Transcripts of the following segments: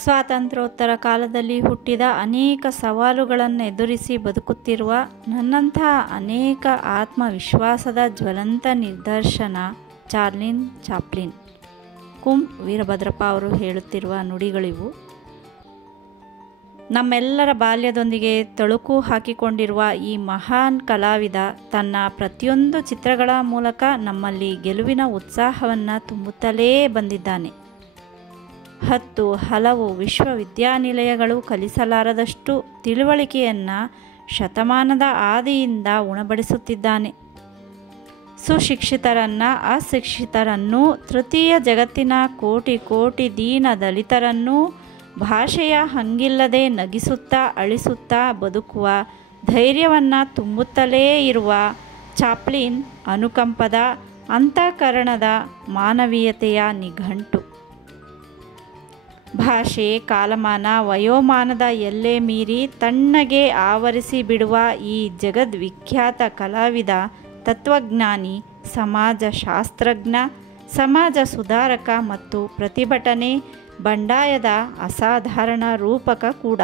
ಸ್ವಾತಂತ್ರ್ಯೋತ್ತರ ಕಾಲದಲ್ಲಿ ಹುಟ್ಟಿದ ಅನೇಕ ಸವಾಲುಗಳನ್ನು ಎದುರಿಸಿ ಬದುಕುತ್ತಿರುವ ನನ್ನಂತಹ ಅನೇಕ ಆತ್ಮವಿಶ್ವಾಸದ ಜ್ವಲಂತ ನಿದರ್ಶನ ಚಾರ್ಲಿ ಚಾಪ್ಲಿನ್. ಕುಂ ವೀರಭದ್ರಪ್ಪ ಅವರು ಹೇಳುತ್ತಿರುವ ನುಡಿಗಳಿವು. ನಮ್ಮೆಲ್ಲರ ಬಾಲ್ಯದೊಂದಿಗೆ ತಳುಕು ಹಾಕಿಕೊಂಡಿರುವ ಈ ಮಹಾನ್ ಕಲಾವಿದ ತನ್ನ ಪ್ರತಿಯೊಂದು ಚಿತ್ರಗಳ ಮೂಲಕ ನಮ್ಮಲ್ಲಿ ಗೆಲುವಿನ ಉತ್ಸಾಹವನ್ನು ತುಂಬುತ್ತಲೇ ಬಂದಿದ್ದಾನೆ. ಹಲವು ವಿಶ್ವವಿದ್ಯಾನಿಲಯಗಳು ಕಲಿಸಲಾರದಷ್ಟು ತಿಳುವಳಿಕೆಯನ್ನು ಶತಮಾನದ ಆದಿಯಿಂದ ಉಣಬಡಿಸುತ್ತಿದ್ದಾನೆ. ಸುಶಿಕ್ಷಿತರನ್ನು, ಅಶಿಕ್ಷಿತರನ್ನೂ, ತೃತೀಯ ಜಗತ್ತಿನ ಕೋಟಿ ದೀನ ದಲಿತರನ್ನೂ ಭಾಷೆಯ ಹಂಗಿಲ್ಲದೆ ನಗಿಸುತ್ತಾ ಅಳಿಸುತ್ತಾ ಬದುಕುವ ಧೈರ್ಯವನ್ನು ತುಂಬುತ್ತಲೇ ಇರುವ ಚಾಪ್ಲಿನ್ ಅನುಕಂಪದ, ಅಂತಃಕರಣದ, ಮಾನವೀಯತೆಯ ನಿಘಂಟು. ಭಾಷೆ, ಕಾಲಮಾನ, ವಯೋಮಾನದ ಎಲ್ಲೆ ಮೀರಿ ತಣ್ಣಗೆ ಆವರಿಸಿ ಬಿಡುವ ಈ ಜಗದ್ವಿಖ್ಯಾತ ಕಲಾವಿದ, ತತ್ವಜ್ಞಾನಿ, ಸಮಾಜಶಾಸ್ತ್ರಜ್ಞ, ಸಮಾಜ ಸುಧಾರಕ ಮತ್ತು ಪ್ರತಿಭಟನೆ ಬಂಡಾಯದ ಅಸಾಧಾರಣ ರೂಪಕ ಕೂಡ.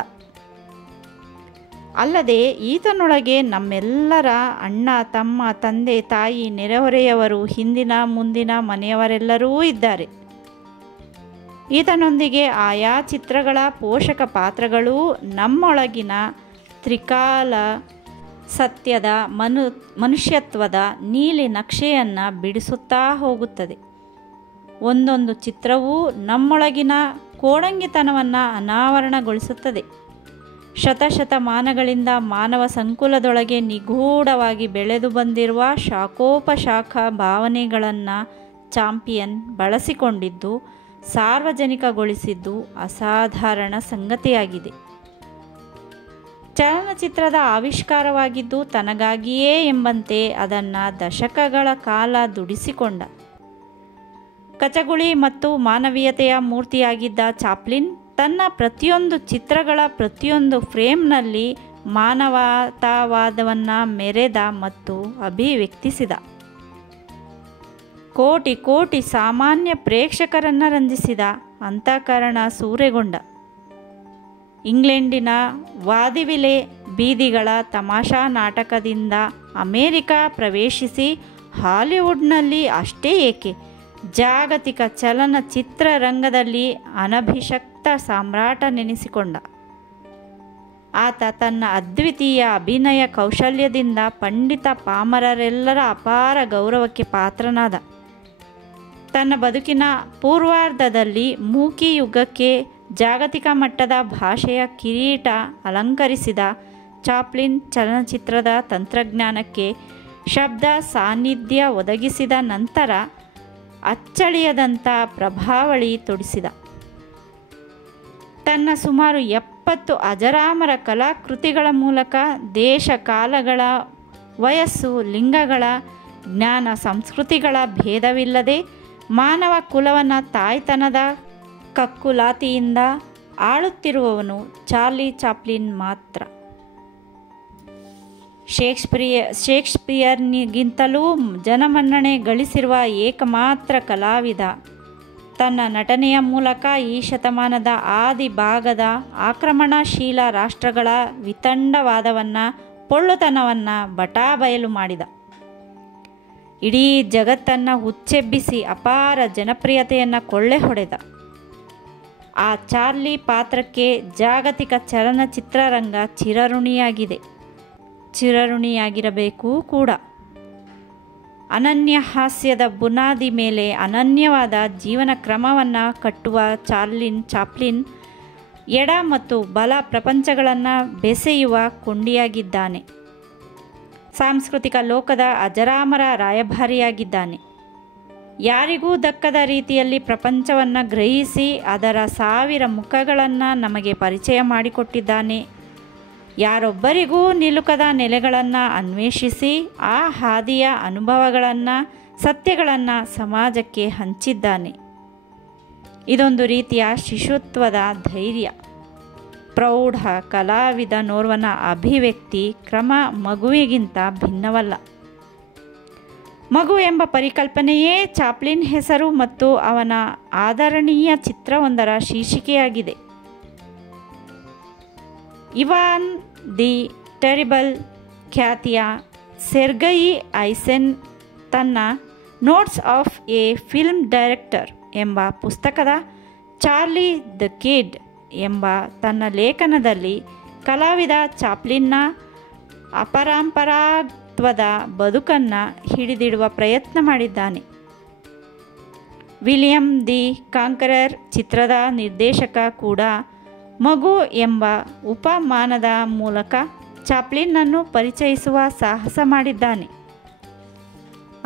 ಅಲ್ಲದೆ ಈತನೊಳಗೆ ನಮ್ಮೆಲ್ಲರ ಅಣ್ಣ, ತಮ್ಮ, ತಂದೆ, ತಾಯಿ, ನೆರೆಹೊರೆಯವರು, ಹಿಂದಿನ ಮುಂದಿನ ಮನೆಯವರೆಲ್ಲರೂ ಇದ್ದಾರೆ. ಈತನೊಂದಿಗೆ ಆಯಾ ಚಿತ್ರಗಳ ಪೋಷಕ ಪಾತ್ರಗಳೂ ನಮ್ಮೊಳಗಿನ ತ್ರಿಕಾಲ ಸತ್ಯದ, ಮನುಷ್ಯತ್ವದ ನೀಲಿ ನಕ್ಷೆಯನ್ನು ಬಿಡಿಸುತ್ತಾ ಹೋಗುತ್ತದೆ. ಒಂದೊಂದು ಚಿತ್ರವೂ ನಮ್ಮೊಳಗಿನ ಕೋಡಂಗಿತನವನ್ನು ಅನಾವರಣಗೊಳಿಸುತ್ತದೆ. ಶತಶತಮಾನಗಳಿಂದ ಮಾನವ ಸಂಕುಲದೊಳಗೆ ನಿಗೂಢವಾಗಿ ಬೆಳೆದು ಬಂದಿರುವ ಶಾಖೋಪಶಾಖ ಭಾವನೆಗಳನ್ನು ಚಾಂಪಿಯನ್ ಬಳಸಿಕೊಂಡಿದ್ದು, ಸಾರ್ವಜನಿಕಗೊಳಿಸಿದ್ದು ಅಸಾಧಾರಣ ಸಂಗತಿಯಾಗಿದೆ. ಚಲನಚಿತ್ರದ ಆವಿಷ್ಕಾರವಾಗಿದ್ದು ತನಗಾಗಿಯೇ ಎಂಬಂತೆ ಅದನ್ನು ದಶಕಗಳ ಕಾಲ ದುಡಿಸಿಕೊಂಡ ಕಚಗುಳಿ ಮತ್ತು ಮಾನವೀಯತೆಯ ಮೂರ್ತಿಯಾಗಿದ್ದ ಚಾಪ್ಲಿನ್ ತನ್ನ ಪ್ರತಿಯೊಂದು ಚಿತ್ರಗಳ ಪ್ರತಿಯೊಂದು ಫ್ರೇಮ್ನಲ್ಲಿ ಮಾನವತಾವಾದವನ್ನು ಮೆರೆದ ಮತ್ತು ಅಭಿವ್ಯಕ್ತಿಸಿದ. ಕೋಟಿ ಸಾಮಾನ್ಯ ಪ್ರೇಕ್ಷಕರನ್ನು ರಂಜಿಸಿದ, ಅಂತಃಕರಣ ಸೂರೆಗೊಂಡ. ಇಂಗ್ಲೆಂಡಿನ ವಾದಿವಿಲೆ ಬೀದಿಗಳ ತಮಾಷಾ ನಾಟಕದಿಂದ ಅಮೇರಿಕಾ ಪ್ರವೇಶಿಸಿ ಹಾಲಿವುಡ್ನಲ್ಲಿ ಅಷ್ಟೇ ಏಕೆ ಜಾಗತಿಕ ಚಲನಚಿತ್ರರಂಗದಲ್ಲಿ ಅನಭಿಷಕ್ತ ಸಾಮ್ರಾಟನೆನಿಸಿಕೊಂಡ. ಆತ ತನ್ನ ಅದ್ವಿತೀಯ ಅಭಿನಯ ಕೌಶಲ್ಯದಿಂದ ಪಂಡಿತ ಪಾಮರರೆಲ್ಲರ ಅಪಾರ ಗೌರವಕ್ಕೆ ಪಾತ್ರನಾದ. ತನ್ನ ಬದುಕಿನ ಪೂರ್ವಾರ್ಧದಲ್ಲಿ ಮೂಕಿ ಯುಗಕ್ಕೆ ಜಾಗತಿಕ ಮಟ್ಟದ ಭಾಷೆಯ ಕಿರೀಟ ಅಲಂಕರಿಸಿದ ಚಾಪ್ಲಿನ್ ಚಲನಚಿತ್ರದ ತಂತ್ರಜ್ಞಾನಕ್ಕೆ ಶಬ್ದ ಸಾನ್ನಿಧ್ಯ ಒದಗಿಸಿದ ನಂತರ ಅಚ್ಚಳಿಯದಂಥ ಪ್ರಭಾವಳಿ ತೊಡಿಸಿದ. ತನ್ನ ಸುಮಾರು 70 ಅಜರಾಮರ ಕಲಾಕೃತಿಗಳ ಮೂಲಕ ದೇಶ, ಕಾಲಗಳ, ವಯಸ್ಸು, ಲಿಂಗಗಳ, ಜ್ಞಾನ, ಸಂಸ್ಕೃತಿಗಳ ಭೇದವಿಲ್ಲದೆ ಮಾನವ ಕುಲವನ್ನು ತಾಯ್ತನದ ಕಕ್ಕುಲಾತಿಯಿಂದ ಆಳುತ್ತಿರುವವನು ಚಾರ್ಲಿ ಚಾಪ್ಲಿನ್ ಮಾತ್ರ. ಶೇಕ್ಸ್ಪಿಯರ್ನಿಗಿಂತಲೂ ಜನಮನ್ನಣೆ ಗಳಿಸಿರುವ ಏಕಮಾತ್ರ ಕಲಾವಿದ. ತನ್ನ ನಟನೆಯ ಮೂಲಕ ಈ ಶತಮಾನದ ಆದಿ ಭಾಗದ ಆಕ್ರಮಣಶೀಲ ರಾಷ್ಟ್ರಗಳ ವಿತಂಡವಾದವನ್ನು, ಪೊಳ್ಳುತನವನ್ನು ಬಟಾಬಯಲು ಮಾಡಿದ. ಇಡೀ ಜಗತ್ತನ್ನು ಹುಚ್ಚೆಬ್ಬಿಸಿ ಅಪಾರ ಜನಪ್ರಿಯತೆಯನ್ನು ಕೊಳ್ಳೆ ಹೊಡೆದ. ಆ ಚಾರ್ಲಿ ಪಾತ್ರಕ್ಕೆ ಜಾಗತಿಕ ಚಲನಚಿತ್ರರಂಗ ಚಿರಋಣಿಯಾಗಿರಬೇಕೂ ಕೂಡ. ಅನನ್ಯ ಹಾಸ್ಯದ ಬುನಾದಿ ಮೇಲೆ ಅನನ್ಯವಾದ ಜೀವನ ಕ್ರಮವನ್ನು ಕಟ್ಟುವ ಚಾಪ್ಲಿನ್ ಎಡ ಮತ್ತು ಬಲ ಪ್ರಪಂಚಗಳನ್ನು ಬೆಸೆಯುವ ಕೊಂಡಿಯಾಗಿದ್ದಾನೆ. ಸಾಂಸ್ಕೃತಿಕ ಲೋಕದ ಅಜರಾಮರ ರಾಯಭಾರಿಯಾಗಿದ್ದಾನೆ. ಯಾರಿಗೂ ದಕ್ಕದ ರೀತಿಯಲ್ಲಿ ಪ್ರಪಂಚವನ್ನು ಗ್ರಹಿಸಿ ಅದರ 1000 ಮುಖಗಳನ್ನು ನಮಗೆ ಪರಿಚಯ ಮಾಡಿಕೊಟ್ಟಿದ್ದಾನೆ. ಯಾರೊಬ್ಬರಿಗೂ ನಿಲುಕದ ನೆಲೆಗಳನ್ನು ಅನ್ವೇಷಿಸಿ ಆ ಹಾದಿಯ ಅನುಭವಗಳನ್ನು, ಸತ್ಯಗಳನ್ನು ಸಮಾಜಕ್ಕೆ ಹಂಚಿದ್ದಾನೆ. ಇದೊಂದು ರೀತಿಯ ಶಿಶುತ್ವದ ಧೈರ್ಯ. ಪ್ರೌಢ ಕಲಾವಿದನೋರ್ವನ ಅಭಿವ್ಯಕ್ತಿ ಕ್ರಮ ಮಗುವಿಗಿಂತ ಭಿನ್ನವಲ್ಲ. ಮಗು ಎಂಬ ಪರಿಕಲ್ಪನೆಯೇ ಚಾಪ್ಲಿನ್ ಹೆಸರು ಮತ್ತು ಅವನ ಆದರಣೀಯ ಚಿತ್ರವೊಂದರ ಶೀರ್ಷಿಕೆಯಾಗಿದೆ. ಇವಾನ್ ದಿ ಟೆರಿಬಲ್ ಖ್ಯಾತಿಯ ಸೆರ್ಗಯಿ ಐಸೆನ್ ತನ್ನ notes of A film director ಎಂಬ ಪುಸ್ತಕದ ಚಾರ್ಲಿ ದ ಕಿಡ್ ಎಂಬ ತನ್ನ ಲೇಖನದಲ್ಲಿ ಕಲಾವಿದ ಚಾಪ್ಲಿನ್ನ ಅಪರಂಪರಾತ್ವದ ಬದುಕನ್ನು ಹಿಡಿದಿಡುವ ಪ್ರಯತ್ನ ಮಾಡಿದ್ದಾನೆ. ವಿಲಿಯಂ ದಿ ಕಾಂಕರರ್ ಚಿತ್ರದ ನಿರ್ದೇಶಕ ಕೂಡ ಮಗು ಎಂಬ ಉಪಮಾನದ ಮೂಲಕ ಚಾಪ್ಲಿನ್ನನ್ನು ಪರಿಚಯಿಸುವ ಸಾಹಸ ಮಾಡಿದ್ದಾನೆ.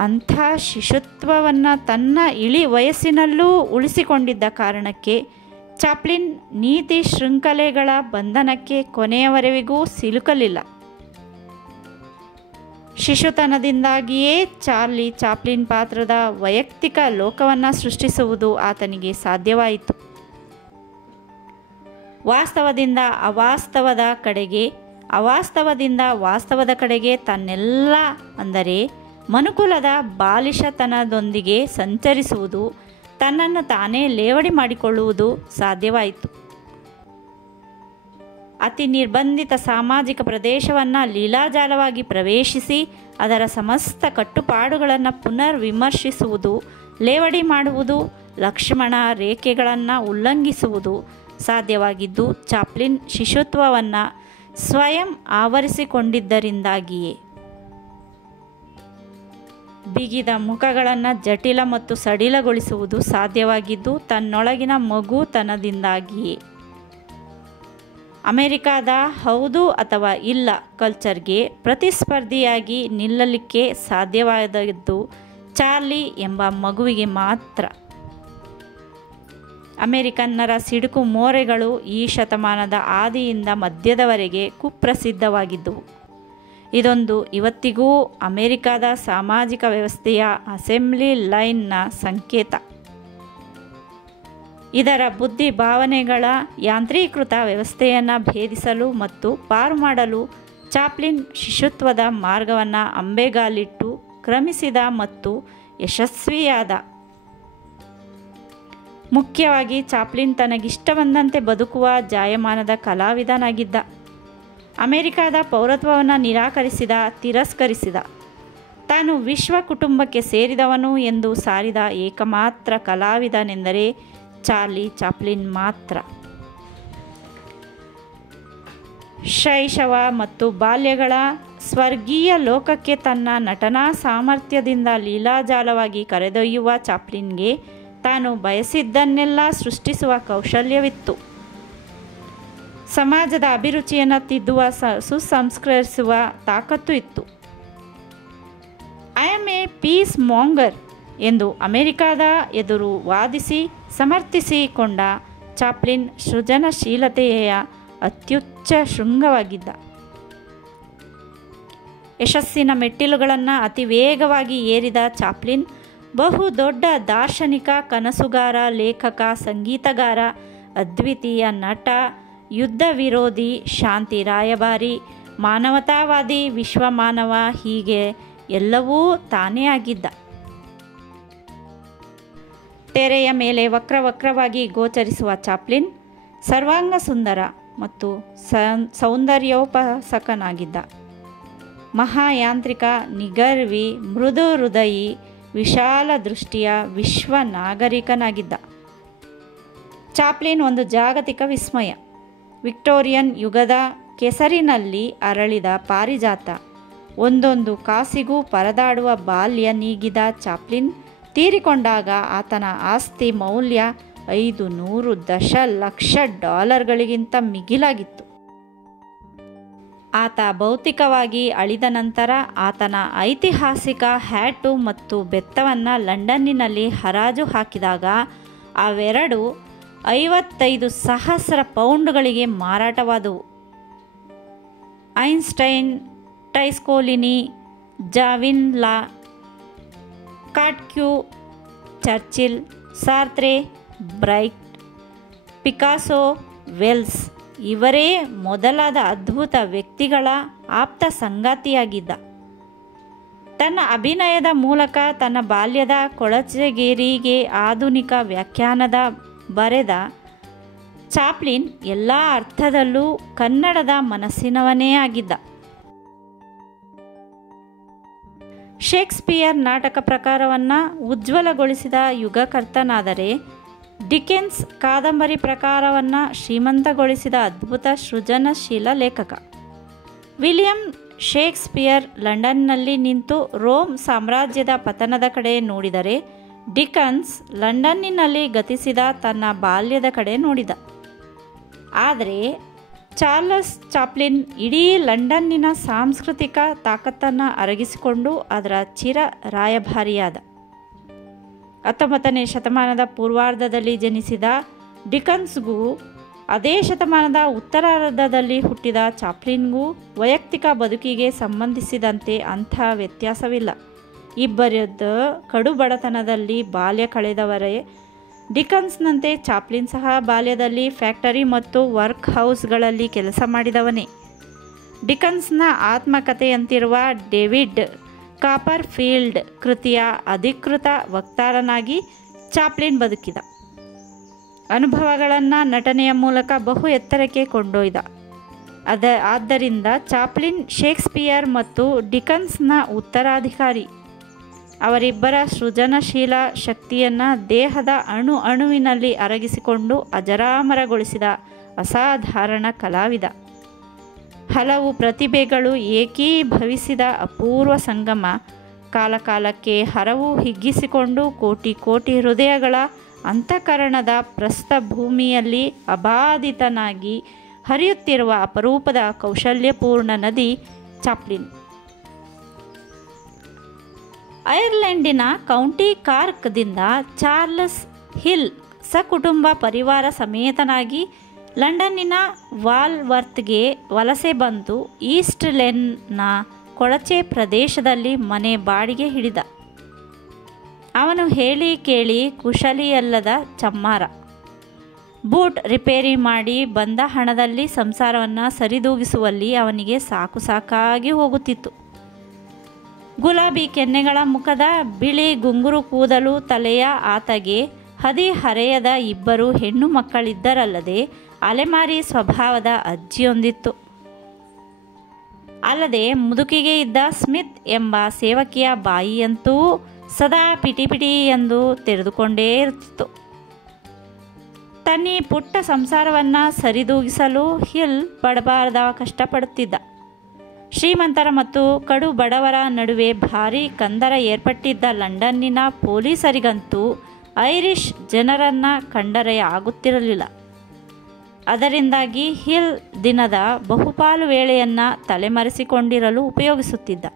ಅಂಥ ಶಿಶುತ್ವವನ್ನು ತನ್ನ ಇಳಿ ವಯಸ್ಸಿನಲ್ಲೂ ಉಳಿಸಿಕೊಂಡಿದ್ದ ಕಾರಣಕ್ಕೆ ಚಾಪ್ಲಿನ್ ನೀತಿ ಶೃಂಖಲೆಗಳ ಬಂಧನಕ್ಕೆ ಕೊನೆಯವರೆವಿಗೂ ಸಿಲುಕಲಿಲ್ಲ. ಶಿಶುತನದಿಂದಾಗಿಯೇ ಚಾರ್ಲಿ ಚಾಪ್ಲಿನ್ ಪಾತ್ರದ ವೈಯಕ್ತಿಕ ಲೋಕವನ್ನು ಸೃಷ್ಟಿಸುವುದು ಆತನಿಗೆ ಸಾಧ್ಯವಾಯಿತು. ವಾಸ್ತವದಿಂದ ಅವಾಸ್ತವದ ಕಡೆಗೆ, ಅವಾಸ್ತವದಿಂದ ವಾಸ್ತವದ ಕಡೆಗೆ ತನ್ನೆಲ್ಲ ಅಂದರೆ ಮನುಕುಲದ ಬಾಲಿಶತನದೊಂದಿಗೆ ಸಂಚರಿಸುವುದು, ತನ್ನನ್ನು ತಾನೇ ಲೇವಡಿ ಮಾಡಿಕೊಳ್ಳುವುದು ಸಾಧ್ಯವಾಯಿತು. ಅತಿ ನಿರ್ಬಂಧಿತ ಸಾಮಾಜಿಕ ಪ್ರದೇಶವನ್ನು ಲೀಲಾಜಾಲವಾಗಿ ಪ್ರವೇಶಿಸಿ ಅದರ ಸಮಸ್ತ ಕಟ್ಟುಪಾಡುಗಳನ್ನು ಪುನರ್ ವಿಮರ್ಶಿಸುವುದು, ಲೇವಡಿ ಮಾಡುವುದು, ಲಕ್ಷ್ಮಣ ರೇಖೆಗಳನ್ನು ಉಲ್ಲಂಘಿಸುವುದು ಸಾಧ್ಯವಾಗಿದ್ದು ಚಾಪ್ಲಿನ್ ಶಿಶುತ್ವವನ್ನು ಸ್ವಯಂ ಆವರಿಸಿಕೊಂಡಿದ್ದರಿಂದಾಗಿಯೇ. ಬಿಗಿದ ಮುಖಗಳನ್ನು ಜಟಿಲ ಮತ್ತು ಸಡಿಲಗೊಳಿಸುವುದು ಸಾಧ್ಯವಾಗಿದ್ದು ತನ್ನೊಳಗಿನ ಮಗುತನದಿಂದಾಗಿಯೇ. ಅಮೆರಿಕಾದ ಹೌದು ಅಥವಾ ಇಲ್ಲ ಕಲ್ಚರ್ಗೆ ಪ್ರತಿಸ್ಪರ್ಧಿಯಾಗಿ ನಿಲ್ಲಲಿಕ್ಕೆ ಸಾಧ್ಯವಾದದ್ದು ಚಾರ್ಲಿ ಎಂಬ ಮಗುವಿಗೆ ಮಾತ್ರ. ಅಮೆರಿಕನ್ನರ ಸಿಡುಕು ಮೋರೆಗಳು ಈ ಶತಮಾನದ ಆದಿಯಿಂದ ಮಧ್ಯದವರೆಗೆ ಕುಪ್ರಸಿದ್ಧವಾಗಿದ್ದವು. ಇದೊಂದು ಇವತ್ತಿಗೂ ಅಮೆರಿಕದ ಸಾಮಾಜಿಕ ವ್ಯವಸ್ಥೆಯ ಅಸೆಂಬ್ಲಿ ಲೈನ್ನ ಸಂಕೇತ. ಇದರ ಬುದ್ಧಿ ಭಾವನೆಗಳ ಯಾಂತ್ರೀಕೃತ ವ್ಯವಸ್ಥೆಯನ್ನು ಭೇದಿಸಲು ಮತ್ತು ಪಾರು ಮಾಡಲು ಚಾಪ್ಲಿನ್ ಶಿಶುತ್ವದ ಮಾರ್ಗವನ್ನು ಅಂಬೆಗಾಲಿಟ್ಟು ಕ್ರಮಿಸಿದ ಮತ್ತು ಯಶಸ್ವಿಯಾದ. ಮುಖ್ಯವಾಗಿ ಚಾಪ್ಲಿನ್ ತನಗಿಷ್ಟ ಬಂದಂತೆ ಬದುಕುವ ಜಾಯಮಾನದ ಕಲಾವಿದನಾಗಿದ್ದ. ಅಮೆರಿಕದ ಪೌರತ್ವವನ್ನು ತಿರಸ್ಕರಿಸಿದ. ತಾನು ವಿಶ್ವ ಕುಟುಂಬಕ್ಕೆ ಸೇರಿದವನು ಎಂದು ಸಾರಿದ ಏಕಮಾತ್ರ ಕಲಾವಿದನೆಂದರೆ ಚಾರ್ಲಿ ಚಾಪ್ಲಿನ್ ಮಾತ್ರ. ಶೈಶವ ಮತ್ತು ಬಾಲ್ಯಗಳ ಸ್ವರ್ಗೀಯ ಲೋಕಕ್ಕೆ ತನ್ನ ನಟನಾ ಸಾಮರ್ಥ್ಯದಿಂದ ಲೀಲಾಜಾಲವಾಗಿ ಕರೆದೊಯ್ಯುವ ಚಾಪ್ಲಿನ್ಗೆ ತಾನು ಬಯಸಿದ್ದನ್ನೆಲ್ಲ ಸೃಷ್ಟಿಸುವ ಕೌಶಲ್ಯವಿತ್ತು. ಸಮಾಜದ ಅಭಿರುಚಿಯನ್ನು ತಿದ್ದುವ ಸುಸಂಸ್ಕರಿಸುವ ತಾಕತ್ತು ಇತ್ತು. I am a peace monger ಎಂದು ಅಮೆರಿಕದ ಎದುರು ವಾದಿಸಿ ಸಮರ್ಥಿಸಿಕೊಂಡ ಚಾಪ್ಲಿನ್ ಸೃಜನಶೀಲತೆಯ ಅತ್ಯುಚ್ಚ ಶೃಂಗವಾಗಿದ್ದ. ಯಶಸ್ಸಿನ ಮೆಟ್ಟಿಲುಗಳನ್ನು ಅತಿ ವೇಗವಾಗಿ ಏರಿದ ಚಾಪ್ಲಿನ್ ಬಹು ದೊಡ್ಡ ದಾರ್ಶನಿಕ, ಕನಸುಗಾರ, ಲೇಖಕ, ಸಂಗೀತಗಾರ, ಅದ್ವಿತೀಯ ನಟ, ಯುದ್ಧ ವಿರೋಧಿ, ಶಾಂತಿ ರಾಯಭಾರಿ, ಮಾನವತಾವಾದಿ, ವಿಶ್ವಮಾನವ, ಹೀಗೆ ಎಲ್ಲವೂ ತಾನೇ ಆಗಿದ್ದ. ತೆರೆಯ ಮೇಲೆ ವಕ್ರವಾಗಿ ಗೋಚರಿಸುವ ಚಾಪ್ಲಿನ್ ಸರ್ವಾಂಗ ಸುಂದರ ಮತ್ತು ಸೌಂದರ್ಯೋಪಾಸಕನಾಗಿದ್ದ. ಮಹಾಯಾಂತ್ರಿಕ, ನಿಗರ್ವಿ, ಮೃದು ಹೃದಯಿ, ವಿಶಾಲ ದೃಷ್ಟಿಯ ವಿಶ್ವ ನಾಗರಿಕನಾಗಿದ್ದ. ಚಾಪ್ಲಿನ್ ಒಂದು ಜಾಗತಿಕ ವಿಸ್ಮಯ. ವಿಕ್ಟೋರಿಯನ್ ಯುಗದ ಕೆಸರಿನಲ್ಲಿ ಅರಳಿದ ಪಾರಿಜಾತ. ಒಂದೊಂದು ಕಾಸಿಗೂ ಪರದಾಡುವ ಬಾಲ್ಯ ನೀಗಿದ ಚಾಪ್ಲಿನ್ ತೀರಿಕೊಂಡಾಗ ಆತನ ಆಸ್ತಿ ಮೌಲ್ಯ 500 ದಶಲಕ್ಷ ಡಾಲರ್ಗಳಿಗಿಂತ ಮಿಗಿಲಾಗಿತ್ತು. ಆತ ಭೌತಿಕವಾಗಿ ಅಳಿದ ನಂತರ ಆತನ ಐತಿಹಾಸಿಕ ಹ್ಯಾಟು ಮತ್ತು ಬೆತ್ತವನ್ನು ಲಂಡನ್ನಿನಲ್ಲಿ ಹರಾಜು ಹಾಕಿದಾಗ ಅವೆರಡು 55,000 ಪೌಂಡುಗಳಿಗೆ ಮಾರಾಟವಾದವು. ಐನ್ಸ್ಟೈನ್, ಟೈಸ್ಕೋಲಿನಿ, ಜಾವಿನ್ಲಾ, ಕಾಟ್ಕ್ಯೂ, ಚರ್ಚಿಲ್, ಸಾರ್ತ್ರೆ, ಬ್ರೈಟ್, ಪಿಕಾಸೋ, ವೆಲ್ಸ್ ಇವರೇ ಮೊದಲಾದ ಅದ್ಭುತ ವ್ಯಕ್ತಿಗಳ ಆಪ್ತ ಸಂಗಾತಿಯಾಗಿದ್ದ. ತನ್ನ ಅಭಿನಯದ ಮೂಲಕ ತನ್ನ ಬಾಲ್ಯದ ಕೊಳಚೆಗೇರಿಗೆ ಆಧುನಿಕ ವ್ಯಾಖ್ಯಾನದ ಬರೆದ ಚಾಪ್ಲಿನ್ ಎಲ್ಲ ಅರ್ಥದಲ್ಲೂ ಕನ್ನಡದ ಮನಸ್ಸಿನವನೇ ಆಗಿದ್ದ. ಶೇಕ್ಸ್ಪಿಯರ್ ನಾಟಕ ಪ್ರಕಾರವನ್ನು ಉಜ್ವಲಗೊಳಿಸಿದ ಯುಗಕರ್ತನಾದರೆ, ಡಿಕೆನ್ಸ್ ಕಾದಂಬರಿ ಪ್ರಕಾರವನ್ನು ಶ್ರೀಮಂತಗೊಳಿಸಿದ ಅದ್ಭುತ ಸೃಜನಶೀಲ ಲೇಖಕ. ವಿಲಿಯಂ ಶೇಕ್ಸ್ಪಿಯರ್ ಲಂಡನ್ನಲ್ಲಿ ನಿಂತು ರೋಮ್ ಸಾಮ್ರಾಜ್ಯದ ಪತನದ ಕಡೆ ನೋಡಿದರೆ, ಡಿಕನ್ಸ್ ಲಂಡನ್ನಿನಲ್ಲಿ ಗತಿಸಿದ ತನ್ನ ಬಾಲ್ಯದ ಕಡೆ ನೋಡಿದ. ಆದರೆ ಚಾರ್ಲಸ್ ಚಾಪ್ಲಿನ್ ಇಡೀ ಲಂಡನ್ನಿನ ಸಾಂಸ್ಕೃತಿಕ ತಾಕತ್ತನ್ನು ಅರಗಿಸಿಕೊಂಡು ಅದರ ಚಿರ ರಾಯಭಾರಿಯಾದ. 19ನೇ ಶತಮಾನದ ಪೂರ್ವಾರ್ಧದಲ್ಲಿ ಜನಿಸಿದ ಡಿಕನ್ಸ್ಗೂ ಅದೇ ಶತಮಾನದ ಉತ್ತರಾರ್ಧದಲ್ಲಿ ಹುಟ್ಟಿದ ಚಾಪ್ಲಿನ್ಗೂ ವೈಯಕ್ತಿಕ ಬದುಕಿಗೆ ಸಂಬಂಧಿಸಿದಂತೆ ಅಂಥ ವ್ಯತ್ಯಾಸವಿಲ್ಲ. ಇಬ್ಬರದ್ದು ಕಡುಬಡತನದಲ್ಲಿ ಬಾಲ್ಯ ಕಳೆದವರೇ. ಡಿಕನ್ಸ್ನಂತೆ ಚಾಪ್ಲಿನ್ ಸಹ ಬಾಲ್ಯದಲ್ಲಿ ಫ್ಯಾಕ್ಟರಿ ಮತ್ತು ವರ್ಕ್ ಹೌಸ್ಗಳಲ್ಲಿ ಕೆಲಸ ಮಾಡಿದವನೇ. ಡಿಕನ್ಸ್ನ ಆತ್ಮಕಥೆಯಂತಿರುವ ಡೇವಿಡ್ ಕಾಪರ್ಫೀಲ್ಡ್ ಕೃತಿಯ ಅಧಿಕೃತ ವಕ್ತಾರನಾಗಿ ಚಾಪ್ಲಿನ್ ಬದುಕಿದ. ಅನುಭವಗಳನ್ನು ನಟನೆಯ ಮೂಲಕ ಬಹು ಎತ್ತರಕ್ಕೆ ಕೊಂಡೊಯ್ದ. ಆದ್ದರಿಂದ ಚಾಪ್ಲಿನ್ ಶೇಕ್ಸ್ಪಿಯರ್ ಮತ್ತು ಡಿಕನ್ಸ್ನ ಉತ್ತರಾಧಿಕಾರಿ. ಅವರಿಬ್ಬರ ಸೃಜನಶೀಲ ಶಕ್ತಿಯನ್ನು ದೇಹದ ಅಣುವಿನಲ್ಲಿ ಅರಗಿಸಿಕೊಂಡು ಅಜರಾಮರಗೊಳಿಸಿದ ಅಸಾಧಾರಣ ಕಲಾವಿದ. ಹಲವು ಪ್ರತಿಭೆಗಳು ಏಕೀಭವಿಸಿದ ಅಪೂರ್ವ ಸಂಗಮ. ಕಾಲಕಾಲಕ್ಕೆ ಹರವು ಹಿಗ್ಗಿಸಿಕೊಂಡು ಕೋಟಿ ಕೋಟಿ ಹೃದಯಗಳ ಅಂತಃಕರಣದ ಪ್ರಸ್ಥಭೂಮಿಯಲ್ಲಿ ಅಬಾಧಿತನಾಗಿ ಹರಿಯುತ್ತಿರುವ ಅಪರೂಪದ ಕೌಶಲ್ಯಪೂರ್ಣ ನದಿ ಚಾಪ್ಲಿನ್. ಐರ್ಲೆಂಡಿನ ಕೌಂಟಿ ಕಾರ್ಕ್ದಿಂದ ಚಾರ್ಲ್ಸ್ ಹಿಲ್ ಸಕುಟುಂಬ ಪರಿವಾರ ಸಮೇತನಾಗಿ ಲಂಡನ್ನಿನ ವಾಲ್ವರ್ತ್ಗೆ ವಲಸೆ ಬಂದು ಈಸ್ಟ್ ಲೆನ್ನ ಕೊಳಚೆ ಪ್ರದೇಶದಲ್ಲಿ ಮನೆ ಬಾಡಿಗೆ ಹಿಡಿದ. ಅವನು ಹೇಳಿ ಕೇಳಿ ಕುಶಲಿಯಲ್ಲದ ಚಮ್ಮಾರ. ಬೂಟ್ ರಿಪೇರಿ ಮಾಡಿ ಬಂದ ಹಣದಲ್ಲಿ ಸಂಸಾರವನ್ನು ಸರಿದೂಗಿಸುವಲ್ಲಿ ಅವನಿಗೆ ಸಾಕಾಗಿ ಹೋಗುತ್ತಿತ್ತು. ಗುಲಾಬಿ ಕೆನ್ನೆಗಳ ಮುಖದ ಬಿಳಿ ಗುಂಗುರು ಕೂದಲು ತಲೆಯ ಆತಗೆ ಹದಿಹರೆಯದ ಇಬ್ಬರು ಹೆಣ್ಣು ಮಕ್ಕಳಿದ್ದರಲ್ಲದೆ ಅಲೆಮಾರಿ ಸ್ವಭಾವದ ಅಜ್ಜಿಯೊಂದಿತ್ತು. ಅಲ್ಲದೆ ಮುದುಕಿಗೆ ಇದ್ದ ಸ್ಮಿತ್ ಎಂಬ ಸೇವಕಿಯ ಬಾಯಿಯಂತೂ ಸದಾ ಪಿಟಿ ಎಂದು ತೆರೆದುಕೊಂಡೇ ಇರುತ್ತಿತ್ತು. ತನ್ನ ಪುಟ್ಟ ಸಂಸಾರವನ್ನು ಸರಿದೂಗಿಸಲು ಹಿಲ್ ಪಡಬಾರದ ಕಷ್ಟಪಡುತ್ತಿದ್ದ. ಶ್ರೀಮಂತರ ಮತ್ತು ಕಡು ಬಡವರ ನಡುವೆ ಭಾರೀ ಕಂದರ ಏರ್ಪಟ್ಟಿದ್ದ ಲಂಡನ್ನಿನ ಪೊಲೀಸರಿಗಂತೂ ಐರಿಷ್ ಜನರನ್ನು ಕಂಡರೆ ಆಗುತ್ತಿರಲಿಲ್ಲ. ಅದರಿಂದಾಗಿ ಹಿಲ್ ದಿನದ ಬಹುಪಾಲು ವೇಳೆಯನ್ನು ತಲೆಮರೆಸಿಕೊಂಡಿರಲು ಉಪಯೋಗಿಸುತ್ತಿದ್ದ.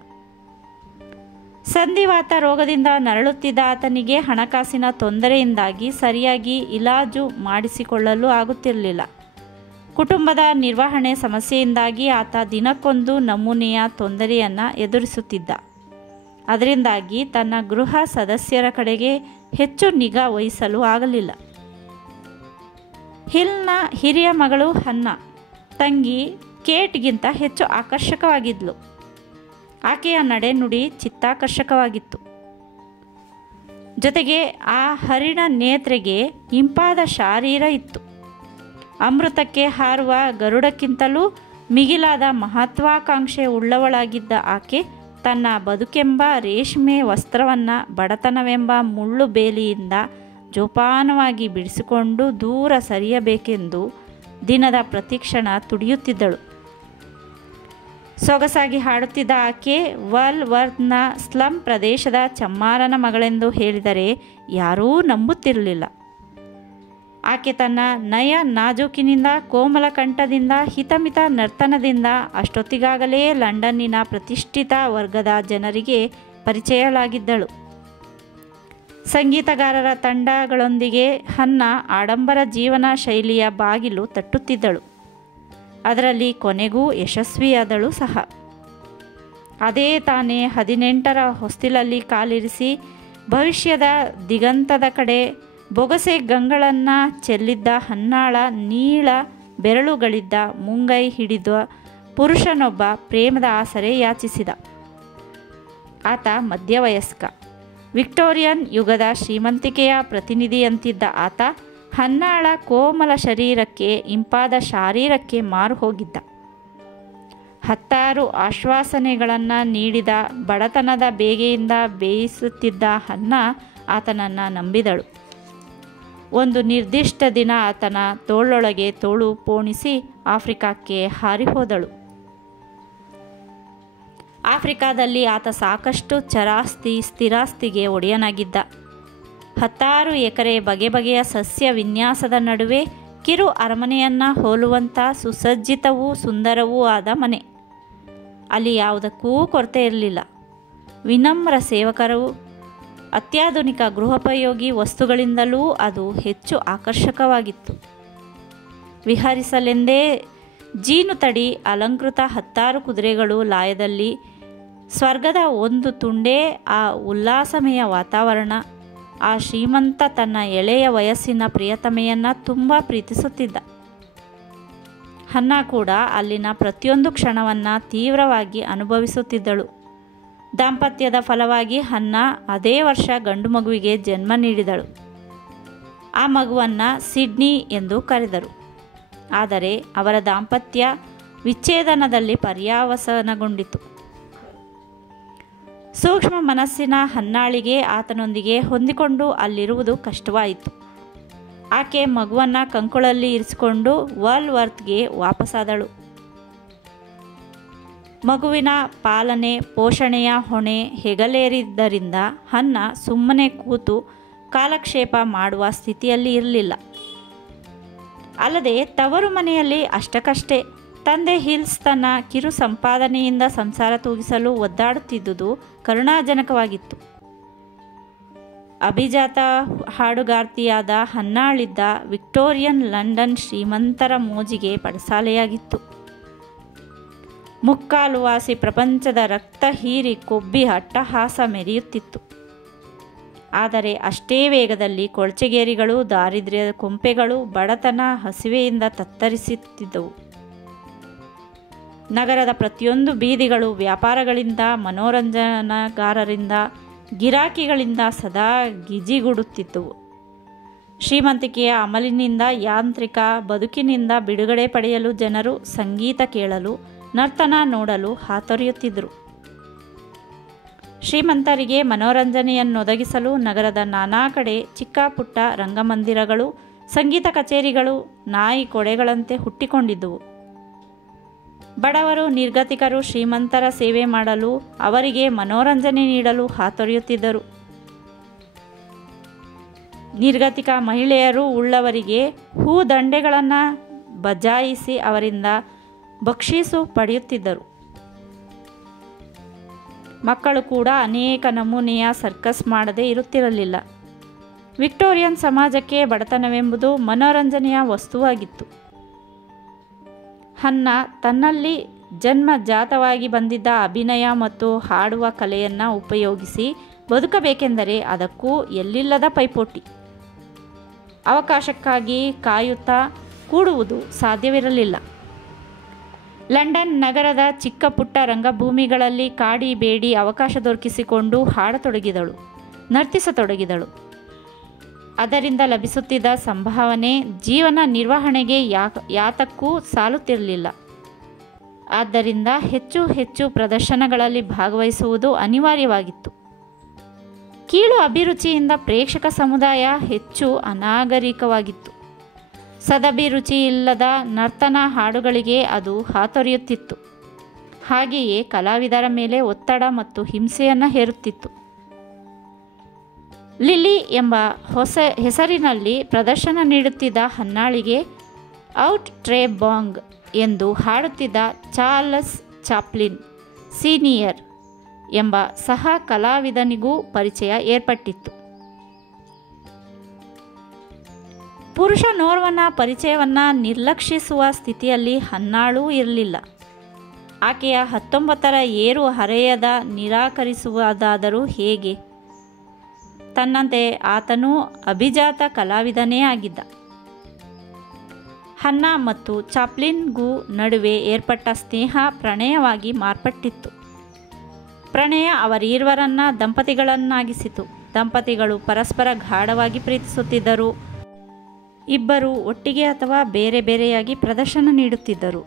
ಸಂಧಿವಾತ ರೋಗದಿಂದ ನರಳುತ್ತಿದ್ದ ಆತನಿಗೆ ಹಣಕಾಸಿನ ತೊಂದರೆಯಿಂದಾಗಿ ಸರಿಯಾಗಿ ಇಲಾಜು ಮಾಡಿಸಿಕೊಳ್ಳಲು ಆಗುತ್ತಿರಲಿಲ್ಲ. ಕುಟುಂಬದ ನಿರ್ವಹಣೆ ಸಮಸ್ಯೆಯಿಂದಾಗಿ ಆತ ದಿನಕ್ಕೊಂದು ನಮೂನೆಯ ತೊಂದರೆಯನ್ನು ಎದುರಿಸುತ್ತಿದ್ದ. ಅದರಿಂದಾಗಿ ತನ್ನ ಗೃಹ ಸದಸ್ಯರ ಕಡೆಗೆ ಹೆಚ್ಚು ನಿಗಾ ವಹಿಸಲು ಆಗಲಿಲ್ಲ. ಹಿಲ್ನ ಹಿರಿಯ ಮಗಳು ಹನ್ನಾ ತಂಗಿ ಕೇಟ್ಗಿಂತ ಹೆಚ್ಚು ಆಕರ್ಷಕವಾಗಿದ್ಲು. ಆಕೆಯ ನಡೆನುಡಿ ಚಿತ್ತಾಕರ್ಷಕವಾಗಿತ್ತು. ಜೊತೆಗೆ ಆ ಹರಿಣ ನೇತ್ರೆಗೆ ಇಂಪಾದ ಶಾರೀರ ಇತ್ತು. ಅಮೃತಕ್ಕೆ ಹಾರುವ ಗರುಡಕ್ಕಿಂತಲೂ ಮಿಗಿಲಾದ ಮಹತ್ವಾಕಾಂಕ್ಷೆ ಉಳ್ಳವಳಾಗಿದ್ದ ಆಕೆ ತನ್ನ ಬದುಕೆಂಬ ರೇಷ್ಮೆ ವಸ್ತ್ರವನ್ನು ಬಡತನವೆಂಬ ಮುಳ್ಳು ಬೇಲಿಯಿಂದ ಜೋಪಾನವಾಗಿ ಬಿಡಿಸಿಕೊಂಡು ದೂರ ಸರಿಯಬೇಕೆಂದು ದಿನದ ಪ್ರತಿಕ್ಷಣ ತುಡಿಯುತ್ತಿದ್ದಳು. ಸೊಗಸಾಗಿ ಹಾಡುತ್ತಿದ್ದ ಆಕೆ ವಾಲ್ವರ್ತ್ನ ಸ್ಲಮ್ ಪ್ರದೇಶದ ಚಮ್ಮಾರನ ಮಗಳೆಂದು ಹೇಳಿದರೆ ಯಾರೂ ನಂಬುತ್ತಿರಲಿಲ್ಲ. ಆಕೆ ತನ್ನ ನಯ ನಾಜೂಕಿನಿಂದ, ಕೋಮಲ ಕಂಠದಿಂದ, ಹಿತಮಿತ ನರ್ತನದಿಂದ ಅಷ್ಟೊತ್ತಿಗಾಗಲೇ ಲಂಡನ್ನಿನ ಪ್ರತಿಷ್ಠಿತ ವರ್ಗದ ಜನರಿಗೆ ಪರಿಚಯಳಾಗಿದ್ದಳು. ಸಂಗೀತಗಾರರ ತಂಡಗಳೊಂದಿಗೆ ಹನ್ನಾ ಆಡಂಬರ ಜೀವನ ಶೈಲಿಯ ಬಾಗಿಲು ತಟ್ಟುತ್ತಿದ್ದಳು. ಅದರಲ್ಲಿ ಕೊನೆಗೂ ಯಶಸ್ವಿಯಾದಳು ಸಹ. ಅದೇ ತಾನೇ 18ರ ಹೊಸ್ತಿಲಲ್ಲಿ ಕಾಲಿರಿಸಿ ಭವಿಷ್ಯದ ದಿಗಂತದ ಕಡೆ ಬೊಗಸೆ ಗಂಗಳನ್ನು ಚೆಲ್ಲಿದ್ದ ಹನ್ನಾಳ ನೀಳ ಬೆರಳುಗಳಿದ್ದ ಮುಂಗೈ ಹಿಡಿದ ಪುರುಷನೊಬ್ಬ ಪ್ರೇಮದ ಆಸರೆ ಯಾಚಿಸಿದ. ಆತ ಮಧ್ಯವಯಸ್ಕ. ವಿಕ್ಟೋರಿಯನ್ ಯುಗದ ಶ್ರೀಮಂತಿಕೆಯ ಪ್ರತಿನಿಧಿಯಂತಿದ್ದ ಆತ ಹನ್ನಾಳ ಕೋಮಲ ಶರೀರಕ್ಕೆ, ಇಂಪಾದ ಶಾರೀರಕ್ಕೆ ಮಾರು ಹೋಗಿದ್ದ. 10 ಆಶ್ವಾಸನೆಗಳನ್ನು ನೀಡಿದ ಬಡತನದ ಬೇಗೆಯಿಂದ ಬೇಯಿಸುತ್ತಿದ್ದ ಹನ್ನ ಆತನನ್ನು ನಂಬಿದಳು. ಒಂದು ನಿರ್ದಿಷ್ಟ ದಿನ ಆತನ ತೋಳೊಳಗೆ ತೋಳು ಪೋಣಿಸಿ ಆಫ್ರಿಕಾಕ್ಕೆ ಹಾರಿಹೋದಳು. ಆಫ್ರಿಕಾದಲ್ಲಿ ಆತ ಸಾಕಷ್ಟು ಚರಾಸ್ತಿ ಸ್ಥಿರಾಸ್ತಿಗೆ ಒಡೆಯನಾಗಿದ್ದ. 10 ಎಕರೆ ಬಗೆ ಬಗೆಯ ಸಸ್ಯ ವಿನ್ಯಾಸದ ನಡುವೆ ಕಿರು ಅರಮನೆಯನ್ನು ಹೋಲುವಂಥ ಸುಸಜ್ಜಿತವೂ ಸುಂದರವೂ ಆದ ಮನೆ. ಅಲ್ಲಿ ಯಾವುದಕ್ಕೂ ಕೊರತೆ ಇರಲಿಲ್ಲ. ವಿನಮ್ರ ಸೇವಕರು, ಅತ್ಯಾಧುನಿಕ ಗೃಹೋಪಯೋಗಿ ವಸ್ತುಗಳಿಂದಲೂ ಅದು ಹೆಚ್ಚು ಆಕರ್ಷಕವಾಗಿತ್ತು. ವಿಹರಿಸಲೆಂದೇ ಜೀನುತಡಿ ಅಲಂಕೃತ 10 ಕುದುರೆಗಳು ಲಾಯದಲ್ಲಿ, ಸ್ವರ್ಗದ ಒಂದು ತುಂಡೇ ಆ ಉಲ್ಲಾಸಮಯ ವಾತಾವರಣ. ಆ ಶ್ರೀಮಂತ ತನ್ನ ಎಳೆಯ ವಯಸ್ಸಿನ ಪ್ರಿಯತಮೆಯನ್ನು ತುಂಬ ಪ್ರೀತಿಸುತ್ತಿದ್ದ. ಹನ್ನ ಕೂಡ ಅಲ್ಲಿನ ಪ್ರತಿಯೊಂದು ಕ್ಷಣವನ್ನು ತೀವ್ರವಾಗಿ ಅನುಭವಿಸುತ್ತಿದ್ದಳು. ದಾಂಪತ್ಯದ ಫಲವಾಗಿ ಹನ್ನ ಅದೇ ವರ್ಷ ಗಂಡು ಮಗುವಿಗೆ ಜನ್ಮ ನೀಡಿದಳು. ಆ ಮಗುವನ್ನು ಸಿಡ್ನಿ ಎಂದು ಕರೆದರು. ಆದರೆ ಅವರ ದಾಂಪತ್ಯ ವಿಚ್ಛೇದನದಲ್ಲಿ ಪರ್ಯಾವಸಾನಗೊಂಡಿತು. ಸೂಕ್ಷ್ಮ ಮನಸ್ಸಿನ ಹನ್ನಾಳಿಗೆ ಆತನೊಂದಿಗೆ ಹೊಂದಿಕೊಂಡು ಅಲ್ಲಿರುವುದು ಕಷ್ಟವಾಯಿತು. ಆಕೆ ಮಗುವನ್ನು ಕಂಕುಳಲ್ಲಿ ಇರಿಸಿಕೊಂಡು ವರ್ಲ್ವರ್ತ್ಗೆ ವಾಪಸ್ಸಾದಳು. ಮಗುವಿನ ಪಾಲನೆ ಪೋಷಣೆಯ ಹೊಣೆ ಹೆಗಲೇರಿದ್ದರಿಂದ ಹನ್ನ ಸುಮ್ಮನೆ ಕೂತು ಕಾಲಕ್ಷೇಪ ಮಾಡುವ ಸ್ಥಿತಿಯಲ್ಲಿ ಇರಲಿಲ್ಲ. ಅಲ್ಲದೆ ತವರು ಮನೆಯಲ್ಲಿ ಅಷ್ಟಕ್ಕಷ್ಟೇ ತಂದೆ ಹಿಲ್ಸ್ ತನ್ನ ಕಿರು ಸಂಪಾದನೆಯಿಂದ ಸಂಸಾರ ತೂಗಿಸಲು ಒದ್ದಾಡುತ್ತಿದ್ದುದು ಕರುಣಾಜನಕವಾಗಿತ್ತು. ಅಭಿಜಾತ ಹಾಡುಗಾರ್ತಿಯಾದ ಹನ್ನಾಳಿದ್ದ ವಿಕ್ಟೋರಿಯನ್ ಲಂಡನ್ ಶ್ರೀಮಂತರ ಮೋಜಿಗೆ ಪಡಸಾಲೆಯಾಗಿತ್ತು. ಮುಕ್ಕಾಲುವಾಸಿ ಪ್ರಪಂಚದ ರಕ್ತ ಹೀರಿ ಕೊಬ್ಬಿ ಅಟ್ಟಹಾಸ ಮೆರೆಯುತ್ತಿತ್ತು. ಆದರೆ ಅಷ್ಟೇ ವೇಗದಲ್ಲಿ ಕೊಳಚೆಗೇರಿಗಳು, ದಾರಿದ್ರ್ಯದ ಕೊಂಪೆಗಳು, ಬಡತನ, ಹಸಿವೆಯಿಂದ ತತ್ತರಿಸುತ್ತಿದ್ದವು. ನಗರದ ಪ್ರತಿಯೊಂದು ಬೀದಿಗಳು ವ್ಯಾಪಾರಗಳಿಂದ, ಮನೋರಂಜನಾಗಾರರಿಂದ, ಗಿರಾಕಿಗಳಿಂದ ಸದಾ ಗಿಜಿಗುಡುತ್ತಿದ್ದವು. ಶ್ರೀಮಂತಿಕೆಯ ಅಮಲಿನಿಂದ, ಯಾಂತ್ರಿಕ ಬದುಕಿನಿಂದ ಬಿಡುಗಡೆ ಪಡೆಯಲು ಜನರು ಸಂಗೀತ ಕೇಳಲು, ನರ್ತನ ನೋಡಲು ಹಾತೊರೆಯುತ್ತಿದ್ದರು. ಶ್ರೀಮಂತರಿಗೆ ಮನೋರಂಜನೆಯನ್ನೊದಗಿಸಲು ನಗರದ ನಾನಾ ಕಡೆ ಚಿಕ್ಕ ಪುಟ್ಟ ರಂಗಮಂದಿರಗಳು, ಸಂಗೀತ ಕಚೇರಿಗಳು ನಾಯಿ ಕೊಡೆಗಳಂತೆ ಹುಟ್ಟಿಕೊಂಡಿದ್ದುವು. ಬಡವರು, ನಿರ್ಗತಿಕರು ಶ್ರೀಮಂತರ ಸೇವೆ ಮಾಡಲು, ಅವರಿಗೆ ಮನೋರಂಜನೆ ನೀಡಲು ಹಾತೊರೆಯುತ್ತಿದ್ದರು. ನಿರ್ಗತಿಕ ಮಹಿಳೆಯರು ಉಳ್ಳವರಿಗೆ ಹೂದಂಡೆಗಳನ್ನು ಬಜಾಯಿಸಿ ಅವರಿಂದ ಬಕ್ಷೀಸು ಪಡೆಯುತ್ತಿದ್ದರು. ಮಕ್ಕಳು ಕೂಡ ಅನೇಕ ನಮೂನೆಯ ಸರ್ಕಸ್ ಮಾಡದೇ ಇರುತ್ತಿರಲಿಲ್ಲ. ವಿಕ್ಟೋರಿಯನ್ ಸಮಾಜಕ್ಕೆ ಬಡತನವೆಂಬುದು ಮನೋರಂಜನೆಯ ವಸ್ತುವಾಗಿತ್ತು. ಹನ್ನ ತನ್ನಲ್ಲಿ ಜನ್ಮಜಾತವಾಗಿ ಬಂದಿದ್ದ ಅಭಿನಯ ಮತ್ತು ಹಾಡುವ ಕಲೆಯನ್ನು ಉಪಯೋಗಿಸಿ ಬದುಕಬೇಕೆಂದರೆ ಅದಕ್ಕೂ ಎಲ್ಲಿಲ್ಲದ ಪೈಪೋಟಿ. ಅವಕಾಶಕ್ಕಾಗಿ ಕಾಯುತ್ತಾ ಕೂಡುವುದು ಸಾಧ್ಯವಿರಲಿಲ್ಲ. ಲಂಡನ್ ನಗರದ ಚಿಕ್ಕ ಪುಟ್ಟ ರಂಗಭೂಮಿಗಳಲ್ಲಿ ಕಾಡಿ ಬೇಡಿ ಅವಕಾಶ ದೊರಕಿಸಿಕೊಂಡು ಹಾಡತೊಡಗಿದಳು, ನರ್ತಿಸತೊಡಗಿದಳು. ಅದರಿಂದ ಲಭಿಸುತ್ತಿದ್ದ ಸಂಭಾವನೆ ಜೀವನ ನಿರ್ವಹಣೆಗೆ ಯಾತಕ್ಕೂ ಸಾಲುತ್ತಿರಲಿಲ್ಲ. ಆದ್ದರಿಂದ ಹೆಚ್ಚು ಹೆಚ್ಚು ಪ್ರದರ್ಶನಗಳಲ್ಲಿ ಭಾಗವಹಿಸುವುದು ಅನಿವಾರ್ಯವಾಗಿತ್ತು. ಕೀಳು ಅಭಿರುಚಿಯಿಂದ ಪ್ರೇಕ್ಷಕ ಸಮುದಾಯ ಹೆಚ್ಚು ಅನಾಗರಿಕವಾಗಿತ್ತು. ಸದಭಿರುಚಿಯಿಲ್ಲದ ನರ್ತನ ಹಾಡುಗಳಿಗೆ ಅದು ಹಾತೊರೆಯುತ್ತಿತ್ತು. ಹಾಗೆಯೇ ಕಲಾವಿದರ ಮೇಲೆ ಒತ್ತಡ ಮತ್ತು ಹಿಂಸೆಯನ್ನು ಹೇರುತ್ತಿತ್ತು. ಲಿಲಿ ಎಂಬ ಹೆಸರಿನಲ್ಲಿ ಪ್ರದರ್ಶನ ನೀಡುತ್ತಿದ್ದ ಹನ್ನಾಳಿಗೆ ಔಟ್ ಟ್ರೇ ಬಾಂಗ್ ಎಂದು ಹಾಡುತ್ತಿದ್ದ ಚಾರ್ಲಸ್ ಚಾಪ್ಲಿನ್ ಸೀನಿಯರ್ ಎಂಬ ಸಹ ಕಲಾವಿದನಿಗೂ ಪರಿಚಯ ಏರ್ಪಟ್ಟಿತ್ತು. ಪುರುಷನೋರ್ವನ ಪರಿಚಯವನ್ನು ನಿರ್ಲಕ್ಷಿಸುವ ಸ್ಥಿತಿಯಲ್ಲಿ ಹನ್ನಾಳೂ ಇರಲಿಲ್ಲ. ಆಕೆಯ 19ರ ಏರು ಹರೆಯದ ನಿರಾಕರಿಸುವುದಾದರೂ ಹೇಗೆ? ತನ್ನಂತೆ ಆತನೂ ಅಭಿಜಾತ ಕಲಾವಿದನೇ ಆಗಿದ್ದ. ಹನ್ನ ಮತ್ತು ಚಾಪ್ಲಿನ್ಗೂ ನಡುವೆ ಏರ್ಪಟ್ಟ ಸ್ನೇಹ ಪ್ರಣಯವಾಗಿ ಮಾರ್ಪಟ್ಟಿತ್ತು. ಪ್ರಣಯ ಅವರೀರ್ವರನ್ನ ದಂಪತಿಗಳನ್ನಾಗಿಸಿತು. ದಂಪತಿಗಳು ಪರಸ್ಪರ ಗಾಢವಾಗಿ ಪ್ರೀತಿಸುತ್ತಿದ್ದರು. ಇಬ್ಬರು ಒಟ್ಟಿಗೆ ಅಥವಾ ಬೇರೆ ಬೇರೆಯಾಗಿ ಪ್ರದರ್ಶನ ನೀಡುತ್ತಿದ್ದರು.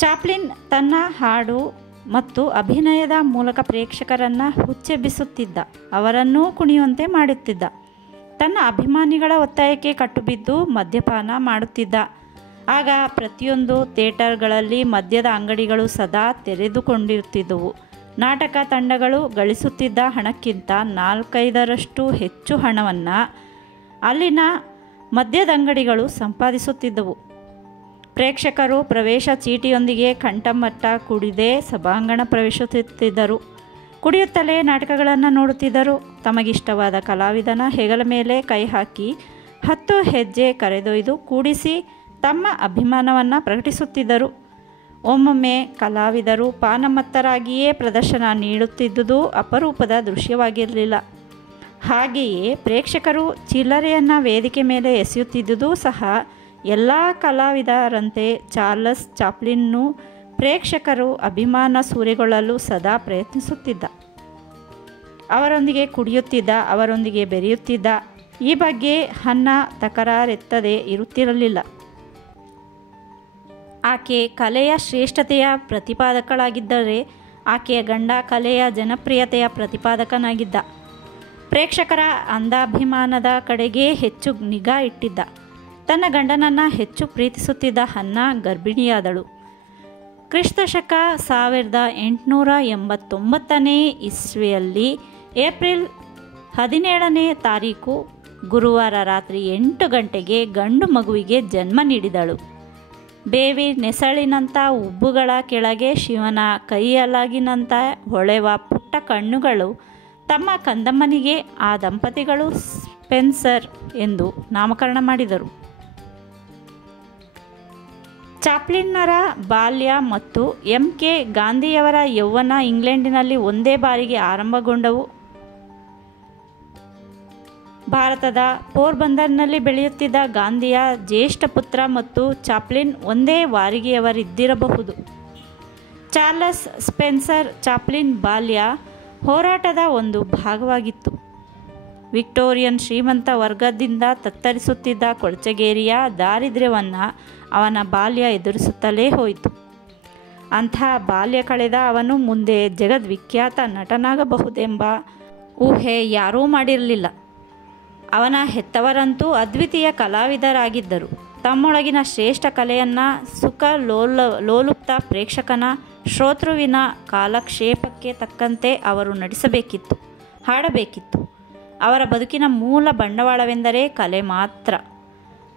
ಚಾಪ್ಲಿನ್ ತನ್ನ ಹಾಡು ಮತ್ತು ಅಭಿನಯದ ಮೂಲಕ ಪ್ರೇಕ್ಷಕರನ್ನು ಹುಚ್ಚೆಬ್ಬಿಸುತ್ತಿದ್ದ, ಅವರನ್ನೂ ಕುಣಿಯುವಂತೆ ಮಾಡುತ್ತಿದ್ದ. ತನ್ನ ಅಭಿಮಾನಿಗಳ ಒತ್ತಾಯಕ್ಕೆ ಕಟ್ಟುಬಿದ್ದು ಮದ್ಯಪಾನ ಮಾಡುತ್ತಿದ್ದ. ಆಗ ಪ್ರತಿಯೊಂದು ಥಿಯೇಟರ್ಗಳಲ್ಲಿ ಮದ್ಯದ ಅಂಗಡಿಗಳು ಸದಾ ತೆರೆದುಕೊಂಡಿರುತ್ತಿದ್ದವು. ನಾಟಕ ತಂಡಗಳು ಗಳಿಸುತ್ತಿದ್ದ ಹಣಕ್ಕಿಂತ 4-5ರಷ್ಟು ಹೆಚ್ಚು ಹಣವನ್ನು ಅಲ್ಲಿನ ಮದ್ಯದಂಗಡಿಗಳು ಸಂಪಾದಿಸುತ್ತಿದ್ದವು. ಪ್ರೇಕ್ಷಕರು ಪ್ರವೇಶ ಚೀಟಿಯೊಂದಿಗೆ ಕಂಠಮಟ್ಟ ಕುಡಿದೇ ಸಭಾಂಗಣ ಪ್ರವೇಶಿಸುತ್ತಿದ್ದರು. ಕುಡಿಯುತ್ತಲೇ ನಾಟಕಗಳನ್ನು ನೋಡುತ್ತಿದ್ದರು. ತಮಗಿಷ್ಟವಾದ ಕಲಾವಿದನ ಹೆಗಲ ಮೇಲೆ ಕೈ ಹಾಕಿ 10 ಹೆಜ್ಜೆ ಕರೆದೊಯ್ದು ಕೂಡಿಸಿ ತಮ್ಮ ಅಭಿಮಾನವನ್ನು ಪ್ರಕಟಿಸುತ್ತಿದ್ದರು. ಒಮ್ಮೊಮ್ಮೆ ಕಲಾವಿದರು ಪಾನಮತ್ತರಾಗಿಯೇ ಪ್ರದರ್ಶನ ನೀಡುತ್ತಿದ್ದುದು ಅಪರೂಪದ ದೃಶ್ಯವಾಗಿರಲಿಲ್ಲ. ಹಾಗೆಯೇ ಪ್ರೇಕ್ಷಕರು ಚಿಲ್ಲರೆಯನ್ನು ವೇದಿಕೆ ಮೇಲೆ ಎಸೆಯುತ್ತಿದ್ದುದು ಸಹ. ಎಲ್ಲ ಕಲಾವಿದರಂತೆ ಚಾರ್ಲಸ್ ಚಾಪ್ಲಿನ್ನೂ ಪ್ರೇಕ್ಷಕರು ಅಭಿಮಾನ ಸೂರೆಗೊಳ್ಳಲು ಸದಾ ಪ್ರಯತ್ನಿಸುತ್ತಿದ್ದ. ಅವರೊಂದಿಗೆ ಕುಡಿಯುತ್ತಿದ್ದ, ಅವರೊಂದಿಗೆ ಬೆರೆಯುತ್ತಿದ್ದ. ಈ ಬಗ್ಗೆ ಹನ್ನಾ ತಕರಾರೆತ್ತದೇ ಇರುತ್ತಿರಲಿಲ್ಲ. ಆಕೆ ಕಲೆಯ ಶ್ರೇಷ್ಠತೆಯ ಪ್ರತಿಪಾದಕಳಾಗಿದ್ದರೆ ಆಕೆಯ ಗಂಡ ಕಲೆಯ ಜನಪ್ರಿಯತೆಯ ಪ್ರತಿಪಾದಕನಾಗಿದ್ದ. ಪ್ರೇಕ್ಷಕರ ಅಂಧಾಭಿಮಾನದ ಕಡೆಗೆ ಹೆಚ್ಚು ನಿಗಾ ಇಟ್ಟಿದ್ದ. ತನ್ನ ಗಂಡನನ್ನು ಹೆಚ್ಚು ಪ್ರೀತಿಸುತ್ತಿದ್ದ ಹನ್ನಾ ಗರ್ಭಿಣಿಯಾದಳು. ಕ್ರಿಸ್ತಶಕ 1889 ಇಸ್ವಿಯಲ್ಲಿ ಏಪ್ರಿಲ್ 17ನೇ ತಾರೀಕು ಗುರುವಾರ ರಾತ್ರಿ 8 ಗಂಟೆಗೆ ಗಂಡು ಮಗುವಿಗೆ ಜನ್ಮ ನೀಡಿದಳು. ಬೇವಿ ನೆಸಳಿನಂಥ ಉಬ್ಬುಗಳ ಕೆಳಗೆ ಶಿವನ ಕೈಯಲಾಗಿನಂಥ ಹೊಳೆವ ಪುಟ್ಟ ಕಣ್ಣುಗಳು ತಮ್ಮ ಕಂದಮ್ಮನಿಗೆ ಆ ದಂಪತಿಗಳು ಸ್ಪೆನ್ಸರ್ ಎಂದು ನಾಮಕರಣ ಮಾಡಿದರು. ಚಾಪ್ಲಿನ್ನರ ಬಾಲ್ಯ ಮತ್ತು ಎಂ.ಕೆ. ಗಾಂಧಿಯವರ ಯೌವನ ಇಂಗ್ಲೆಂಡಿನಲ್ಲಿ ಒಂದೇ ಬಾರಿಗೆ ಆರಂಭಗೊಂಡವು. ಭಾರತದ ಪೋರ್ಬಂದರ್ನಲ್ಲಿ ಬೆಳೆಯುತ್ತಿದ್ದ ಗಾಂಧಿಯ ಜ್ಯೇಷ್ಠ ಪುತ್ರ ಮತ್ತು ಚಾಪ್ಲಿನ್ ಒಂದೇ ವಾರಿಗೆಯವರಿದ್ದಿರಬಹುದು. ಚಾರ್ಲಸ್ ಸ್ಪೆನ್ಸರ್ ಚಾಪ್ಲಿನ್ ಬಾಲ್ಯ ಹೋರಾಟದ ಒಂದು ಭಾಗವಾಗಿತ್ತು. ವಿಕ್ಟೋರಿಯನ್ ಶ್ರೀಮಂತ ವರ್ಗದಿಂದ ತತ್ತರಿಸುತ್ತಿದ್ದ ಕೊಳಚೆಗೇರಿಯ ದಾರಿದ್ರ್ಯವನ್ನು ಅವನ ಬಾಲ್ಯ ಎದುರಿಸುತ್ತಲೇ ಹೋಯಿತು. ಅಂಥ ಬಾಲ್ಯ ಕಳೆದ ಅವನು ಮುಂದೆ ಜಗದ್ವಿಖ್ಯಾತ ನಟನಾಗಬಹುದೆಂಬ ಊಹೆ ಯಾರೂ ಮಾಡಿರಲಿಲ್ಲ. ಅವನ ಹೆತ್ತವರಂತೂ ಅದ್ವಿತೀಯ ಕಲಾವಿದರಾಗಿದ್ದರು. ತಮ್ಮೊಳಗಿನ ಶ್ರೇಷ್ಠ ಕಲೆಯನ್ನು ಲೋಲುಪ್ತ ಪ್ರೇಕ್ಷಕನ ಶ್ರೋತೃವಿನ ಕಾಲಕ್ಷೇಪಕ್ಕೆ ತಕ್ಕಂತೆ ಅವರು ನಡೆಸಬೇಕಿತ್ತು, ಹಾಡಬೇಕಿತ್ತು. ಅವರ ಬದುಕಿನ ಮೂಲ ಬಂಡವಾಳವೆಂದರೆ ಕಲೆ ಮಾತ್ರ.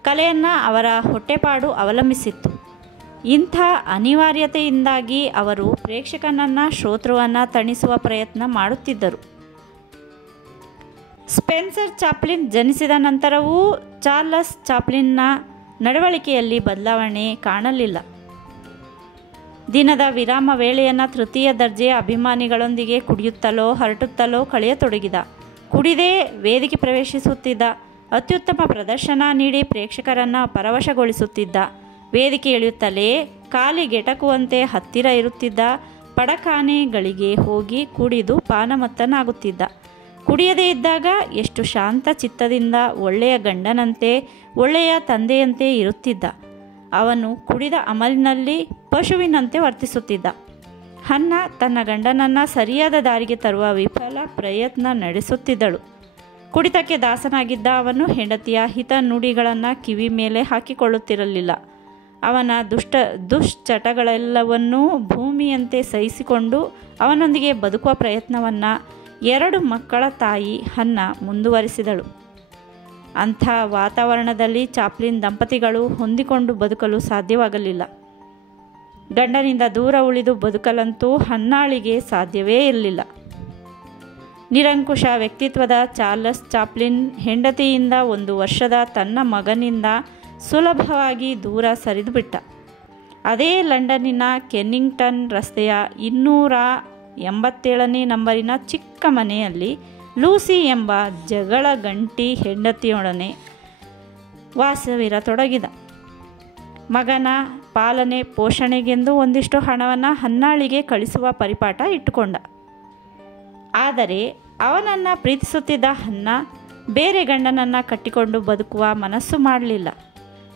ಕಲೆಯನ್ನು ಅವರ ಹೊಟ್ಟೆಪಾಡು ಅವಲಂಬಿಸಿತ್ತು. ಇಂಥ ಅನಿವಾರ್ಯತೆಯಿಂದಾಗಿ ಅವರು ಪ್ರೇಕ್ಷಕನನ್ನು ಶ್ರೋತೃವನ್ನು ತಣಿಸುವ ಪ್ರಯತ್ನ ಮಾಡುತ್ತಿದ್ದರು. ಸ್ಪೆನ್ಸರ್ ಚಾಪ್ಲಿನ್ ಜನಿಸಿದ ನಂತರವೂ ಚಾರ್ಲಸ್ ಚಾಪ್ಲಿನ್ನ ನಡವಳಿಕೆಯಲ್ಲಿ ಬದಲಾವಣೆ ಕಾಣಲಿಲ್ಲ. ದಿನದ ವಿರಾಮ ವೇಳೆಯನ್ನು ತೃತೀಯ ದರ್ಜೆಯ ಅಭಿಮಾನಿಗಳೊಂದಿಗೆ ಕುಡಿಯುತ್ತಲೋ ಹರಟುತ್ತಲೋ ಕಳೆಯತೊಡಗಿದ. ಕುಡಿದೇ ವೇದಿಕೆ ಪ್ರವೇಶಿಸುತ್ತಿದ್ದ. ಅತ್ಯುತ್ತಮ ಪ್ರದರ್ಶನ ನೀಡಿ ಪ್ರೇಕ್ಷಕರನ್ನು ಪರವಶಗೊಳಿಸುತ್ತಿದ್ದ. ವೇದಿಕೆ ಇಳಿಯುತ್ತಲೇ ಕಾಲಿಗೆಟಕುವಂತೆ ಹತ್ತಿರ ಇರುತ್ತಿದ್ದ ಪಡಕಾನೆಗಳಿಗೆ ಹೋಗಿ ಕುಡಿದು ಪಾನಮತ್ತನಾಗುತ್ತಿದ್ದ. ಕುಡಿಯದೇ ಇದ್ದಾಗ ಎಷ್ಟು ಶಾಂತ ಚಿತ್ತದಿಂದ ಒಳ್ಳೆಯ ಗಂಡನಂತೆ ಒಳ್ಳೆಯ ತಂದೆಯಂತೆ ಇರುತ್ತಿದ್ದ. ಅವನು ಕುಡಿದ ಅಮಲಿನಲ್ಲಿ ಪಶುವಿನಂತೆ ವರ್ತಿಸುತ್ತಿದ್ದ. ಹನ್ನಾ ತನ್ನ ಗಂಡನನ್ನು ಸರಿಯಾದ ದಾರಿಗೆ ತರುವ ವಿಫಲ ಪ್ರಯತ್ನ ನಡೆಸುತ್ತಿದ್ದಳು. ಕುಡಿತಕ್ಕೆ ದಾಸನಾಗಿದ್ದ ಅವನು ಹೆಂಡತಿಯ ಹಿತ ನುಡಿಗಳನ್ನು ಕಿವಿ ಮೇಲೆ ಹಾಕಿಕೊಳ್ಳುತ್ತಿರಲಿಲ್ಲ. ಅವನ ದುಶ್ಚಟಗಳೆಲ್ಲವನ್ನೂ ಭೂಮಿಯಂತೆ ಸಹಿಸಿಕೊಂಡು ಅವನೊಂದಿಗೆ ಬದುಕುವ ಪ್ರಯತ್ನವನ್ನು 2 ಮಕ್ಕಳ ತಾಯಿ ಹನ್ನಾ ಮುಂದುವರಿಸಿದಳು. ಅಂಥ ವಾತಾವರಣದಲ್ಲಿ ಚಾಪ್ಲಿನ್ ದಂಪತಿಗಳು ಹೊಂದಿಕೊಂಡು ಬದುಕಲು ಸಾಧ್ಯವಾಗಲಿಲ್ಲ. ಗಂಡನಿಂದ ದೂರ ಉಳಿದು ಬದುಕಲಂತೂ ಹನ್ನಾಳಿಗೆ ಸಾಧ್ಯವೇ ಇರಲಿಲ್ಲ. ನಿರಂಕುಶ ವ್ಯಕ್ತಿತ್ವದ ಚಾರ್ಲಸ್ ಚಾಪ್ಲಿನ್ ಹೆಂಡತಿಯಿಂದ 1 ವರ್ಷದ ತನ್ನ ಮಗನಿಂದ ಸುಲಭವಾಗಿ ದೂರ ಸರಿದುಬಿಟ್ಟ. ಅದೇ ಲಂಡನ್ನಿನ ಕೆನ್ನಿಂಗ್ಟನ್ ರಸ್ತೆಯ 287ನೇ ನಂಬರಿನ ಚಿಕ್ಕ ಮನೆಯಲ್ಲಿ ಲೂಸಿ ಎಂಬ ಜಗಳ ಗಂಟಿ ಹೆಂಡತಿಯೊಡನೆ ವಾಸವಿರತೊಡಗಿದ. ಮಗನ ಪಾಲನೆ ಪೋಷಣೆಗೆಂದು ಒಂದಿಷ್ಟು ಹಣವನ್ನು ಹನ್ನಾಳಿಗೆ ಕಳಿಸುವ ಪರಿಪಾಠ ಇಟ್ಟುಕೊಂಡ. ಆದರೆ ಅವನನ್ನು ಪ್ರೀತಿಸುತ್ತಿದ್ದ ಹನ್ನಾ ಬೇರೆ ಗಂಡನನ್ನು ಕಟ್ಟಿಕೊಂಡು ಬದುಕುವ ಮನಸ್ಸು ಮಾಡಲಿಲ್ಲ.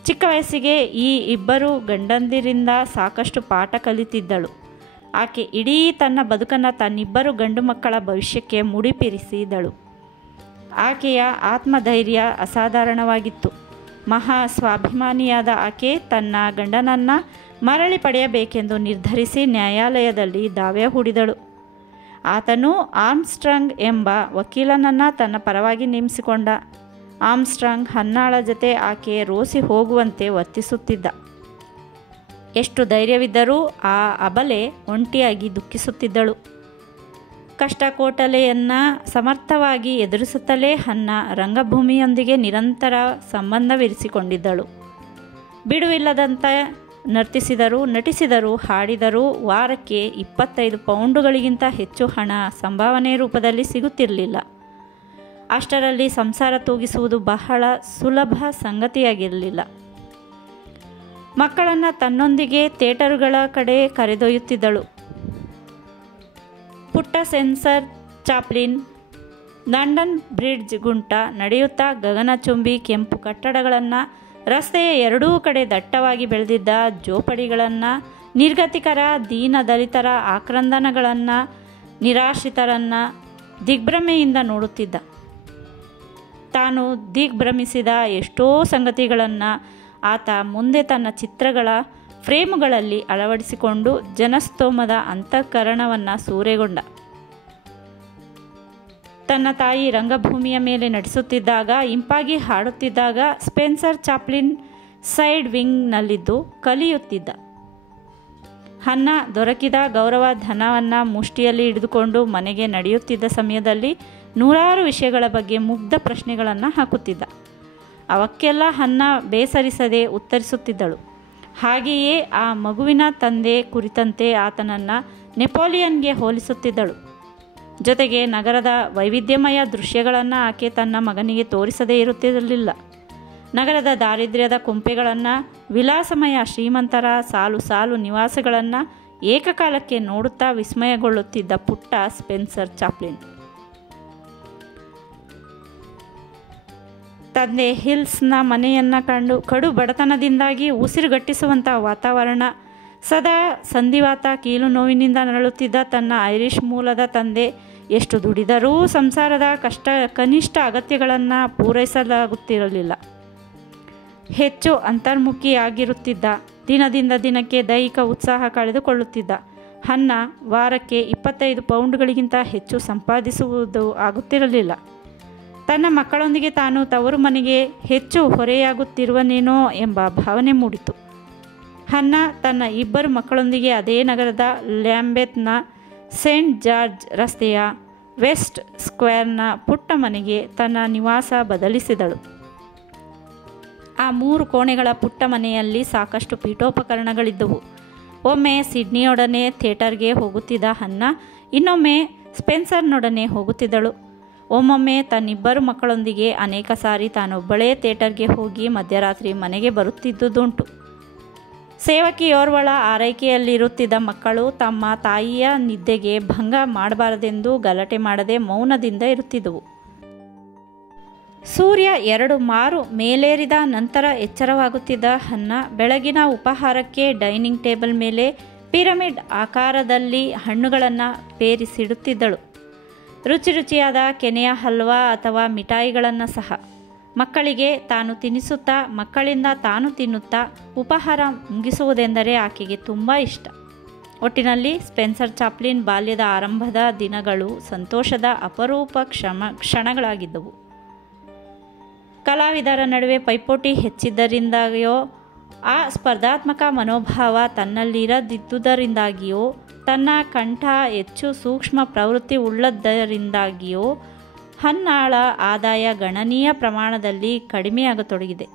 ಚಿಕ್ಕ ವಯಸ್ಸಿಗೆ ಈ ಇಬ್ಬರು ಗಂಡಂದಿರಿಂದ ಸಾಕಷ್ಟು ಪಾಠ ಕಲಿತಿದ್ದಳು. ಆಕೆ ಇಡೀ ತನ್ನ ಬದುಕನ್ನು ತನ್ನಿಬ್ಬರು ಗಂಡು ಮಕ್ಕಳ ಭವಿಷ್ಯಕ್ಕೆ ಮುಡಿಪಿರಿಸಿದಳು. ಆಕೆಯ ಆತ್ಮಧೈರ್ಯ ಅಸಾಧಾರಣವಾಗಿತ್ತು. ಮಹಾ ಸ್ವಾಭಿಮಾನಿಯಾದ ಆಕೆ ತನ್ನ ಗಂಡನನ್ನು ಮರಳಿ ಪಡೆಯಬೇಕೆಂದು ನಿರ್ಧರಿಸಿ ನ್ಯಾಯಾಲಯದಲ್ಲಿ ದಾವೆ ಹೂಡಿದಳು. ಆತನು ಆರ್ಮ್ಸ್ಟ್ರಾಂಗ್ ಎಂಬ ವಕೀಲನನ್ನು ತನ್ನ ಪರವಾಗಿ ನೇಮಿಸಿಕೊಂಡ. ಆರ್ಮ್ಸ್ಟ್ರಾಂಗ್ ಹನ್ನಾಳ ಜೊತೆ ಆಕೆ ರೋಸಿ ಹೋಗುವಂತೆ ವರ್ತಿಸುತ್ತಿದ್ದ. ಎಷ್ಟು ಧೈರ್ಯವಿದ್ದರೂ ಆ ಅಬಲೆ ಒಂಟಿಯಾಗಿ ದುಃಖಿಸುತ್ತಿದ್ದಳು. ಕಷ್ಟಕೋಟಲೆಯನ್ನು ಸಮರ್ಥವಾಗಿ ಎದುರಿಸುತ್ತಲೇ ಹನ್ನ ರಂಗಭೂಮಿಯೊಂದಿಗೆ ನಿರಂತರ ಸಂಬಂಧವಿರಿಸಿಕೊಂಡಿದ್ದಳು. ಬಿಡುವಿಲ್ಲದಂತೆ ನಟಿಸಿದರು, ಹಾಡಿದರೂ ವಾರಕ್ಕೆ 25 ಪೌಂಡುಗಳಿಗಿಂತ ಹೆಚ್ಚು ಹಣ ಸಂಭಾವನೆ ರೂಪದಲ್ಲಿ ಸಿಗುತ್ತಿರಲಿಲ್ಲ. ಅಷ್ಟರಲ್ಲಿ ಸಂಸಾರ ತೂಗಿಸುವುದು ಬಹಳ ಸುಲಭ ಸಂಗತಿಯಾಗಿರಲಿಲ್ಲ. ಮಕ್ಕಳನ್ನು ತನ್ನೊಂದಿಗೆ ಥಿಯೇಟರುಗಳ ಕಡೆ ಕರೆದೊಯ್ಯುತ್ತಿದ್ದಳು. ಪುಟ್ಟ ಸ್ಪೆನ್ಸರ್ ಚಾಪ್ಲಿನ್ ಲಂಡನ್ ಬ್ರಿಡ್ಜ್ ಗುಂಟ ನಡೆಯುತ್ತಾ ಗಗನಚುಂಬಿ ಕೆಂಪು ಕಟ್ಟಡಗಳನ್ನು, ರಸ್ತೆಯ ಎರಡೂ ಕಡೆ ದಟ್ಟವಾಗಿ ಬೆಳೆದಿದ್ದ ಜೋಪಡಿಗಳನ್ನು, ನಿರ್ಗತಿಕರ ದೀನದಲಿತರ ಆಕ್ರಂದನಗಳನ್ನು, ನಿರಾಶ್ರಿತರನ್ನು ದಿಗ್ಭ್ರಮೆಯಿಂದ ನೋಡುತ್ತಿದ್ದ. ತಾನು ದಿಗ್ಭ್ರಮಿಸಿದ ಎಷ್ಟೋ ಸಂಗತಿಗಳನ್ನು ಆತ ಮುಂದೆ ತನ್ನ ಚಿತ್ರಗಳ ಫ್ರೇಮುಗಳಲ್ಲಿ ಅಳವಡಿಸಿಕೊಂಡು ಜನಸ್ತೋಮದ ಅಂತಃಕರಣವನ್ನು ಸೂರೆಗೊಂಡ. ತನ್ನ ತಾಯಿ ರಂಗಭೂಮಿಯ ಮೇಲೆ ನಟಿಸುತ್ತಿದ್ದಾಗ, ಇಂಪಾಗಿ ಹಾಡುತ್ತಿದ್ದಾಗ ಸ್ಪೆನ್ಸರ್ ಚಾಪ್ಲಿನ್ ಸೈಡ್ ವಿಂಗ್ನಲ್ಲಿದ್ದು ಕಲಿಯುತ್ತಿದ್ದ. ಹನ್ನ ದೊರಕಿದ ಗೌರವ ಧನವನ್ನು ಮುಷ್ಟಿಯಲ್ಲಿ ಹಿಡಿದುಕೊಂಡು ಮನೆಗೆ ನಡೆಯುತ್ತಿದ್ದ ಸಮಯದಲ್ಲಿ ನೂರಾರು ವಿಷಯಗಳ ಬಗ್ಗೆ ಮುಗ್ಧ ಪ್ರಶ್ನೆಗಳನ್ನು ಹಾಕುತ್ತಿದ್ದ. ಅವಕ್ಕೆಲ್ಲ ಹನ್ನ ಬೇಸರಿಸದೆ ಉತ್ತರಿಸುತ್ತಿದ್ದಳು. ಹಾಗೆಯೇ ಆ ಮಗುವಿನ ತಂದೆ ಕುರಿತಂತೆ ಆತನನ್ನು ನೆಪೋಲಿಯನ್ಗೆ ಹೋಲಿಸುತ್ತಿದ್ದಳು. ಜೊತೆಗೆ ನಗರದ ವೈವಿಧ್ಯಮಯ ದೃಶ್ಯಗಳನ್ನು ಆಕೆ ತನ್ನ ಮಗನಿಗೆ ತೋರಿಸದೇ ಇರುತ್ತಿರಲಿಲ್ಲ. ನಗರದ ದಾರಿದ್ರ್ಯದ ಕೊಂಪೆಗಳನ್ನು, ವಿಲಾಸಮಯ ಶ್ರೀಮಂತರ ಸಾಲು ಸಾಲು ನಿವಾಸಗಳನ್ನು ಏಕಕಾಲಕ್ಕೆ ನೋಡುತ್ತಾ ವಿಸ್ಮಯಗೊಳ್ಳುತ್ತಿದ್ದ ಪುಟ್ಟ ಸ್ಪೆನ್ಸರ್ ಚಾಪ್ಲಿನ್. ತಂದೆ ಹಿಲ್ಸ್ನ ಮನೆಯನ್ನು ಕಂಡು ಕಡು ಬಡತನದಿಂದಾಗಿ ಉಸಿರುಗಟ್ಟಿಸುವಂಥ ವಾತಾವರಣ, ಸದಾ ಸಂಧಿವಾತ ಕೀಲು ನೋವಿನಿಂದ ನರಳುತ್ತಿದ್ದ ತನ್ನ ಐರಿಷ್ ಮೂಲದ ತಂದೆ ಎಷ್ಟು ದುಡಿದರೂ ಸಂಸಾರದ ಕನಿಷ್ಠ ಅಗತ್ಯಗಳನ್ನು ಪೂರೈಸಲಾಗುತ್ತಿರಲಿಲ್ಲ. ಹೆಚ್ಚು ಅಂತರ್ಮುಖಿಯಾಗಿರುತ್ತಿದ್ದ. ದಿನದಿಂದ ದಿನಕ್ಕೆ ದೈಹಿಕ ಉತ್ಸಾಹ ಕಳೆದುಕೊಳ್ಳುತ್ತಿದ್ದ. ಹನ್ನ ವಾರಕ್ಕೆ 25 ಪೌಂಡುಗಳಿಗಿಂತ ಹೆಚ್ಚು ಸಂಪಾದಿಸುವುದು ಆಗುತ್ತಿರಲಿಲ್ಲ. ತನ್ನ ಮಕ್ಕಳೊಂದಿಗೆ ತಾನು ತವರು ಮನೆಗೆ ಹೆಚ್ಚು ಹೊರೆಯಾಗುತ್ತಿರುವನೇನೋ ಎಂಬ ಭಾವನೆ ಮೂಡಿತು. ಹನ್ನ ತನ್ನ ಇಬ್ಬರು ಮಕ್ಕಳೊಂದಿಗೆ ಅದೇ ನಗರದ ಲ್ಯಾಂಬೆತ್ನ ಸೇಂಟ್ ಜಾರ್ಜ್ ರಸ್ತೆಯ ವೆಸ್ಟ್ ಸ್ಕ್ವೇರ್ನ ಪುಟ್ಟ ಮನೆಗೆ ತನ್ನ ನಿವಾಸ ಬದಲಿಸಿದಳು. ಆ 3 ಕೋಣೆಗಳ ಪುಟ್ಟ ಮನೆಯಲ್ಲಿ ಸಾಕಷ್ಟು ಪೀಠೋಪಕರಣಗಳಿದ್ದವು. ಒಮ್ಮೆ ಸಿಡ್ನಿಯೊಡನೆ ಥಿಯೇಟರ್ಗೆ ಹೋಗುತ್ತಿದ್ದ ಹನ್ನ ಇನ್ನೊಮ್ಮೆ ಸ್ಪೆನ್ಸರ್ನೊಡನೆ ಹೋಗುತ್ತಿದ್ದಳು. ಒಮ್ಮೊಮ್ಮೆ ತನ್ನಿಬ್ಬರು ಮಕ್ಕಳೊಂದಿಗೆ ಅನೇಕ ಸಾರಿ ತಾನೊಬ್ಬಳೇ ಥಿಯೇಟರ್ಗೆ ಹೋಗಿ ಮಧ್ಯರಾತ್ರಿ ಮನೆಗೆ ಬರುತ್ತಿದ್ದುದುಂಟು. ಸೇವಕಿಯೋರ್ವಳ ಆರೈಕೆಯಲ್ಲಿರುತ್ತಿದ್ದ ಮಕ್ಕಳು ತಮ್ಮ ತಾಯಿಯ ನಿದ್ದೆಗೆ ಭಂಗ ಮಾಡಬಾರದೆಂದು ಗಲಾಟೆ ಮಾಡದೆ ಮೌನದಿಂದ ಇರುತ್ತಿದ್ದವು. ಸೂರ್ಯ 2 ಮಾರು ಮೇಲೇರಿದ ನಂತರ ಎಚ್ಚರವಾಗುತ್ತಿದ್ದ ಹನ್ನ ಬೆಳಗಿನ ಉಪಹಾರಕ್ಕೆ ಡೈನಿಂಗ್ ಟೇಬಲ್ ಮೇಲೆ ಪಿರಮಿಡ್ ಆಕಾರದಲ್ಲಿ ಹಣ್ಣುಗಳನ್ನು ಪೇರಿಸಿಡುತ್ತಿದ್ದಳು. ರುಚಿ ರುಚಿಯಾದ ಕೆನೆಯ ಹಲ್ವಾ ಅಥವಾ ಮಿಠಾಯಿಗಳನ್ನು ಸಹ. ಮಕ್ಕಳಿಗೆ ತಾನು ತಿನ್ನಿಸುತ್ತಾ, ಮಕ್ಕಳಿಂದ ತಾನು ತಿನ್ನುತ್ತಾ ಉಪಹಾರ ಮುಗಿಸುವುದೆಂದರೆ ಆಕೆಗೆ ತುಂಬ ಇಷ್ಟ. ಒಟ್ಟಿನಲ್ಲಿ ಸ್ಪೆನ್ಸರ್ ಚಾಪ್ಲಿನ್ ಬಾಲ್ಯದ ಆರಂಭದ ದಿನಗಳು ಸಂತೋಷದ ಅಪರೂಪ ಕ್ಷಣಗಳಾಗಿದ್ದವು. ಕಲಾವಿದರ ನಡುವೆ ಪೈಪೋಟಿ ಹೆಚ್ಚಿದ್ದರಿಂದಾಗಿಯೋ, ಆ ಸ್ಪರ್ಧಾತ್ಮಕ ಮನೋಭಾವ ತನ್ನಲ್ಲಿರದಿದ್ದುದರಿಂದಾಗಿಯೋ, ತನ್ನ ಕಂಠ ಹೆಚ್ಚು ಸೂಕ್ಷ್ಮ ಪ್ರವೃತ್ತಿ ಉಳ್ಳದ್ದರಿಂದಾಗಿಯೋ ಹನ್ನಾಳ ಆದಾಯ ಗಣನೀಯ ಪ್ರಮಾಣದಲ್ಲಿ ಕಡಿಮೆಯಾಗತೊಡಗಿದೆ.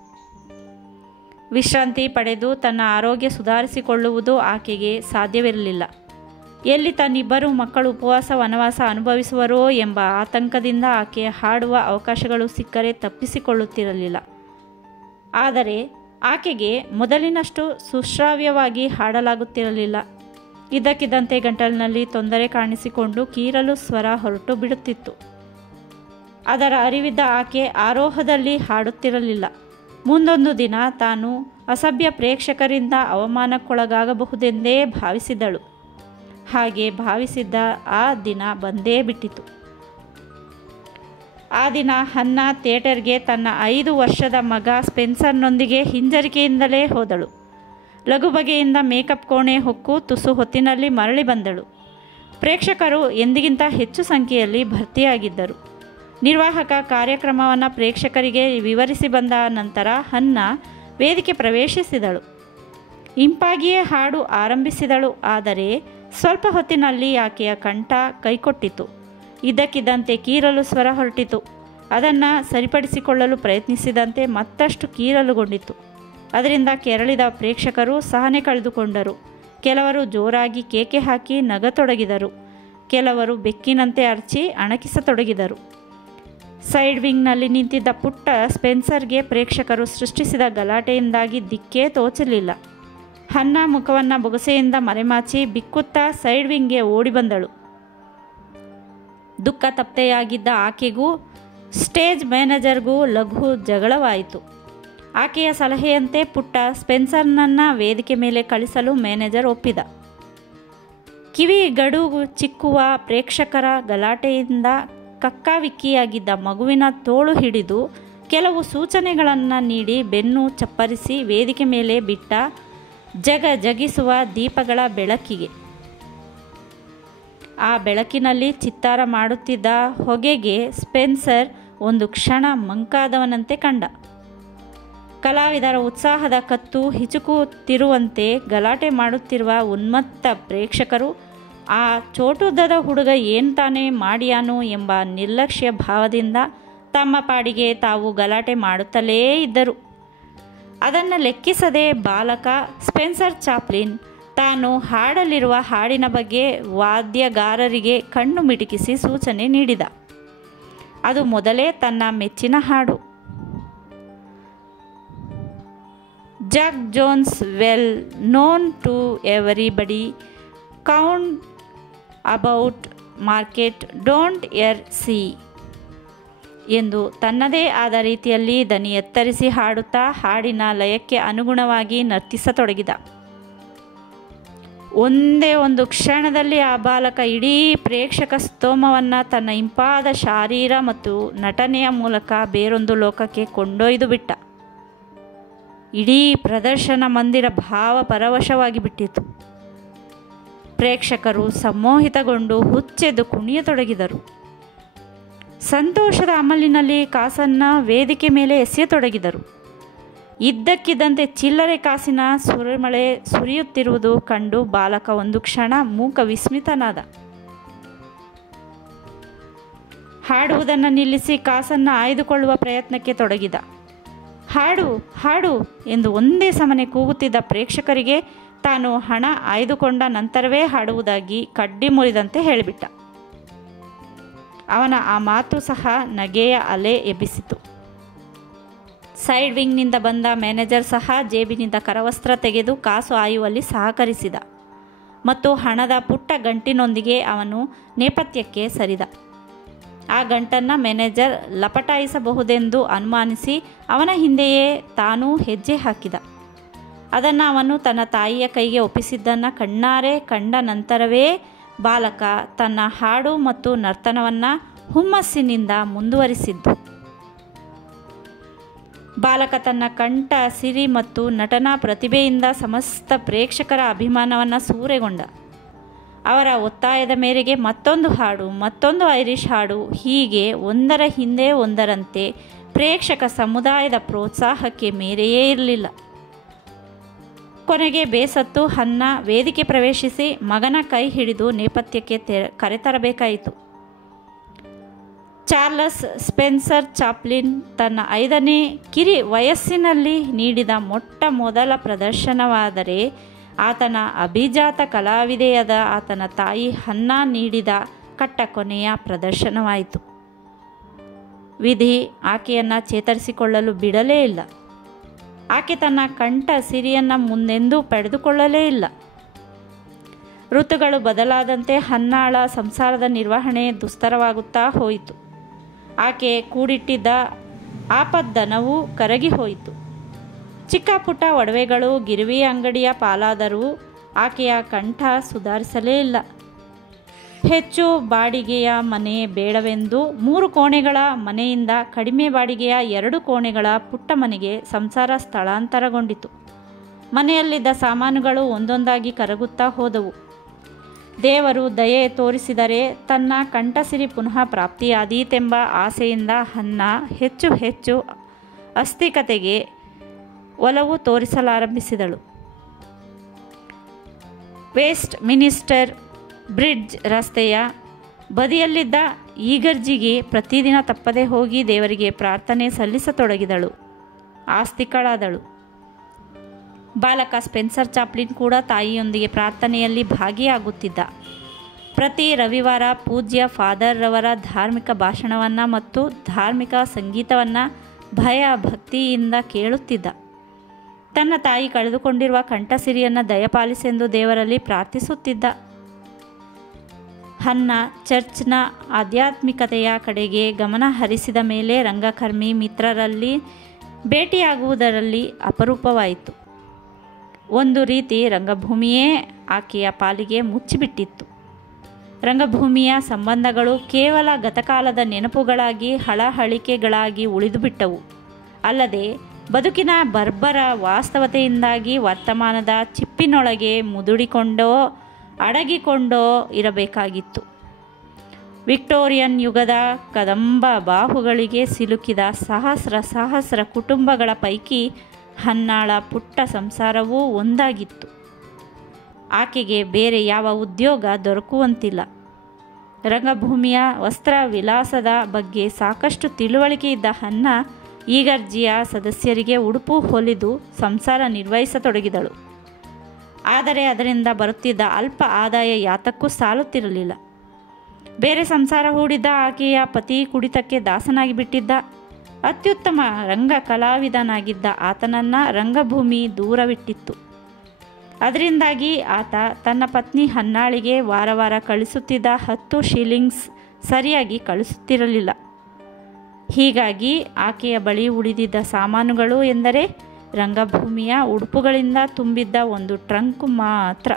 ವಿಶ್ರಾಂತಿ ಪಡೆದು ತನ್ನ ಆರೋಗ್ಯ ಸುಧಾರಿಸಿಕೊಳ್ಳುವುದು ಆಕೆಗೆ ಸಾಧ್ಯವಿರಲಿಲ್ಲ. ಎಲ್ಲಿ ತನ್ನಿಬ್ಬರು ಮಕ್ಕಳು ಉಪವಾಸ ವನವಾಸ ಅನುಭವಿಸುವರೋ ಎಂಬ ಆತಂಕದಿಂದ ಆಕೆ ಹಾಡುವ ಅವಕಾಶಗಳು ಸಿಕ್ಕರೆ ತಪ್ಪಿಸಿಕೊಳ್ಳುತ್ತಿರಲಿಲ್ಲ. ಆದರೆ ಆಕೆಗೆ ಮೊದಲಿನಷ್ಟು ಸುಶ್ರಾವ್ಯವಾಗಿ ಹಾಡಲಾಗುತ್ತಿರಲಿಲ್ಲ. ಇದ್ದಕ್ಕಿದ್ದಂತೆ ಗಂಟಲಿನಲ್ಲಿ ತೊಂದರೆ ಕಾಣಿಸಿಕೊಂಡು ಕೀರಲು ಸ್ವರ ಹೊರಟು ಬಿಡುತ್ತಿತ್ತು. ಅದರ ಅರಿವಿದ್ದ ಆಕೆ ಆರೋಹದಲ್ಲಿ ಹಾಡುತ್ತಿರಲಿಲ್ಲ. ಮುಂದೊಂದು ದಿನ ತಾನು ಅಸಭ್ಯ ಪ್ರೇಕ್ಷಕರಿಂದ ಅವಮಾನಕ್ಕೊಳಗಾಗಬಹುದೆಂದೇ ಭಾವಿಸಿದಳು. ಹಾಗೆ ಭಾವಿಸಿದ್ದ ಆ ದಿನ ಬಂದೇ ಬಿಟ್ಟಿತು. ಆ ದಿನ ಹನ್ನಾ ಥಿಯೇಟರ್ಗೆ ತನ್ನ 5 ವರ್ಷದ ಮಗ ಸ್ಪೆನ್ಸರ್ನೊಂದಿಗೆ ಹಿಂಜರಿಕೆಯಿಂದಲೇ ಹೋದಳು. ಲಘು ಬಗೆಯಿಂದ ಮೇಕಪ್ ಕೋಣೆ ಹೊಕ್ಕು ತುಸು ಹೊತ್ತಿನಲ್ಲಿ ಮರಳಿ ಬಂದಳು. ಪ್ರೇಕ್ಷಕರು ಎಂದಿಗಿಂತ ಹೆಚ್ಚು ಸಂಖ್ಯೆಯಲ್ಲಿ ಭರ್ತಿಯಾಗಿದ್ದರು. ನಿರ್ವಾಹಕ ಕಾರ್ಯಕ್ರಮವನ್ನು ಪ್ರೇಕ್ಷಕರಿಗೆ ವಿವರಿಸಿ ಬಂದ ನಂತರ ಹನ್ನಾ ವೇದಿಕೆ ಪ್ರವೇಶಿಸಿದಳು. ಇಂಪಾಗಿಯೇ ಹಾಡು ಆರಂಭಿಸಿದಳು. ಆದರೆ ಸ್ವಲ್ಪ ಹೊತ್ತಿನಲ್ಲಿ ಆಕೆಯ ಕಂಠ ಕೈಕೊಟ್ಟಿತು. ಇದ್ದಕ್ಕಿದ್ದಂತೆ ಕೀರಲು ಸ್ವರ ಹೊರಟಿತು. ಅದನ್ನು ಸರಿಪಡಿಸಿಕೊಳ್ಳಲು ಪ್ರಯತ್ನಿಸಿದಂತೆ ಮತ್ತಷ್ಟು ಕೀರಲುಗೊಂಡಿತು. ಅದರಿಂದ ಕೆರಳಿದ ಪ್ರೇಕ್ಷಕರು ಸಹನೆ ಕಳೆದುಕೊಂಡರು. ಕೆಲವರು ಜೋರಾಗಿ ಕೇಕೆ ಹಾಕಿ ನಗತೊಡಗಿದರು. ಕೆಲವರು ಬೆಕ್ಕಿನಂತೆ ಅರಚಿ ಅಣಕಿಸತೊಡಗಿದರು. ಸೈಡ್ ವಿಂಗ್ನಲ್ಲಿ ನಿಂತಿದ್ದ ಪುಟ್ಟ ಸ್ಪೆನ್ಸರ್ಗೆ ಪ್ರೇಕ್ಷಕರು ಸೃಷ್ಟಿಸಿದ ಗಲಾಟೆಯಿಂದಾಗಿ ದಿಕ್ಕೇ ತೋಚಲಿಲ್ಲ. ಹನ್ನಾ ಮುಖವನ್ನು ಬೊಗಸೆಯಿಂದ ಮರೆಮಾಚಿ ಬಿಕ್ಕುತ್ತಾ ಸೈಡ್ ವಿಂಗ್ಗೆ ಓಡಿ ಬಂದಳು. ದುಃಖ ತಪ್ತೆಯಾಗಿದ್ದ ಆಕೆಗೂ ಸ್ಟೇಜ್ ಮ್ಯಾನೇಜರ್ಗೂ ಲಘು ಜಗಳವಾಯಿತು. ಆಕೆಯ ಸಲಹೆಯಂತೆ ಪುಟ್ಟ ಸ್ಪೆನ್ಸರ್ನನ್ನು ವೇದಿಕೆ ಮೇಲೆ ಕಳಿಸಲು ಮ್ಯಾನೇಜರ್ ಒಪ್ಪಿದ. ಕಿವಿ ಗಡುಗು ಚಿಕ್ಕುವ ಪ್ರೇಕ್ಷಕರ ಗಲಾಟೆಯಿಂದ ಕಕ್ಕಾವಿಕ್ಕಿಯಾಗಿದ್ದ ಮಗುವಿನ ತೋಳು ಹಿಡಿದು ಕೆಲವು ಸೂಚನೆಗಳನ್ನು ನೀಡಿ ಬೆನ್ನು ಚಪ್ಪರಿಸಿ ವೇದಿಕೆ ಮೇಲೆ ಬಿಟ್ಟ ಜಗಿಸುವ ದೀಪಗಳ ಬೆಳಕಿಗೆ. ಆ ಬೆಳಕಿನಲ್ಲಿ ಚಿತ್ತಾರ ಮಾಡುತ್ತಿದ್ದ ಹೊಗೆಗೆ ಸ್ಪೆನ್ಸರ್ ಒಂದು ಕ್ಷಣ ಮಂಕಾದವನಂತೆ ಕಂಡ. ಕಲಾವಿದರ ಉತ್ಸಾಹದ ಕತ್ತು ಹಿಚುಕುತ್ತಿರುವಂತೆ ಗಲಾಟೆ ಮಾಡುತ್ತಿರುವ ಉನ್ಮತ್ತ ಪ್ರೇಕ್ಷಕರು ಆ ಚೋಟುದ್ದದ ಹುಡುಗ ಏನು ತಾನೇ ಮಾಡಿಯಾನು ಎಂಬ ನಿರ್ಲಕ್ಷ್ಯ ಭಾವದಿಂದ ತಮ್ಮ ಪಾಡಿಗೆ ತಾವು ಗಲಾಟೆ ಮಾಡುತ್ತಲೇ ಇದ್ದರು. ಅದನ್ನು ಲೆಕ್ಕಿಸದೆ ಬಾಲಕ ಸ್ಪೆನ್ಸರ್ ಚಾಪ್ಲಿನ್ ತಾನು ಹಾಡಲಿರುವ ಹಾಡಿನ ಬಗ್ಗೆ ವಾದ್ಯಗಾರರಿಗೆ ಕಣ್ಣು ಮಿಟುಕಿಸಿ ಸೂಚನೆ ನೀಡಿದ. ಅದು ಮೊದಲೇ ತನ್ನ ಮೆಚ್ಚಿನ ಹಾಡು. Jug Jones well known to everybody count about market don't err see ಎಂದು ತನ್ನದೇ ಆದ ರೀತಿಯಲ್ಲಿ ದನಿ ಎತ್ತರಿಸಿ ಹಾಡುತ್ತಾ ಹಾಡಿನ ಲಯಕ್ಕೆ ಅನುಗುಣವಾಗಿ ನರ್ತಿಸತೊಡಗಿದ. ಒಂದೇ ಒಂದು ಕ್ಷಣದಲ್ಲಿ ಆ ಬಾಲಕ ಇಡೀ ಪ್ರೇಕ್ಷಕ ಸ್ತೋಮವನ್ನು ತನ್ನ ಇಂಪಾದ ಶಾರೀರ ಮತ್ತು ನಟನೆಯ ಮೂಲಕ ಬೇರೊಂದು ಲೋಕಕ್ಕೆ ಕೊಂಡೊಯ್ದು ಬಿಟ್ಟ. ಇಡೀ ಪ್ರದರ್ಶನ ಮಂದಿರ ಭಾವ ಪರವಶವಾಗಿ ಬಿಟ್ಟಿತು. ಪ್ರೇಕ್ಷಕರು ಸಮ್ಮೋಹಿತಗೊಂಡು ಹುಚ್ಚೆದ್ದು ಕುಣಿಯತೊಡಗಿದರು. ಸಂತೋಷದ ಅಮಲಿನಲ್ಲಿ ಕಾಸನ್ನು ವೇದಿಕೆ ಮೇಲೆ ಎಸೆಯತೊಡಗಿದರು. ಇದ್ದಕ್ಕಿದ್ದಂತೆ ಚಿಲ್ಲರೆ ಕಾಸಿನ ಸುರಿಮಳೆ ಸುರಿಯುತ್ತಿರುವುದು ಕಂಡು ಬಾಲಕ ಒಂದು ಕ್ಷಣ ಮೂಕ ವಿಸ್ಮಿತನಾದ. ಹಾಡುವುದನ್ನು ನಿಲ್ಲಿಸಿ ಕಾಸನ್ನು ಆಯ್ದುಕೊಳ್ಳುವ ಪ್ರಯತ್ನಕ್ಕೆ ತೊಡಗಿದ. ಹಾಡು ಹಾಡು ಎಂದು ಒಂದೇ ಸಮನೆ ಕೂಗುತ್ತಿದ್ದ ಪ್ರೇಕ್ಷಕರಿಗೆ ತಾನು ಹಣ ಆಯ್ದುಕೊಂಡ ನಂತರವೇ ಹಾಡುವುದಾಗಿ ಕಡ್ಡಿ ಮುರಿದಂತೆ ಹೇಳಿಬಿಟ್ಟ. ಅವನ ಆ ಮಾತು ಸಹ ನಗೆಯ ಅಲೆ ಎಬ್ಬಿಸಿತು. ಸೈಡ್ ವಿಂಗ್ನಿಂದ ಬಂದ ಮ್ಯಾನೇಜರ್ ಸಹ ಜೇಬಿನಿಂದ ಕರವಸ್ತ್ರ ತೆಗೆದು ಕಾಸು ಆಯುವಲ್ಲಿ ಸಹಕರಿಸಿದ ಮತ್ತು ಹಣದ ಪುಟ್ಟ ಗಂಟಿನೊಂದಿಗೆ ಅವನು ನೇಪಥ್ಯಕ್ಕೆ ಸರಿದ. ಆ ಗಂಟನ್ನು ಮ್ಯಾನೇಜರ್ ಲಪಟಾಯಿಸಬಹುದೆಂದು ಅನುಮಾನಿಸಿ ಅವನ ಹಿಂದೆಯೇ ತಾನೂ ಹೆಜ್ಜೆ ಹಾಕಿದ. ಅದನ್ನು ಅವನು ತನ್ನ ತಾಯಿಯ ಕೈಗೆ ಒಪ್ಪಿಸಿದ್ದನ್ನು ಕಣ್ಣಾರೆ ಕಂಡ ನಂತರವೇ ಬಾಲಕ ತನ್ನ ಹಾಡು ಮತ್ತು ನರ್ತನವನ್ನು ಹುಮ್ಮಸ್ಸಿನಿಂದ ಮುಂದುವರಿಸಿದ್ದು. ಬಾಲಕ ತನ್ನ ಕಂಠ ಸಿರಿ ಮತ್ತು ನಟನಾ ಪ್ರತಿಭೆಯಿಂದ ಸಮಸ್ತ ಪ್ರೇಕ್ಷಕರ ಅಭಿಮಾನವನ್ನು ಸೂರೆಗೊಂಡ. ಅವರ ಒತ್ತಾಯದ ಮೇರೆಗೆ ಮತ್ತೊಂದು ಹಾಡು, ಮತ್ತೊಂದು ಐರಿಷ್ ಹಾಡು, ಹೀಗೆ ಒಂದರ ಹಿಂದೆ ಒಂದರಂತೆ ಪ್ರೇಕ್ಷಕ ಸಮುದಾಯದ ಪ್ರೋತ್ಸಾಹಕ್ಕೆ ಮೇರೆಯೇ ಇರಲಿಲ್ಲ. ಕೊನೆಗೆ ಬೇಸತ್ತು ಹನ್ನಾ ವೇದಿಕೆ ಪ್ರವೇಶಿಸಿ ಮಗನ ಕೈ ಹಿಡಿದು ನೇಪಥ್ಯಕ್ಕೆ ಕರೆತರಬೇಕಾಯಿತು. ಚಾರ್ಲಸ್ ಸ್ಪೆನ್ಸರ್ ಚಾಪ್ಲಿನ್ ತನ್ನ 5ನೇ ಕಿರಿ ವಯಸ್ಸಿನಲ್ಲಿ ನೀಡಿದ ಮೊಟ್ಟ ಮೊದಲ ಪ್ರದರ್ಶನವಾದರೆ ಆತನ ಅಭಿಜಾತ ಕಲಾವಿದೆಯಾದ ಆತನ ತಾಯಿ ಹನ್ನಾ ನೀಡಿದ ಕಟ್ಟ ಕೊನೆಯ ಪ್ರದರ್ಶನವಾಯಿತು. ವಿಧಿ ಆಕೆಯನ್ನು ಚೇತರಿಸಿಕೊಳ್ಳಲು ಬಿಡಲೇ ಇಲ್ಲ. ಆಕೆ ತನ್ನ ಕಂಠ ಸಿರಿಯನ್ನು ಮುಂದೆಂದೂ ಪಡೆದುಕೊಳ್ಳಲೇ ಇಲ್ಲ. ಋತುಗಳು ಬದಲಾದಂತೆ ಹನ್ನಾಳ ಸಂಸಾರದ ನಿರ್ವಹಣೆ ದುಸ್ತರವಾಗುತ್ತಾ ಹೋಯಿತು. ಆಕೆ ಕೂಡಿಟ್ಟಿದ್ದ ಆಪದ್ದನವು ಕರಗಿ ಹೋಯಿತು. ಚಿಕ್ಕ ಪುಟ್ಟ ಒಡವೆಗಳು ಗಿರಿವಿ ಅಂಗಡಿಯ ಪಾಲಾದರೂ ಆಕೆಯ ಕಂಠ ಸುಧಾರಿಸಲೇ ಇಲ್ಲ. ಹೆಚ್ಚು ಬಾಡಿಗೆಯ ಮನೆ ಬೇಡವೆಂದು 3 ಕೋಣೆಗಳ ಮನೆಯಿಂದ ಕಡಿಮೆ ಬಾಡಿಗೆಯ 2 ಕೋಣೆಗಳ ಪುಟ್ಟ ಮನೆಗೆ ಸಂಸಾರ ಸ್ಥಳಾಂತರಗೊಂಡಿತು. ಮನೆಯಲ್ಲಿದ್ದ ಸಾಮಾನುಗಳು ಒಂದೊಂದಾಗಿ ಕರಗುತ್ತಾ ಹೋದವು. ದೇವರು ದಯೆ ತೋರಿಸಿದರೆ ತನ್ನ ಕಂಠಸಿರಿ ಪುನಃ ಪ್ರಾಪ್ತಿಯಾದೀತೆಂಬ ಆಸೆಯಿಂದ ಹನ್ನ ಹೆಚ್ಚು ಹೆಚ್ಚು ಆಸ್ತಿಕತೆಗೆ ಒಲವು ತೋರಿಸಲಾರಂಭಿಸಿದಳು. ವೆಸ್ಟ್ ಮಿನಿಸ್ಟರ್ ಬ್ರಿಡ್ಜ್ ರಸ್ತೆಯ ಬದಿಯಲ್ಲಿದ್ದ ಈಗರ್ಜಿಗೆ ಪ್ರತಿದಿನ ತಪ್ಪದೆ ಹೋಗಿ ದೇವರಿಗೆ ಪ್ರಾರ್ಥನೆ ಸಲ್ಲಿಸತೊಡಗಿದಳು. ಆಸ್ತಿಕಳಾದಳು. ಬಾಲಕ ಸ್ಪೆನ್ಸರ್ ಚಾಪ್ಲಿನ್ ಕೂಡ ತಾಯಿಯೊಂದಿಗೆ ಪ್ರಾರ್ಥನೆಯಲ್ಲಿ ಭಾಗಿಯಾಗುತ್ತಿದ್ದ. ಪ್ರತಿ ರವಿವಾರ ಪೂಜ್ಯ ಫಾದರ್ ರವರ ಧಾರ್ಮಿಕ ಭಾಷಣವನ್ನು ಮತ್ತು ಧಾರ್ಮಿಕ ಸಂಗೀತವನ್ನು ಭಯ ಭಕ್ತಿಯಿಂದ ಕೇಳುತ್ತಿದ್ದ. ತನ್ನ ತಾಯಿ ಕಳೆದುಕೊಂಡಿರುವ ಕಂಠಸಿರಿಯನ್ನು ದಯಪಾಲಿಸೆಂದು ದೇವರಲ್ಲಿ ಪ್ರಾರ್ಥಿಸುತ್ತಿದ್ದ. ಹನ್ನ ಚರ್ಚ್ನ ಆಧ್ಯಾತ್ಮಿಕತೆಯ ಕಡೆಗೆ ಗಮನ ಹರಿಸಿದ ಮೇಲೆ ರಂಗಕರ್ಮಿ ಮಿತ್ರರಲ್ಲಿ ಭೇಟಿಯಾಗುವುದರಲ್ಲಿ ಅಪರೂಪವಾಯಿತು. ಒಂದು ರೀತಿ ರಂಗಭೂಮಿಯೇ ಆಕೆಯ ಪಾಲಿಗೆ ಮುಚ್ಚಿಬಿಟ್ಟಿತ್ತು. ರಂಗಭೂಮಿಯ ಸಂಬಂಧಗಳು ಕೇವಲ ಗತಕಾಲದ ನೆನಪುಗಳಾಗಿ ಹಳಹಳಿಕೆಗಳಾಗಿ ಉಳಿದುಬಿಟ್ಟವು. ಅಲ್ಲದೆ ಬದುಕಿನ ಬರ್ಬರ ವಾಸ್ತವತೆಯಿಂದಾಗಿ ವರ್ತಮಾನದ ಚಿಪ್ಪಿನೊಳಗೆ ಮುದುಡಿಕೊಂಡೋ ಅಡಗಿಕೊಂಡೋ ಇರಬೇಕಾಗಿತ್ತು. ವಿಕ್ಟೋರಿಯನ್ ಯುಗದ ಕದಂಬ ಬಾಹುಗಳಿಗೆ ಸಿಲುಕಿದ ಸಹಸ್ರ ಕುಟುಂಬಗಳ ಪೈಕಿ ಹನ್ನಾಳ ಪುಟ್ಟ ಸಂಸಾರವೂ ಒಂದಾಗಿತ್ತು. ಆಕೆಗೆ ಬೇರೆ ಯಾವ ಉದ್ಯೋಗ ದೊರಕುವಂತಿಲ್ಲ. ರಂಗಭೂಮಿಯ ವಸ್ತ್ರ ವಿಲಾಸದ ಬಗ್ಗೆ ಸಾಕಷ್ಟು ತಿಳುವಳಿಕೆ ಇದ್ದ ಹನ್ನ ಈಗರ್ಜಿಯ ಸದಸ್ಯರಿಗೆ ಉಡುಪು ಹೊಲಿದು ಸಂಸಾರ ನಿರ್ವಹಿಸತೊಡಗಿದಳು. ಆದರೆ ಅದರಿಂದ ಬರುತ್ತಿದ್ದ ಅಲ್ಪ ಆದಾಯ ಯಾತಕ್ಕೂ ಸಾಲುತ್ತಿರಲಿಲ್ಲ. ಬೇರೆ ಸಂಸಾರ ಹೂಡಿದ್ದ ಆಕೆಯ ಪತಿ ಕುಡಿತಕ್ಕೆ ದಾಸನಾಗಿ ಬಿಟ್ಟಿದ್ದ. ಅತ್ಯುತ್ತಮ ರಂಗ ಕಲಾವಿದನಾಗಿದ್ದ ಆತನನ್ನು ರಂಗಭೂಮಿ ದೂರವಿಟ್ಟಿತ್ತು. ಅದರಿಂದಾಗಿ ಆತ ತನ್ನ ಪತ್ನಿ ಹನ್ನಾಳಿಗೆ ವಾರ ವಾರ ಕಳಿಸುತ್ತಿದ್ದ 10 ಶಿಲ್ಲಿಂಗ್ಸ್ ಸರಿಯಾಗಿ ಕಳಿಸುತ್ತಿರಲಿಲ್ಲ. ಹೀಗಾಗಿ ಆಕೆಯ ಬಳಿ ಉಳಿದಿದ್ದ ಸಾಮಾನುಗಳು ಎಂದರೆ ರಂಗಭೂಮಿಯ ಉಡುಪುಗಳಿಂದ ತುಂಬಿದ್ದ ಒಂದು ಟ್ರಂಕ್ ಮಾತ್ರ.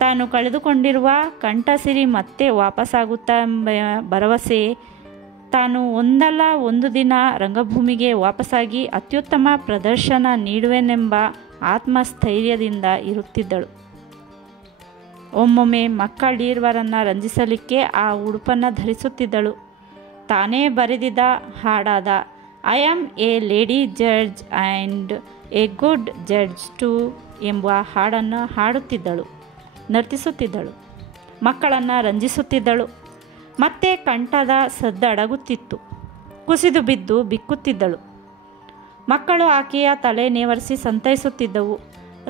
ತಾನು ಕಳೆದುಕೊಂಡಿರುವ ಕಂಠಸಿರಿ ಮತ್ತೆ ವಾಪಸ್ಸಾಗುತ್ತಾ ಎಂಬ ಭರವಸೆ, ತಾನು ಒಂದಲ್ಲ ಒಂದು ದಿನ ರಂಗಭೂಮಿಗೆ ವಾಪಸ್ಸಾಗಿ ಅತ್ಯುತ್ತಮ ಪ್ರದರ್ಶನ ನೀಡುವೆನೆಂಬ ಆತ್ಮಸ್ಥೈರ್ಯದಿಂದ ಇರುತ್ತಿದ್ದಳು. ಒಮ್ಮೊಮ್ಮೆ ಮಕ್ಕಳೀರ್ವರನ್ನು ರಂಜಿಸಲಿಕ್ಕೆ ಆ ಉಡುಪನ್ನು ಧರಿಸುತ್ತಿದ್ದಳು. ತಾನೇ ಬರೆದಿದ್ದ ಹಾಡಾದ I am a lady judge and a good judge too ಎಂಬ ಹಾಡನ್ನು ಹಾಡುತ್ತಿದ್ದಳು, ನರ್ತಿಸುತ್ತಿದ್ದಳು, ಮಕ್ಕಳನ್ನು ರಂಜಿಸುತ್ತಿದ್ದಳು. ಮತ್ತೆ ಕಂಠದ ಸದ್ದಡಗುತ್ತಿತ್ತು. ಕುಸಿದು ಬಿದ್ದು ಬಿಕ್ಕುತ್ತಿದ್ದಳು. ಮಕ್ಕಳು ಆಕೆಯ ತಲೆ ನೇವರಿಸಿ ಸಂತೈಸುತ್ತಿದ್ದವು.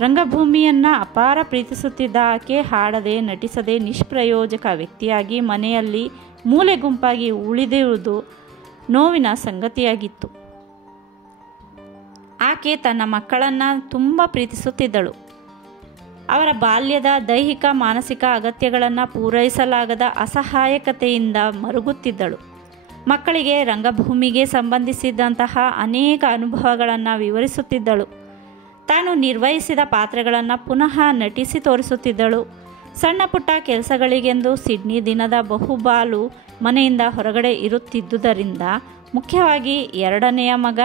ರಂಗಭೂಮಿಯನ್ನು ಅಪಾರ ಪ್ರೀತಿಸುತ್ತಿದ್ದ ಆಕೆ ಹಾಡದೆ ನಟಿಸದೆ ನಿಷ್ಪ್ರಯೋಜಕ ವ್ಯಕ್ತಿಯಾಗಿ ಮನೆಯಲ್ಲಿ ಮೂಲೆ ಗುಂಪಾಗಿ ಉಳಿದಿರುವುದು ನೋವಿನ ಸಂಗತಿಯಾಗಿತ್ತು. ಆಕೆ ತನ್ನ ಮಕ್ಕಳನ್ನು ತುಂಬ ಪ್ರೀತಿಸುತ್ತಿದ್ದಳು. ಅವರ ಬಾಲ್ಯದ ದೈಹಿಕ ಮಾನಸಿಕ ಅಗತ್ಯಗಳನ್ನು ಪೂರೈಸಲಾಗದ ಅಸಹಾಯಕತೆಯಿಂದ ಮರುಗುತ್ತಿದ್ದಳು. ಮಕ್ಕಳಿಗೆ ರಂಗಭೂಮಿಗೆ ಸಂಬಂಧಿಸಿದಂತಹ ಅನೇಕ ಅನುಭವಗಳನ್ನು ವಿವರಿಸುತ್ತಿದ್ದಳು. ತಾನು ನಿರ್ವಹಿಸಿದ ಪಾತ್ರಗಳನ್ನು ಪುನಃ ನಟಿಸಿ ತೋರಿಸುತ್ತಿದ್ದಳು. ಸಣ್ಣ ಪುಟ್ಟ ಕೆಲಸಗಳಿಗೆಂದು ಸಿಡ್ನಿ ದಿನದ ಬಹುಪಾಲು ಮನೆಯಿಂದ ಹೊರಗಡೆ ಇರುತ್ತಿದ್ದುದರಿಂದ, ಮುಖ್ಯವಾಗಿ 2ನೆಯ ಮಗ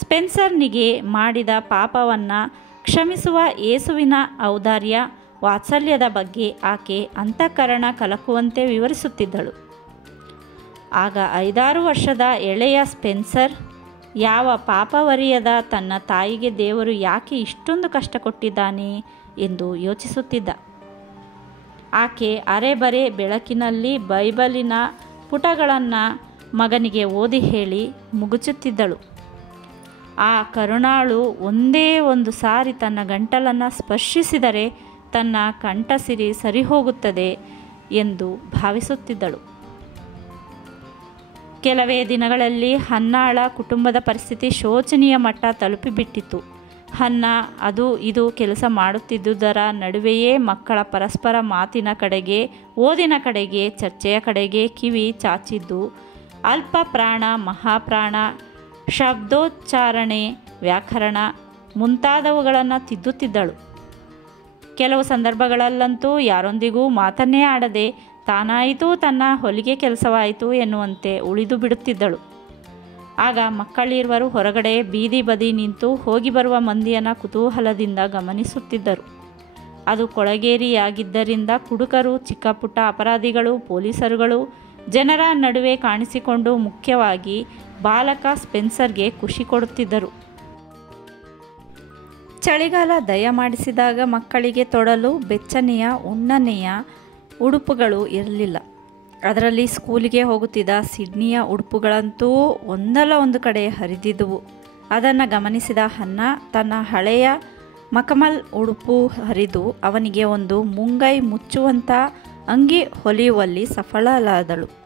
ಸ್ಪೆನ್ಸರ್ನಿಗೆ ಮಾಡಿದ ಪಾಪವನ್ನು ಕ್ಷಮಿಸುವ ಯೇಸುವಿನ ಔದಾರ್ಯ ವಾತ್ಸಲ್ಯದ ಬಗ್ಗೆ ಆಕೆ ಅಂತಃಕರಣ ಕಲಕುವಂತೆ ವಿವರಿಸುತ್ತಿದ್ದಳು. ಆಗ 5-6 ವರ್ಷದ ಎಳೆಯ ಸ್ಪೆನ್ಸರ್ ಯಾವ ಪಾಪವರಿಯದ ತನ್ನ ತಾಯಿಗೆ ದೇವರು ಯಾಕೆ ಇಷ್ಟೊಂದು ಕಷ್ಟ ಕೊಟ್ಟಿದ್ದಾನೆ ಎಂದು ಯೋಚಿಸುತ್ತಿದ್ದ. ಆಕೆ ಅರೆಬರೆ ಬೆಳಕಿನಲ್ಲಿ ಬೈಬಲಿನ ಪುಟಗಳನ್ನು ಮಗನಿಗೆ ಓದಿ ಹೇಳಿ ಮುಗುಚುತ್ತಿದ್ದಳು. ಆ ಕರುಣಾಳು ಒಂದೇ ಒಂದು ಸಾರಿ ತನ್ನ ಗಂಟಲನ್ನು ಸ್ಪರ್ಶಿಸಿದರೆ ತನ್ನ ಕಂಠಸಿರಿ ಸರಿಹೋಗುತ್ತದೆ ಎಂದು ಭಾವಿಸುತ್ತಿದ್ದಳು. ಕೆಲವೇ ದಿನಗಳಲ್ಲಿ ಹನ್ನಾಳ ಕುಟುಂಬದ ಪರಿಸ್ಥಿತಿ ಶೋಚನೀಯ ಮಟ್ಟ ತಲುಪಿಬಿಟ್ಟಿತು. ಹನ್ನ ಅದು ಇದು ಕೆಲಸ ಮಾಡುತ್ತಿದ್ದುದರ ನಡುವೆಯೇ ಮಕ್ಕಳ ಪರಸ್ಪರ ಮಾತಿನ ಕಡೆಗೆ, ಓದಿನ ಕಡೆಗೆ, ಚರ್ಚೆಯ ಕಡೆಗೆ ಕಿವಿ ಚಾಚಿದ್ದು ಅಲ್ಪ ಪ್ರಾಣ, ಮಹಾಪ್ರಾಣ, ಶಬ್ದೋಚ್ಚಾರಣೆ, ವ್ಯಾಕರಣ ಮುಂತಾದವುಗಳನ್ನು ತಿದ್ದುತ್ತಿದ್ದಳು. ಕೆಲವು ಸಂದರ್ಭಗಳಲ್ಲಂತೂ ಯಾರೊಂದಿಗೂ ಮಾತನ್ನೇ ಆಡದೆ ತಾನಾಯಿತು ತನ್ನ ಹೊಲಿಗೆ ಕೆಲಸವಾಯಿತು ಎನ್ನುವಂತೆ ಉಳಿದು ಬಿಡುತ್ತಿದ್ದಳು. ಆಗ ಮಕ್ಕಳಿರುವರು ಹೊರಗಡೆ ಬೀದಿ ಬದಿ ನಿಂತು ಹೋಗಿ ಬರುವ ಮಂದಿಯನ್ನು ಕುತೂಹಲದಿಂದ ಗಮನಿಸುತ್ತಿದ್ದರು. ಅದು ಕೊಳಗೇರಿಯಾಗಿದ್ದರಿಂದ ಕುಡುಕರು, ಚಿಕ್ಕ ಪುಟ್ಟ ಅಪರಾಧಿಗಳು, ಪೊಲೀಸರುಗಳು ಜನರ ನಡುವೆ ಕಾಣಿಸಿಕೊಂಡು ಮುಖ್ಯವಾಗಿ ಬಾಲಕ ಸ್ಪೆನ್ಸರ್ಗೆ ಖುಷಿ ಕೊಡುತ್ತಿದ್ದರು. ಚಳಿಗಾಲ ದಯಮಾಡಿಸಿದಾಗ ಮಕ್ಕಳಿಗೆ ತೊಡಲು ಬೆಚ್ಚನೆಯ ಉಣ್ಣನೆಯ ಉಡುಪುಗಳು ಇರಲಿಲ್ಲ. ಅದರಲ್ಲಿ ಸ್ಕೂಲಿಗೆ ಹೋಗುತ್ತಿದ್ದ ಸಿಡ್ನಿಯ ಉಡುಪುಗಳಂತೂ ಒಂದಲ್ಲ ಒಂದು ಕಡೆ ಹರಿದಿದ್ದುವು. ಅದನ್ನು ಗಮನಿಸಿದ ಹನ್ನಾ ತನ್ನ ಹಳೆಯ ಮಖಮಲ್ ಉಡುಪು ಹರಿದು ಅವನಿಗೆ ಒಂದು ಮುಂಗೈ ಮುಚ್ಚುವಂಥ ಅಂಗಿ ಹೊಲಿಯುವಲ್ಲಿ ಸಫಲಳಾದಳು.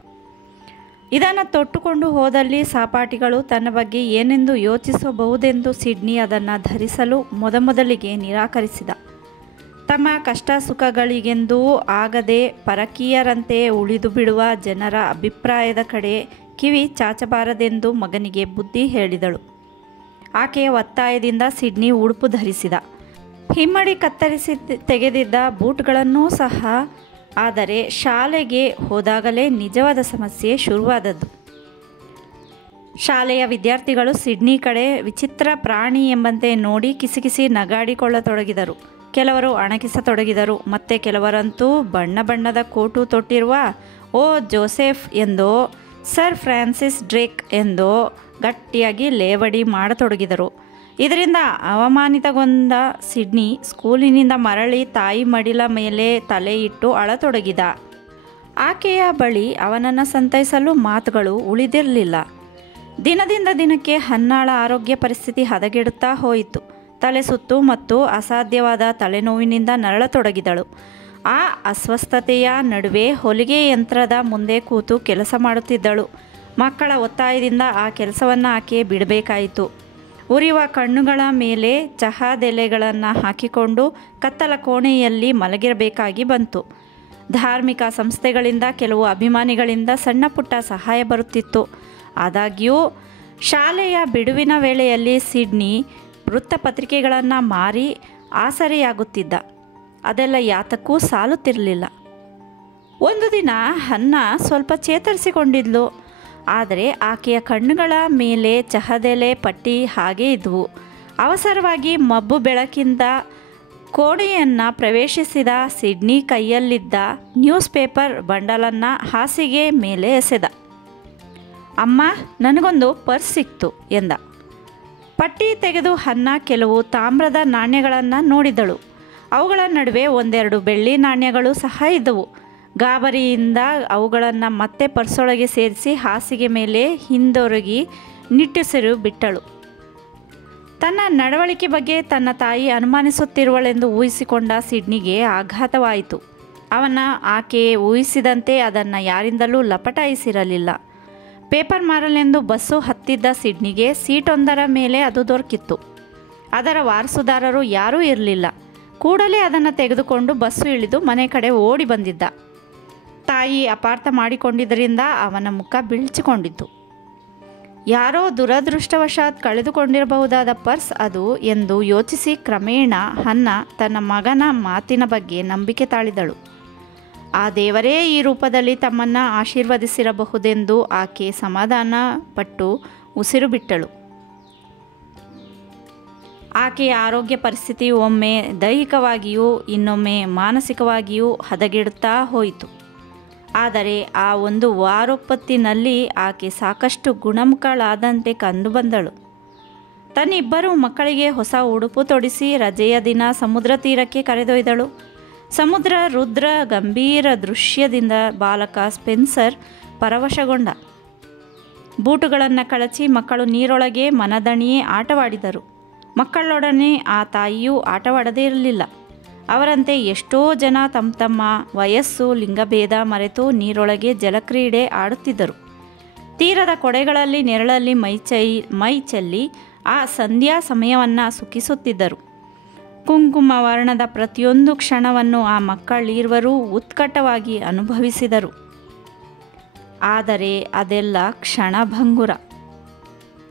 ಇದನ್ನು ತೊಟ್ಟುಕೊಂಡು ಹೋದಲ್ಲಿ ಸಹಪಾಠಿಗಳು ತನ್ನ ಬಗ್ಗೆ ಏನೆಂದು ಯೋಚಿಸಬಹುದೆಂದು ಸಿಡ್ನಿ ಅದನ್ನು ಧರಿಸಲು ಮೊದಲಿಗೆ ನಿರಾಕರಿಸಿದ. ತಮ್ಮ ಕಷ್ಟ ಸುಖಗಳಿಗೆಂದೂ ಆಗದೆ ಪರಕೀಯರಂತೆ ಉಳಿದು ಬಿಡುವ ಜನರ ಅಭಿಪ್ರಾಯದ ಕಡೆ ಕಿವಿ ಚಾಚಬಾರದೆಂದು ಮಗನಿಗೆ ಬುದ್ಧಿ ಹೇಳಿದಳು. ಆಕೆಯ ಒತ್ತಾಯದಿಂದ ಸಿಡ್ನಿ ಉಡುಪು ಧರಿಸಿದ. ಹಿಮ್ಮಡಿ ಕತ್ತರಿಸಿ ತೆಗೆದಿದ್ದ ಬೂಟ್ಗಳನ್ನೂ ಸಹ. ಆದರೆ ಶಾಲೆಗೆ ಹೋದಾಗಲೇ ನಿಜವಾದ ಸಮಸ್ಯೆ ಶುರುವಾದದ್ದು. ಶಾಲೆಯ ವಿದ್ಯಾರ್ಥಿಗಳು ಸಿಡ್ನಿ ಕಡೆ ವಿಚಿತ್ರ ಪ್ರಾಣಿ ಎಂಬಂತೆ ನೋಡಿ ಕಿಸಿಕಿಸಿ ನಗಾಡಿಕೊಳ್ಳತೊಡಗಿದರು. ಕೆಲವರು ಅಣಕಿಸತೊಡಗಿದರು. ಮತ್ತು ಕೆಲವರಂತೂ ಬಣ್ಣ ಬಣ್ಣದ ಕೋಟು ತೊಟ್ಟಿರುವ ಓ ಜೋಸೆಫ್ ಎಂದೋ ಸರ್ ಫ್ರಾನ್ಸಿಸ್ ಡ್ರೇಕ್ ಎಂದೋ ಗಟ್ಟಿಯಾಗಿ ಲೇವಡಿ ಮಾಡತೊಡಗಿದರು. ಇದರಿಂದ ಅವಮಾನಿತಗೊಂಡ ಸಿಡ್ನಿ ಸ್ಕೂಲಿನಿಂದ ಮರಳಿ ತಾಯಿ ಮಡಿಲ ಮೇಲೆ ತಲೆ ಇಟ್ಟು ಅಳತೊಡಗಿದ. ಆಕೆಯ ಬಳಿ ಅವನನ್ನು ಸಂತೈಸಲು ಮಾತುಗಳು ಉಳಿದಿರಲಿಲ್ಲ. ದಿನದಿಂದ ದಿನಕ್ಕೆ ಹನ್ನಾಳ ಆರೋಗ್ಯ ಪರಿಸ್ಥಿತಿ ಹದಗೆಡುತ್ತಾ ಹೋಯಿತು. ತಲೆ ಸುತ್ತು ಮತ್ತು ಅಸಾಧ್ಯವಾದ ತಲೆನೋವಿನಿಂದ ನರಳತೊಡಗಿದಳು. ಆ ಅಸ್ವಸ್ಥತೆಯ ನಡುವೆ ಹೊಲಿಗೆ ಯಂತ್ರದ ಮುಂದೆ ಕೂತು ಕೆಲಸ ಮಾಡುತ್ತಿದ್ದಳು. ಮಕ್ಕಳ ಒತ್ತಾಯದಿಂದ ಆ ಕೆಲಸವನ್ನು ಆಕೆ ಬಿಡಬೇಕಾಯಿತು. ಉರಿಯುವ ಕಣ್ಣುಗಳ ಮೇಲೆ ಚಹಾದೆಲೆಗಳನ್ನು ಹಾಕಿಕೊಂಡು ಕತ್ತಲ ಕೋಣೆಯಲ್ಲಿ ಮಲಗಿರಬೇಕಾಗಿ ಬಂತು. ಧಾರ್ಮಿಕ ಸಂಸ್ಥೆಗಳಿಂದ, ಕೆಲವು ಅಭಿಮಾನಿಗಳಿಂದ ಸಣ್ಣ ಪುಟ್ಟ ಸಹಾಯ ಬರುತ್ತಿತ್ತು. ಆದಾಗ್ಯೂ ಶಾಲೆಯ ಬಿಡುವಿನ ವೇಳೆಯಲ್ಲಿ ಸಿಡ್ನಿ ವೃತ್ತಪತ್ರಿಕೆಗಳನ್ನು ಮಾರಿ ಆಸರೆಯಾಗುತ್ತಿದ್ದ. ಅದೆಲ್ಲ ಯಾತಕ್ಕೂ ಸಾಲುತ್ತಿರಲಿಲ್ಲ. ಒಂದು ದಿನ ಹನ್ನಾ ಸ್ವಲ್ಪ ಚೇತರಿಸಿಕೊಂಡಿದ್ಲು. ಆದರೆ ಆಕೆಯ ಕಣ್ಣುಗಳ ಮೇಲೆ ಚಹದೆಲೆ ಪಟ್ಟಿ ಹಾಗೇ ಇದ್ವು. ಅವಸರವಾಗಿ ಮಬ್ಬು ಬೆಳಕಿಂದ ಕೋಣೆಯನ್ನು ಪ್ರವೇಶಿಸಿದ ಸಿಡ್ನಿ ಕೈಯಲ್ಲಿದ್ದ ನ್ಯೂಸ್ ಪೇಪರ್ ಬಂಡಲನ್ನು ಹಾಸಿಗೆ ಮೇಲೆ ಎಸೆದ. ಅಮ್ಮ, ನನಗೊಂದು ಪರ್ಸ್ ಸಿಕ್ತು ಎಂದ. ಪಟ್ಟಿ ತೆಗೆದು ಹನ್ನಾ ಕೆಲವು ತಾಮ್ರದ ನಾಣ್ಯಗಳನ್ನು ನೋಡಿದಳು. ಅವುಗಳ ನಡುವೆ ಒಂದೆರಡು ಬೆಳ್ಳಿ ನಾಣ್ಯಗಳು ಸಹ ಇದ್ದವು. ಗಾಬರಿಯಿಂದ ಅವುಗಳನ್ನು ಮತ್ತೆ ಪರ್ಸೊಳಗೆ ಸೇರಿಸಿ ಹಾಸಿಗೆ ಮೇಲೆ ಹಿಂದೊರಗಿ ನಿಟ್ಟುಸಿರು ಬಿಟ್ಟಳು. ತನ್ನ ನಡವಳಿಕೆ ಬಗ್ಗೆ ತನ್ನ ತಾಯಿ ಅನುಮಾನಿಸುತ್ತಿರುವಳೆಂದು ಊಹಿಸಿಕೊಂಡ ಸಿಡ್ನಿಗೆ ಆಘಾತವಾಯಿತು. ಆಕೆ ಊಹಿಸಿದಂತೆ ಅದನ್ನು ಯಾರಿಂದಲೂ ಲಪಟಾಯಿಸಿರಲಿಲ್ಲ. ಪೇಪರ್ ಮಾರಲೆಂದು ಬಸ್ಸು ಹತ್ತಿದ್ದ ಸಿಡ್ನಿಗೆ ಸೀಟೊಂದರ ಮೇಲೆ ಅದು ದೊರಕಿತ್ತು. ಅದರ ವಾರಸುದಾರರು ಯಾರೂ ಇರಲಿಲ್ಲ. ಕೂಡಲೇ ಅದನ್ನು ತೆಗೆದುಕೊಂಡು ಬಸ್ಸು ಇಳಿದು ಮನೆ ಕಡೆ ಓಡಿ ಬಂದಿದ್ದ. ತಾಯಿ ಅಪಾರ್ಥ ಮಾಡಿಕೊಂಡಿದ್ದರಿಂದ ಅವನ ಮುಖ ಬಿಳಿಚಿಕೊಂಡಿತ್ತು. ಯಾರೋ ದುರದೃಷ್ಟವಶಾತ್ ಕಳೆದುಕೊಂಡಿರಬಹುದಾದ ಪರ್ಸ್ ಅದು ಎಂದು ಯೋಚಿಸಿ ಕ್ರಮೇಣ ಹನ್ನಾ ತನ್ನ ಮಗನ ಮಾತಿನ ಬಗ್ಗೆ ನಂಬಿಕೆ ತಾಳಿದಳು. ಆ ದೇವರೇ ಈ ರೂಪದಲ್ಲಿ ತಮ್ಮನ್ನು ಆಶೀರ್ವದಿಸಿರಬಹುದೆಂದು ಆಕೆ ಸಮಾಧಾನ ಪಟ್ಟು ಉಸಿರು ಬಿಟ್ಟಳು. ಆಕೆಯ ಆರೋಗ್ಯ ಪರಿಸ್ಥಿತಿ ಒಮ್ಮೆ ದೈಹಿಕವಾಗಿಯೂ ಇನ್ನೊಮ್ಮೆ ಮಾನಸಿಕವಾಗಿಯೂ ಹದಗೆಡುತ್ತಾ ಹೋಯಿತು. ಆದರೆ ಆ ಒಂದು ವಾರೊಪ್ಪತ್ತಿನಲ್ಲಿ ಆಕೆ ಸಾಕಷ್ಟು ಗುಣಮುಖಳಾದಂತೆ ಕಂಡುಬಂದಳು. ತನ್ನಿಬ್ಬರು ಮಕ್ಕಳಿಗೆ ಹೊಸ ಉಡುಪು ತೊಡಿಸಿ ರಜೆಯ ದಿನ ಸಮುದ್ರ ತೀರಕ್ಕೆ ಕರೆದೊಯ್ದಳು. ಸಮುದ್ರ ರುದ್ರ ಗಂಭೀರ ದೃಶ್ಯದಿಂದ ಬಾಲಕ ಸ್ಪೆನ್ಸರ್ ಪರವಶಗೊಂಡ. ಬೂಟುಗಳನ್ನು ಕಳಚಿ ಮಕ್ಕಳು ನೀರೊಳಗೆ ಮನದಣಿಯೇ ಆಟವಾಡಿದರು. ಮಕ್ಕಳೊಡನೆ ಆ ತಾಯಿಯೂ ಆಟವಾಡದೇ ಇರಲಿಲ್ಲ. ಅವರಂತೆ ಎಷ್ಟೋ ಜನ ತಮ್ಮ ವಯಸ್ಸು ಲಿಂಗಭೇದ ಮರೆತು ನೀರೊಳಗೆ ಜಲಕ್ರೀಡೆ ಆಡುತ್ತಿದ್ದರು. ತೀರದ ಕೊಡೆಗಳಲ್ಲಿ ನೆರಳಲ್ಲಿ ಮೈ ಚೆಲ್ಲಿ ಆ ಸಂಧ್ಯಾ ಸಮಯವನ್ನು ಸುಖಿಸುತ್ತಿದ್ದರು. ಕುಂಕುಮ ವರ್ಣದ ಪ್ರತಿಯೊಂದು ಕ್ಷಣವನ್ನು ಆ ಮಕ್ಕಳಿರುವರೂ ಉತ್ಕಟವಾಗಿ ಅನುಭವಿಸಿದರು. ಆದರೆ ಅದೆಲ್ಲ ಕ್ಷಣಭಂಗುರ.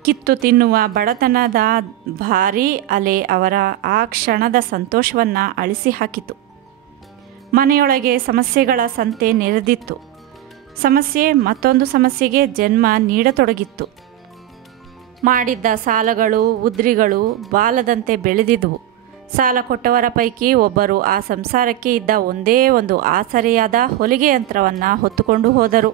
ಕಿತ್ತು ತಿನ್ನುವ ಬಡತನದ ಭಾರೀ ಅಲೆ ಅವರ ಆ ಕ್ಷಣದ ಸಂತೋಷವನ್ನು ಅಳಿಸಿ ಹಾಕಿತು. ಮನೆಯೊಳಗೆ ಸಮಸ್ಯೆಗಳ ಸಂತೆ ನೆರೆದಿತ್ತು. ಸಮಸ್ಯೆ ಮತ್ತೊಂದು ಸಮಸ್ಯೆಗೆ ಜನ್ಮ ನೀಡತೊಡಗಿತ್ತು. ಮಾಡಿದ್ದ ಸಾಲಗಳು ಉದ್ರಿಗಳು ಬಾಲದಂತೆ ಬೆಳೆದಿದ್ವು. ಸಾಲ ಕೊಟ್ಟವರ ಪೈಕಿ ಒಬ್ಬರು ಆ ಸಂಸಾರಕ್ಕೆ ಇದ್ದ ಒಂದೇ ಒಂದು ಆಸರೆಯಾದ ಹೊಲಿಗೆ ಯಂತ್ರವನ್ನು ಹೊತ್ತುಕೊಂಡು ಹೋದರು.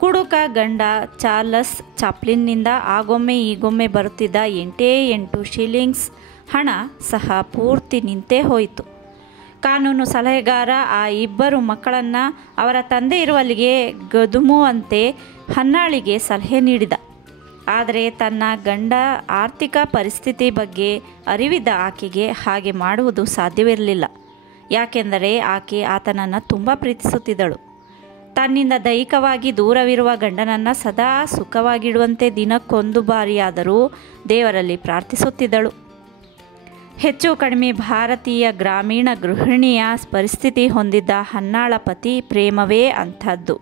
ಕುಡುಕ ಗಂಡ ಚಾರ್ಲಸ್ ಚಾಪ್ಲಿನ್ನಿಂದ ಆಗೊಮ್ಮೆ ಈಗೊಮ್ಮೆ ಬರುತ್ತಿದ್ದ 8 ಶಿಲ್ಲಿಂಗ್ಸ್ ಹಣ ಸಹ ಪೂರ್ತಿ ನಿಂತೇ ಹೋಯಿತು. ಕಾನೂನು ಸಲಹೆಗಾರ ಆ ಇಬ್ಬರು ಮಕ್ಕಳನ್ನು ಅವರ ತಂದೆ ಇರುವಲ್ಲಿಗೆ ಗದುಮುವಂತೆ ಹನ್ನಾಳಿಗೆ ಸಲಹೆ ನೀಡಿದ. ಆದರೆ ತನ್ನ ಗಂಡ ಆರ್ಥಿಕ ಪರಿಸ್ಥಿತಿ ಬಗ್ಗೆ ಅರಿವಿದ್ದ ಆಕೆಗೆ ಹಾಗೆ ಮಾಡುವುದು ಸಾಧ್ಯವಿರಲಿಲ್ಲ. ಯಾಕೆಂದರೆ ಆಕೆ ಆತನನ್ನು ತುಂಬ ಪ್ರೀತಿಸುತ್ತಿದ್ದಳು. ತನ್ನಿಂದ ದೈಹಿಕವಾಗಿ ದೂರವಿರುವ ಗಂಡನನ್ನು ಸದಾ ಸುಖವಾಗಿಡುವಂತೆ ದಿನಕ್ಕೊಂದು ಬಾರಿಯಾದರೂ ದೇವರಲ್ಲಿ ಪ್ರಾರ್ಥಿಸುತ್ತಿದ್ದಳು. ಹೆಚ್ಚು ಕಡಿಮೆ ಭಾರತೀಯ ಗ್ರಾಮೀಣ ಗೃಹಿಣಿಯ ಪರಿಸ್ಥಿತಿ ಹೊಂದಿದ್ದ ಹನ್ನಾಳ ಪತಿ ಪ್ರೇಮವೇ ಅಂಥದ್ದು.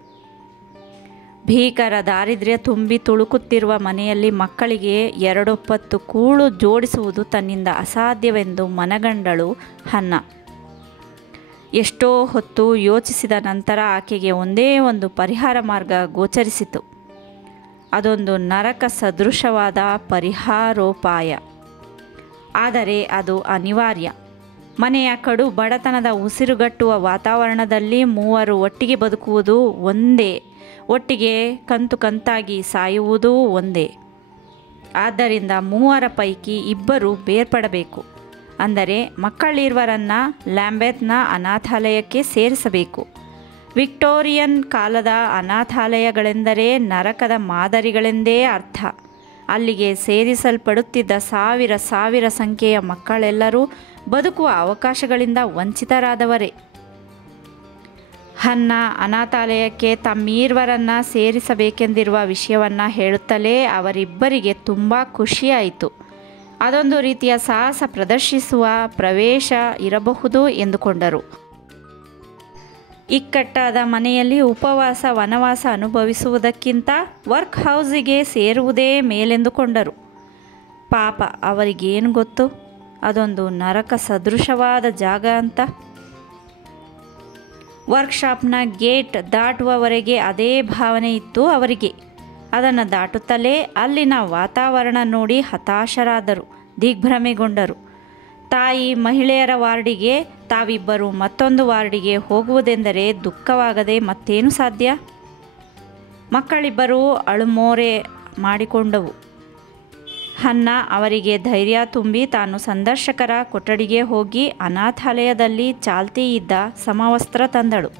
ಭೀಕರ ದಾರಿದ್ರ್ಯ ತುಂಬಿ ತುಳುಕುತ್ತಿರುವ ಮನೆಯಲ್ಲಿ ಮಕ್ಕಳಿಗೆ 2 ಹೊತ್ತು ಕೂಳು ಜೋಡಿಸುವುದು ತನ್ನಿಂದ ಅಸಾಧ್ಯವೆಂದು ಮನಗಂಡಳು ಹನ್ನ. ಎಷ್ಟೋ ಹೊತ್ತು ಯೋಚಿಸಿದ ನಂತರ ಆಕೆಗೆ ಒಂದೇ ಒಂದು ಪರಿಹಾರ ಮಾರ್ಗ ಗೋಚರಿಸಿತು. ಅದೊಂದು ನರಕ ಸದೃಶವಾದ ಪರಿಹಾರೋಪಾಯ. ಆದರೆ ಅದು ಅನಿವಾರ್ಯ. ಮನೆಯ ಕಡು ಬಡತನದ ಉಸಿರುಗಟ್ಟುವ ವಾತಾವರಣದಲ್ಲಿ ಮೂವರು ಒಟ್ಟಿಗೆ ಬದುಕುವುದು ಒಂದೇ, ಒಟ್ಟಿಗೆ ಕಂತು ಕಂತಾಗಿ ಸಾಯುವುದೂ ಒಂದೇ. ಆದ್ದರಿಂದ ಮೂವರ ಪೈಕಿ ಇಬ್ಬರು ಬೇರ್ಪಡಬೇಕು. ಅಂದರೆ ಮಕ್ಕಳಿರುವರನ್ನು ಲ್ಯಾಂಬೆತ್ನ ಅನಾಥಾಲಯಕ್ಕೆ ಸೇರಿಸಬೇಕು. ವಿಕ್ಟೋರಿಯನ್ ಕಾಲದ ಅನಾಥಾಲಯಗಳೆಂದರೆ ನರಕದ ಮಾದರಿಗಳೆಂದೇ ಅರ್ಥ. ಅಲ್ಲಿಗೆ ಸೇರಿಸಲ್ಪಡುತ್ತಿದ್ದ ಸಾವಿರ ಸಂಖ್ಯೆಯ ಮಕ್ಕಳೆಲ್ಲರೂ ಬದುಕುವ ಅವಕಾಶಗಳಿಂದ ವಂಚಿತರಾದವರೇ. ಹನ್ನ ಅನಾಥಾಲಯಕ್ಕೆ ತಮ್ಮೀರ್ವರನ್ನು ಸೇರಿಸಬೇಕೆಂದಿರುವ ವಿಷಯವನ್ನು ಹೇಳುತ್ತಲೇ ಅವರಿಬ್ಬರಿಗೆ ತುಂಬ ಖುಷಿಯಾಯಿತು. ಅದೊಂದು ರೀತಿಯ ಸಾಹಸ ಪ್ರದರ್ಶಿಸುವ ಪ್ರವೇಶ ಇರಬಹುದು ಎಂದುಕೊಂಡರು. ಇಕ್ಕಟ್ಟಾದ ಮನೆಯಲ್ಲಿ ಉಪವಾಸ ವನವಾಸ ಅನುಭವಿಸುವುದಕ್ಕಿಂತ ವರ್ಕ್ ಹೌಸಿಗೆ ಸೇರುವುದೇ ಮೇಲೆಂದುಕೊಂಡರು. ಪಾಪ, ಅವರಿಗೇನು ಗೊತ್ತು ಅದೊಂದು ನರಕ ಸದೃಶವಾದ ಜಾಗ ಅಂತ. ವರ್ಕ್ಶಾಪ್ನ ಗೇಟ್ ದಾಟುವವರೆಗೆ ಅದೇ ಭಾವನೆ ಇತ್ತು ಅವರಿಗೆ. ಅದನ್ನು ದಾಟುತ್ತಲೇ ಅಲ್ಲಿನ ವಾತಾವರಣ ನೋಡಿ ಹತಾಶರಾದರು, ದಿಗ್ಭ್ರಮೆಗೊಂಡರು. ತಾಯಿ ಮಹಿಳೆಯರ ವಾರ್ಡಿಗೆ, ತಾವಿಬ್ಬರು ಮತ್ತೊಂದು ವಾರ್ಡಿಗೆ ಹೋಗುವುದೆಂದರೆ ದುಃಖವಾಗದೆ ಮತ್ತೇನು ಸಾಧ್ಯ? ಮಕ್ಕಳಿಬ್ಬರೂ ಅಳುಮೋರೆ ಮಾಡಿಕೊಂಡವು. ಹನ್ನ ಅವರಿಗೆ ಧೈರ್ಯ ತುಂಬಿ ತಾನು ಸಂದರ್ಶಕರ ಕೊಠಡಿಗೆ ಹೋಗಿ ಅನಾಥಾಲಯದಲ್ಲಿ ಚಾಲ್ತಿ ಇದ್ದ ಸಮವಸ್ತ್ರ ತಂದಳು.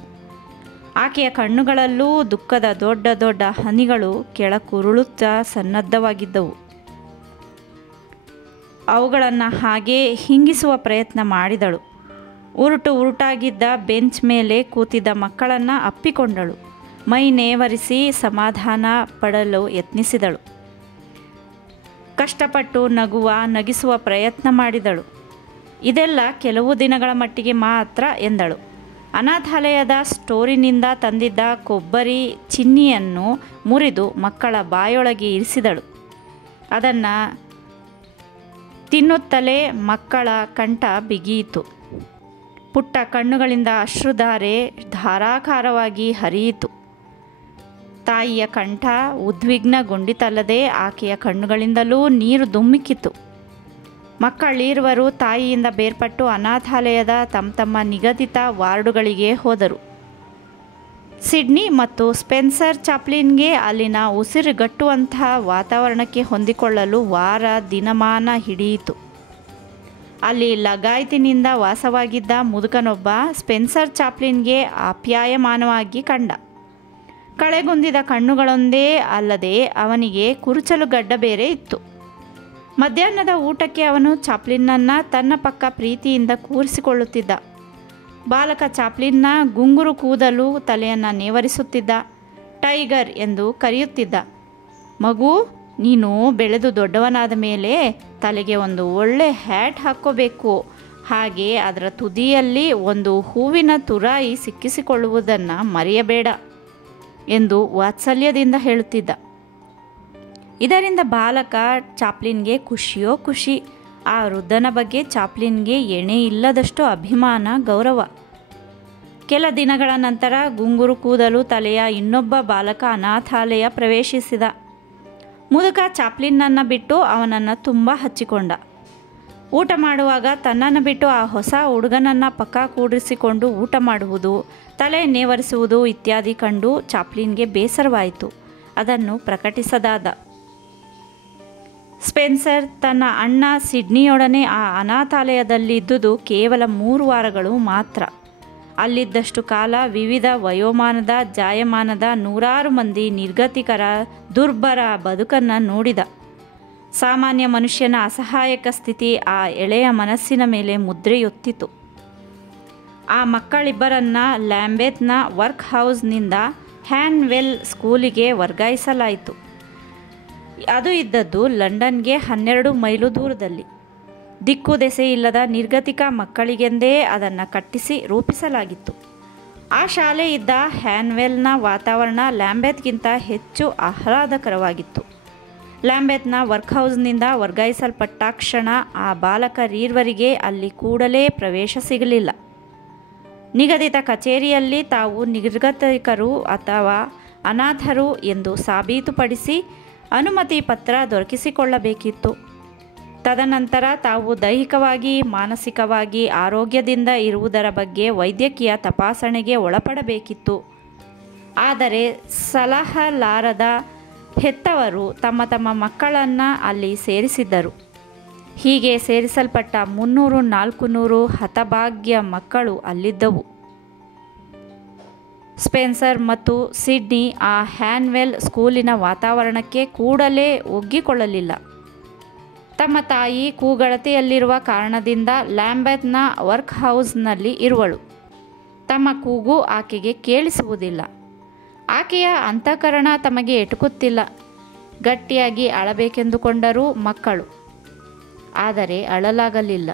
ಆಕೆಯ ಕಣ್ಣುಗಳಲ್ಲೂ ದುಃಖದ ದೊಡ್ಡ ದೊಡ್ಡ ಹನಿಗಳು ಕೆಳಕುರುಳುತ್ತಾ ಸನ್ನದ್ಧವಾಗಿದ್ದವು. ಅವುಗಳನ್ನು ಹಾಗೇ ಹಿಂಗಿಸುವ ಪ್ರಯತ್ನ ಮಾಡಿದಳು. ಉರುಟಾಗಿದ್ದ ಬೆಂಚ್ ಮೇಲೆ ಕೂತಿದ್ದ ಮಕ್ಕಳನ್ನು ಅಪ್ಪಿಕೊಂಡಳು. ಮೈ ನೇವರಿಸಿ ಸಮಾಧಾನ ಪಡಲು ಯತ್ನಿಸಿದಳು. ಕಷ್ಟಪಟ್ಟು ನಗಿಸುವ ಪ್ರಯತ್ನ ಮಾಡಿದಳು. ಇದೆಲ್ಲ ಕೆಲವು ದಿನಗಳ ಮಟ್ಟಿಗೆ ಮಾತ್ರ ಎಂದಳು. ಅನಾಥಾಲಯದ ಸ್ಟೋರಿನಿಂದ ತಂದಿದ್ದ ಕೊಬ್ಬರಿ ಚಿನ್ನಿಯನ್ನು ಮುರಿದು ಮಕ್ಕಳ ಬಾಯೊಳಗೆ ಇರಿಸಿದಳು. ಅದನ್ನು ತಿನ್ನುತ್ತಲೇ ಮಕ್ಕಳ ಕಂಠ ಬಿಗಿಯಿತು. ಪುಟ್ಟ ಕಣ್ಣುಗಳಿಂದ ಅಶ್ರುಧಾರೆ ಧಾರಾಕಾರವಾಗಿ ಹರಿಯಿತು. ತಾಯಿಯ ಕಂಠ ಉದ್ವಿಗ್ನಗೊಂಡಿತಲ್ಲದೆ ಆಕೆಯ ಕಣ್ಣುಗಳಿಂದಲೂ ನೀರು ಧುಮ್ಮಿಕ್ಕಿತು. ಮಕ್ಕಳಿರುವರು ತಾಯಿಯಿಂದ ಬೇರ್ಪಟ್ಟು ಅನಾಥಾಲಯದ ತಮ್ಮ ನಿಗದಿತ ವಾರ್ಡುಗಳಿಗೆ ಹೋದರು. ಸಿಡ್ನಿ ಮತ್ತು ಸ್ಪೆನ್ಸರ್ ಚಾಪ್ಲಿನ್ಗೆ ಅಲ್ಲಿನ ಉಸಿರುಗಟ್ಟುವಂಥ ವಾತಾವರಣಕ್ಕೆ ಹೊಂದಿಕೊಳ್ಳಲು ವಾರ ದಿನಮಾನ ಹಿಡಿಯಿತು. ಅಲ್ಲಿ ಲಗಾಯತಿನಿಂದ ವಾಸವಾಗಿದ್ದ ಮುದುಕನೊಬ್ಬ ಸ್ಪೆನ್ಸರ್ ಚಾಪ್ಲಿನ್ಗೆ ಆಪ್ಯಾಯಮಾನವಾಗಿ ಕಂಡ. ಕಳೆಗುಂದಿದ ಕಣ್ಣುಗಳೊಂದೇ ಅಲ್ಲದೆ ಅವನಿಗೆ ಕುರುಚಲು ಗಡ್ಡ ಬೇರೆ ಇತ್ತು. ಮಧ್ಯಾಹ್ನದ ಊಟಕ್ಕೆ ಅವನು ಚಾಪ್ಲಿನ್ನನ್ನು ತನ್ನ ಪಕ್ಕ ಪ್ರೀತಿಯಿಂದ ಕೂರಿಸಿಕೊಳ್ಳುತ್ತಿದ್ದ. ಬಾಲಕ ಚಾಪ್ಲಿನ್ನ ಗುಂಗುರು ಕೂದಲು ತಲೆಯನ್ನು ನೇವರಿಸುತ್ತಿದ್ದ. ಟೈಗರ್ ಎಂದು ಕರೆಯುತ್ತಿದ್ದ. ಮಗು, ನೀನು ಬೆಳೆದು ದೊಡ್ಡವನಾದ ಮೇಲೆ ತಲೆಗೆ ಒಂದು ಒಳ್ಳೆ ಹ್ಯಾಟ್ ಹಾಕ್ಕೋಬೇಕು. ಹಾಗೆ ಅದರ ತುದಿಯಲ್ಲಿ ಒಂದು ಹೂವಿನ ತುರಾಯಿ ಸಿಕ್ಕಿಸಿಕೊಳ್ಳುವುದನ್ನು ಮರೆಯಬೇಡ. ಎಂದು ವಾತ್ಸಲ್ಯದಿಂದ ಹೇಳುತ್ತಿದ್ದ. ಇದರಿಂದ ಬಾಲಕ ಚಾಪ್ಲಿನ್ಗೆ ಖುಷಿಯೋ ಖುಷಿ. ಆ ವೃದ್ಧನ ಬಗ್ಗೆ ಚಾಪ್ಲಿನ್ಗೆ ಎಣೆ ಇಲ್ಲದಷ್ಟು ಅಭಿಮಾನ, ಗೌರವ. ಕೆಲ ದಿನಗಳ ನಂತರ ಗುಂಗುರು ಕೂದಲು ತಲೆಯ ಇನ್ನೊಬ್ಬ ಬಾಲಕ ಅನಾಥಾಲಯ ಪ್ರವೇಶಿಸಿದ. ಮುದುಕ ಚಾಪ್ಲಿನ್ನನ್ನು ಬಿಟ್ಟು ಅವನನ್ನು ತುಂಬ ಹಚ್ಚಿಕೊಂಡ. ಊಟ ಮಾಡುವಾಗ ತನ್ನನ್ನು ಬಿಟ್ಟು ಆ ಹೊಸ ಹುಡುಗನನ್ನು ಪಕ್ಕ ಕೂಡಿಸಿಕೊಂಡು ಊಟ ಮಾಡುವುದು, ತಲೆ ನೇವರಿಸುವುದು ಇತ್ಯಾದಿ ಕಂಡು ಚಾಪ್ಲಿನ್ಗೆ ಬೇಸರವಾಯಿತು. ಅದನ್ನು ಪ್ರಕಟಿಸದಾದ. ಸ್ಪೆನ್ಸರ್ ತನ್ನ ಅಣ್ಣ ಸಿಡ್ನಿಯೊಡನೆ ಆ ಅನಾಥಾಲಯದಲ್ಲಿದ್ದುದು ಕೇವಲ 3 ವಾರಗಳು ಮಾತ್ರ. ಅಲ್ಲಿದ್ದಷ್ಟು ಕಾಲ ವಿವಿಧ ವಯೋಮಾನದ ಜಾಯಮಾನದ ನೂರಾರು ಮಂದಿ ನಿರ್ಗತಿಕರ ದುರ್ಬರ ಬದುಕನ್ನು ನೋಡಿದ. ಸಾಮಾನ್ಯ ಮನುಷ್ಯನ ಅಸಹಾಯಕ ಸ್ಥಿತಿ ಆ ಎಳೆಯ ಮನಸ್ಸಿನ ಮೇಲೆ ಮುದ್ರೆಯೊತ್ತಿತು. ಆ ಮಕ್ಕಳಿಬ್ಬರನ್ನ ಲ್ಯಾಂಬೆತ್ನ ವರ್ಕ್ ಹೌಸ್ನಿಂದ ಹ್ಯಾನ್ವೆಲ್ ಸ್ಕೂಲಿಗೆ ವರ್ಗಾಯಿಸಲಾಯಿತು. ಅದು ಇದ್ದದ್ದು ಲಂಡನ್ಗೆ 12 ಮೈಲು ದೂರದಲ್ಲಿ. ದಿಕ್ಕು ದೆಸೆ ಇಲ್ಲದ ನಿರ್ಗತಿಕ ಮಕ್ಕಳಿಗೆಂದೇ ಅದನ್ನು ಕಟ್ಟಿಸಿ ರೂಪಿಸಲಾಗಿತ್ತು. ಆ ಶಾಲೆ ಇದ್ದ ಹ್ಯಾನ್ವೆಲ್ನ ವಾತಾವರಣ ಲ್ಯಾಂಬೆತ್ಗಿಂತ ಹೆಚ್ಚು ಆಹ್ಲಾದಕರವಾಗಿತ್ತು. ಲ್ಯಾಂಬೆತ್ನ ವರ್ಕ್ಹೌಸ್ನಿಂದ ವರ್ಗಾಯಿಸಲ್ಪಟ್ಟಾಕ್ಷಣ ಆ ಬಾಲಕರೀರ್ವರಿಗೆ ಅಲ್ಲಿ ಕೂಡಲೇ ಪ್ರವೇಶ ಸಿಗಲಿಲ್ಲ. ನಿಗದಿತ ಕಚೇರಿಯಲ್ಲಿ ತಾವು ನಿರ್ಗತಿಕರು ಅಥವಾ ಅನಾಥರು ಎಂದು ಸಾಬೀತುಪಡಿಸಿ ಅನುಮತಿ ಪತ್ರ ದೊರಕಿಸಿಕೊಳ್ಳಬೇಕಿತ್ತು. ತದನಂತರ ತಾವು ದೈಹಿಕವಾಗಿ ಮಾನಸಿಕವಾಗಿ ಆರೋಗ್ಯದಿಂದ ಇರುವುದರ ಬಗ್ಗೆ ವೈದ್ಯಕೀಯ ತಪಾಸಣೆಗೆ ಒಳಪಡಬೇಕಿತ್ತು. ಆದರೆ ಸಲಹಲಾರದ ಹೆತ್ತವರು ತಮ್ಮ ತಮ್ಮ ಮಕ್ಕಳನ್ನು ಅಲ್ಲಿ ಸೇರಿಸಿದ್ದರು. ಹೀಗೆ ಸೇರಿಸಲ್ಪಟ್ಟ 300-400 ಹತಭಾಗ್ಯ ಮಕ್ಕಳು ಅಲ್ಲಿದ್ದವು. ಸ್ಪೆನ್ಸರ್ ಮತ್ತು ಸಿಡ್ನಿ ಆ ಹ್ಯಾನ್ವೆಲ್ ಸ್ಕೂಲಿನ ವಾತಾವರಣಕ್ಕೆ ಕೂಡಲೇ ಒಗ್ಗಿಕೊಳ್ಳಲಿಲ್ಲ. ತಮ್ಮ ತಾಯಿ ಕೂಗಳತೆಯಲ್ಲಿರುವ ಕಾರಣದಿಂದ ಲ್ಯಾಂಬೆತ್ನ ವರ್ಕ್ ಹೌಸ್ನಲ್ಲಿ ಇರುವಳು. ತಮ್ಮ ಕೂಗು ಆಕೆಗೆ ಕೇಳಿಸುವುದಿಲ್ಲ. ಆಕೆಯ ಅಂತಃಕರಣ ತಮಗೆ ಎಟುಕುತ್ತಿಲ್ಲ. ಗಟ್ಟಿಯಾಗಿ ಅಳಬೇಕೆಂದುಕೊಂಡರೂ ಮಕ್ಕಳು. ಆದರೆ ಅಳಲಾಗಲಿಲ್ಲ.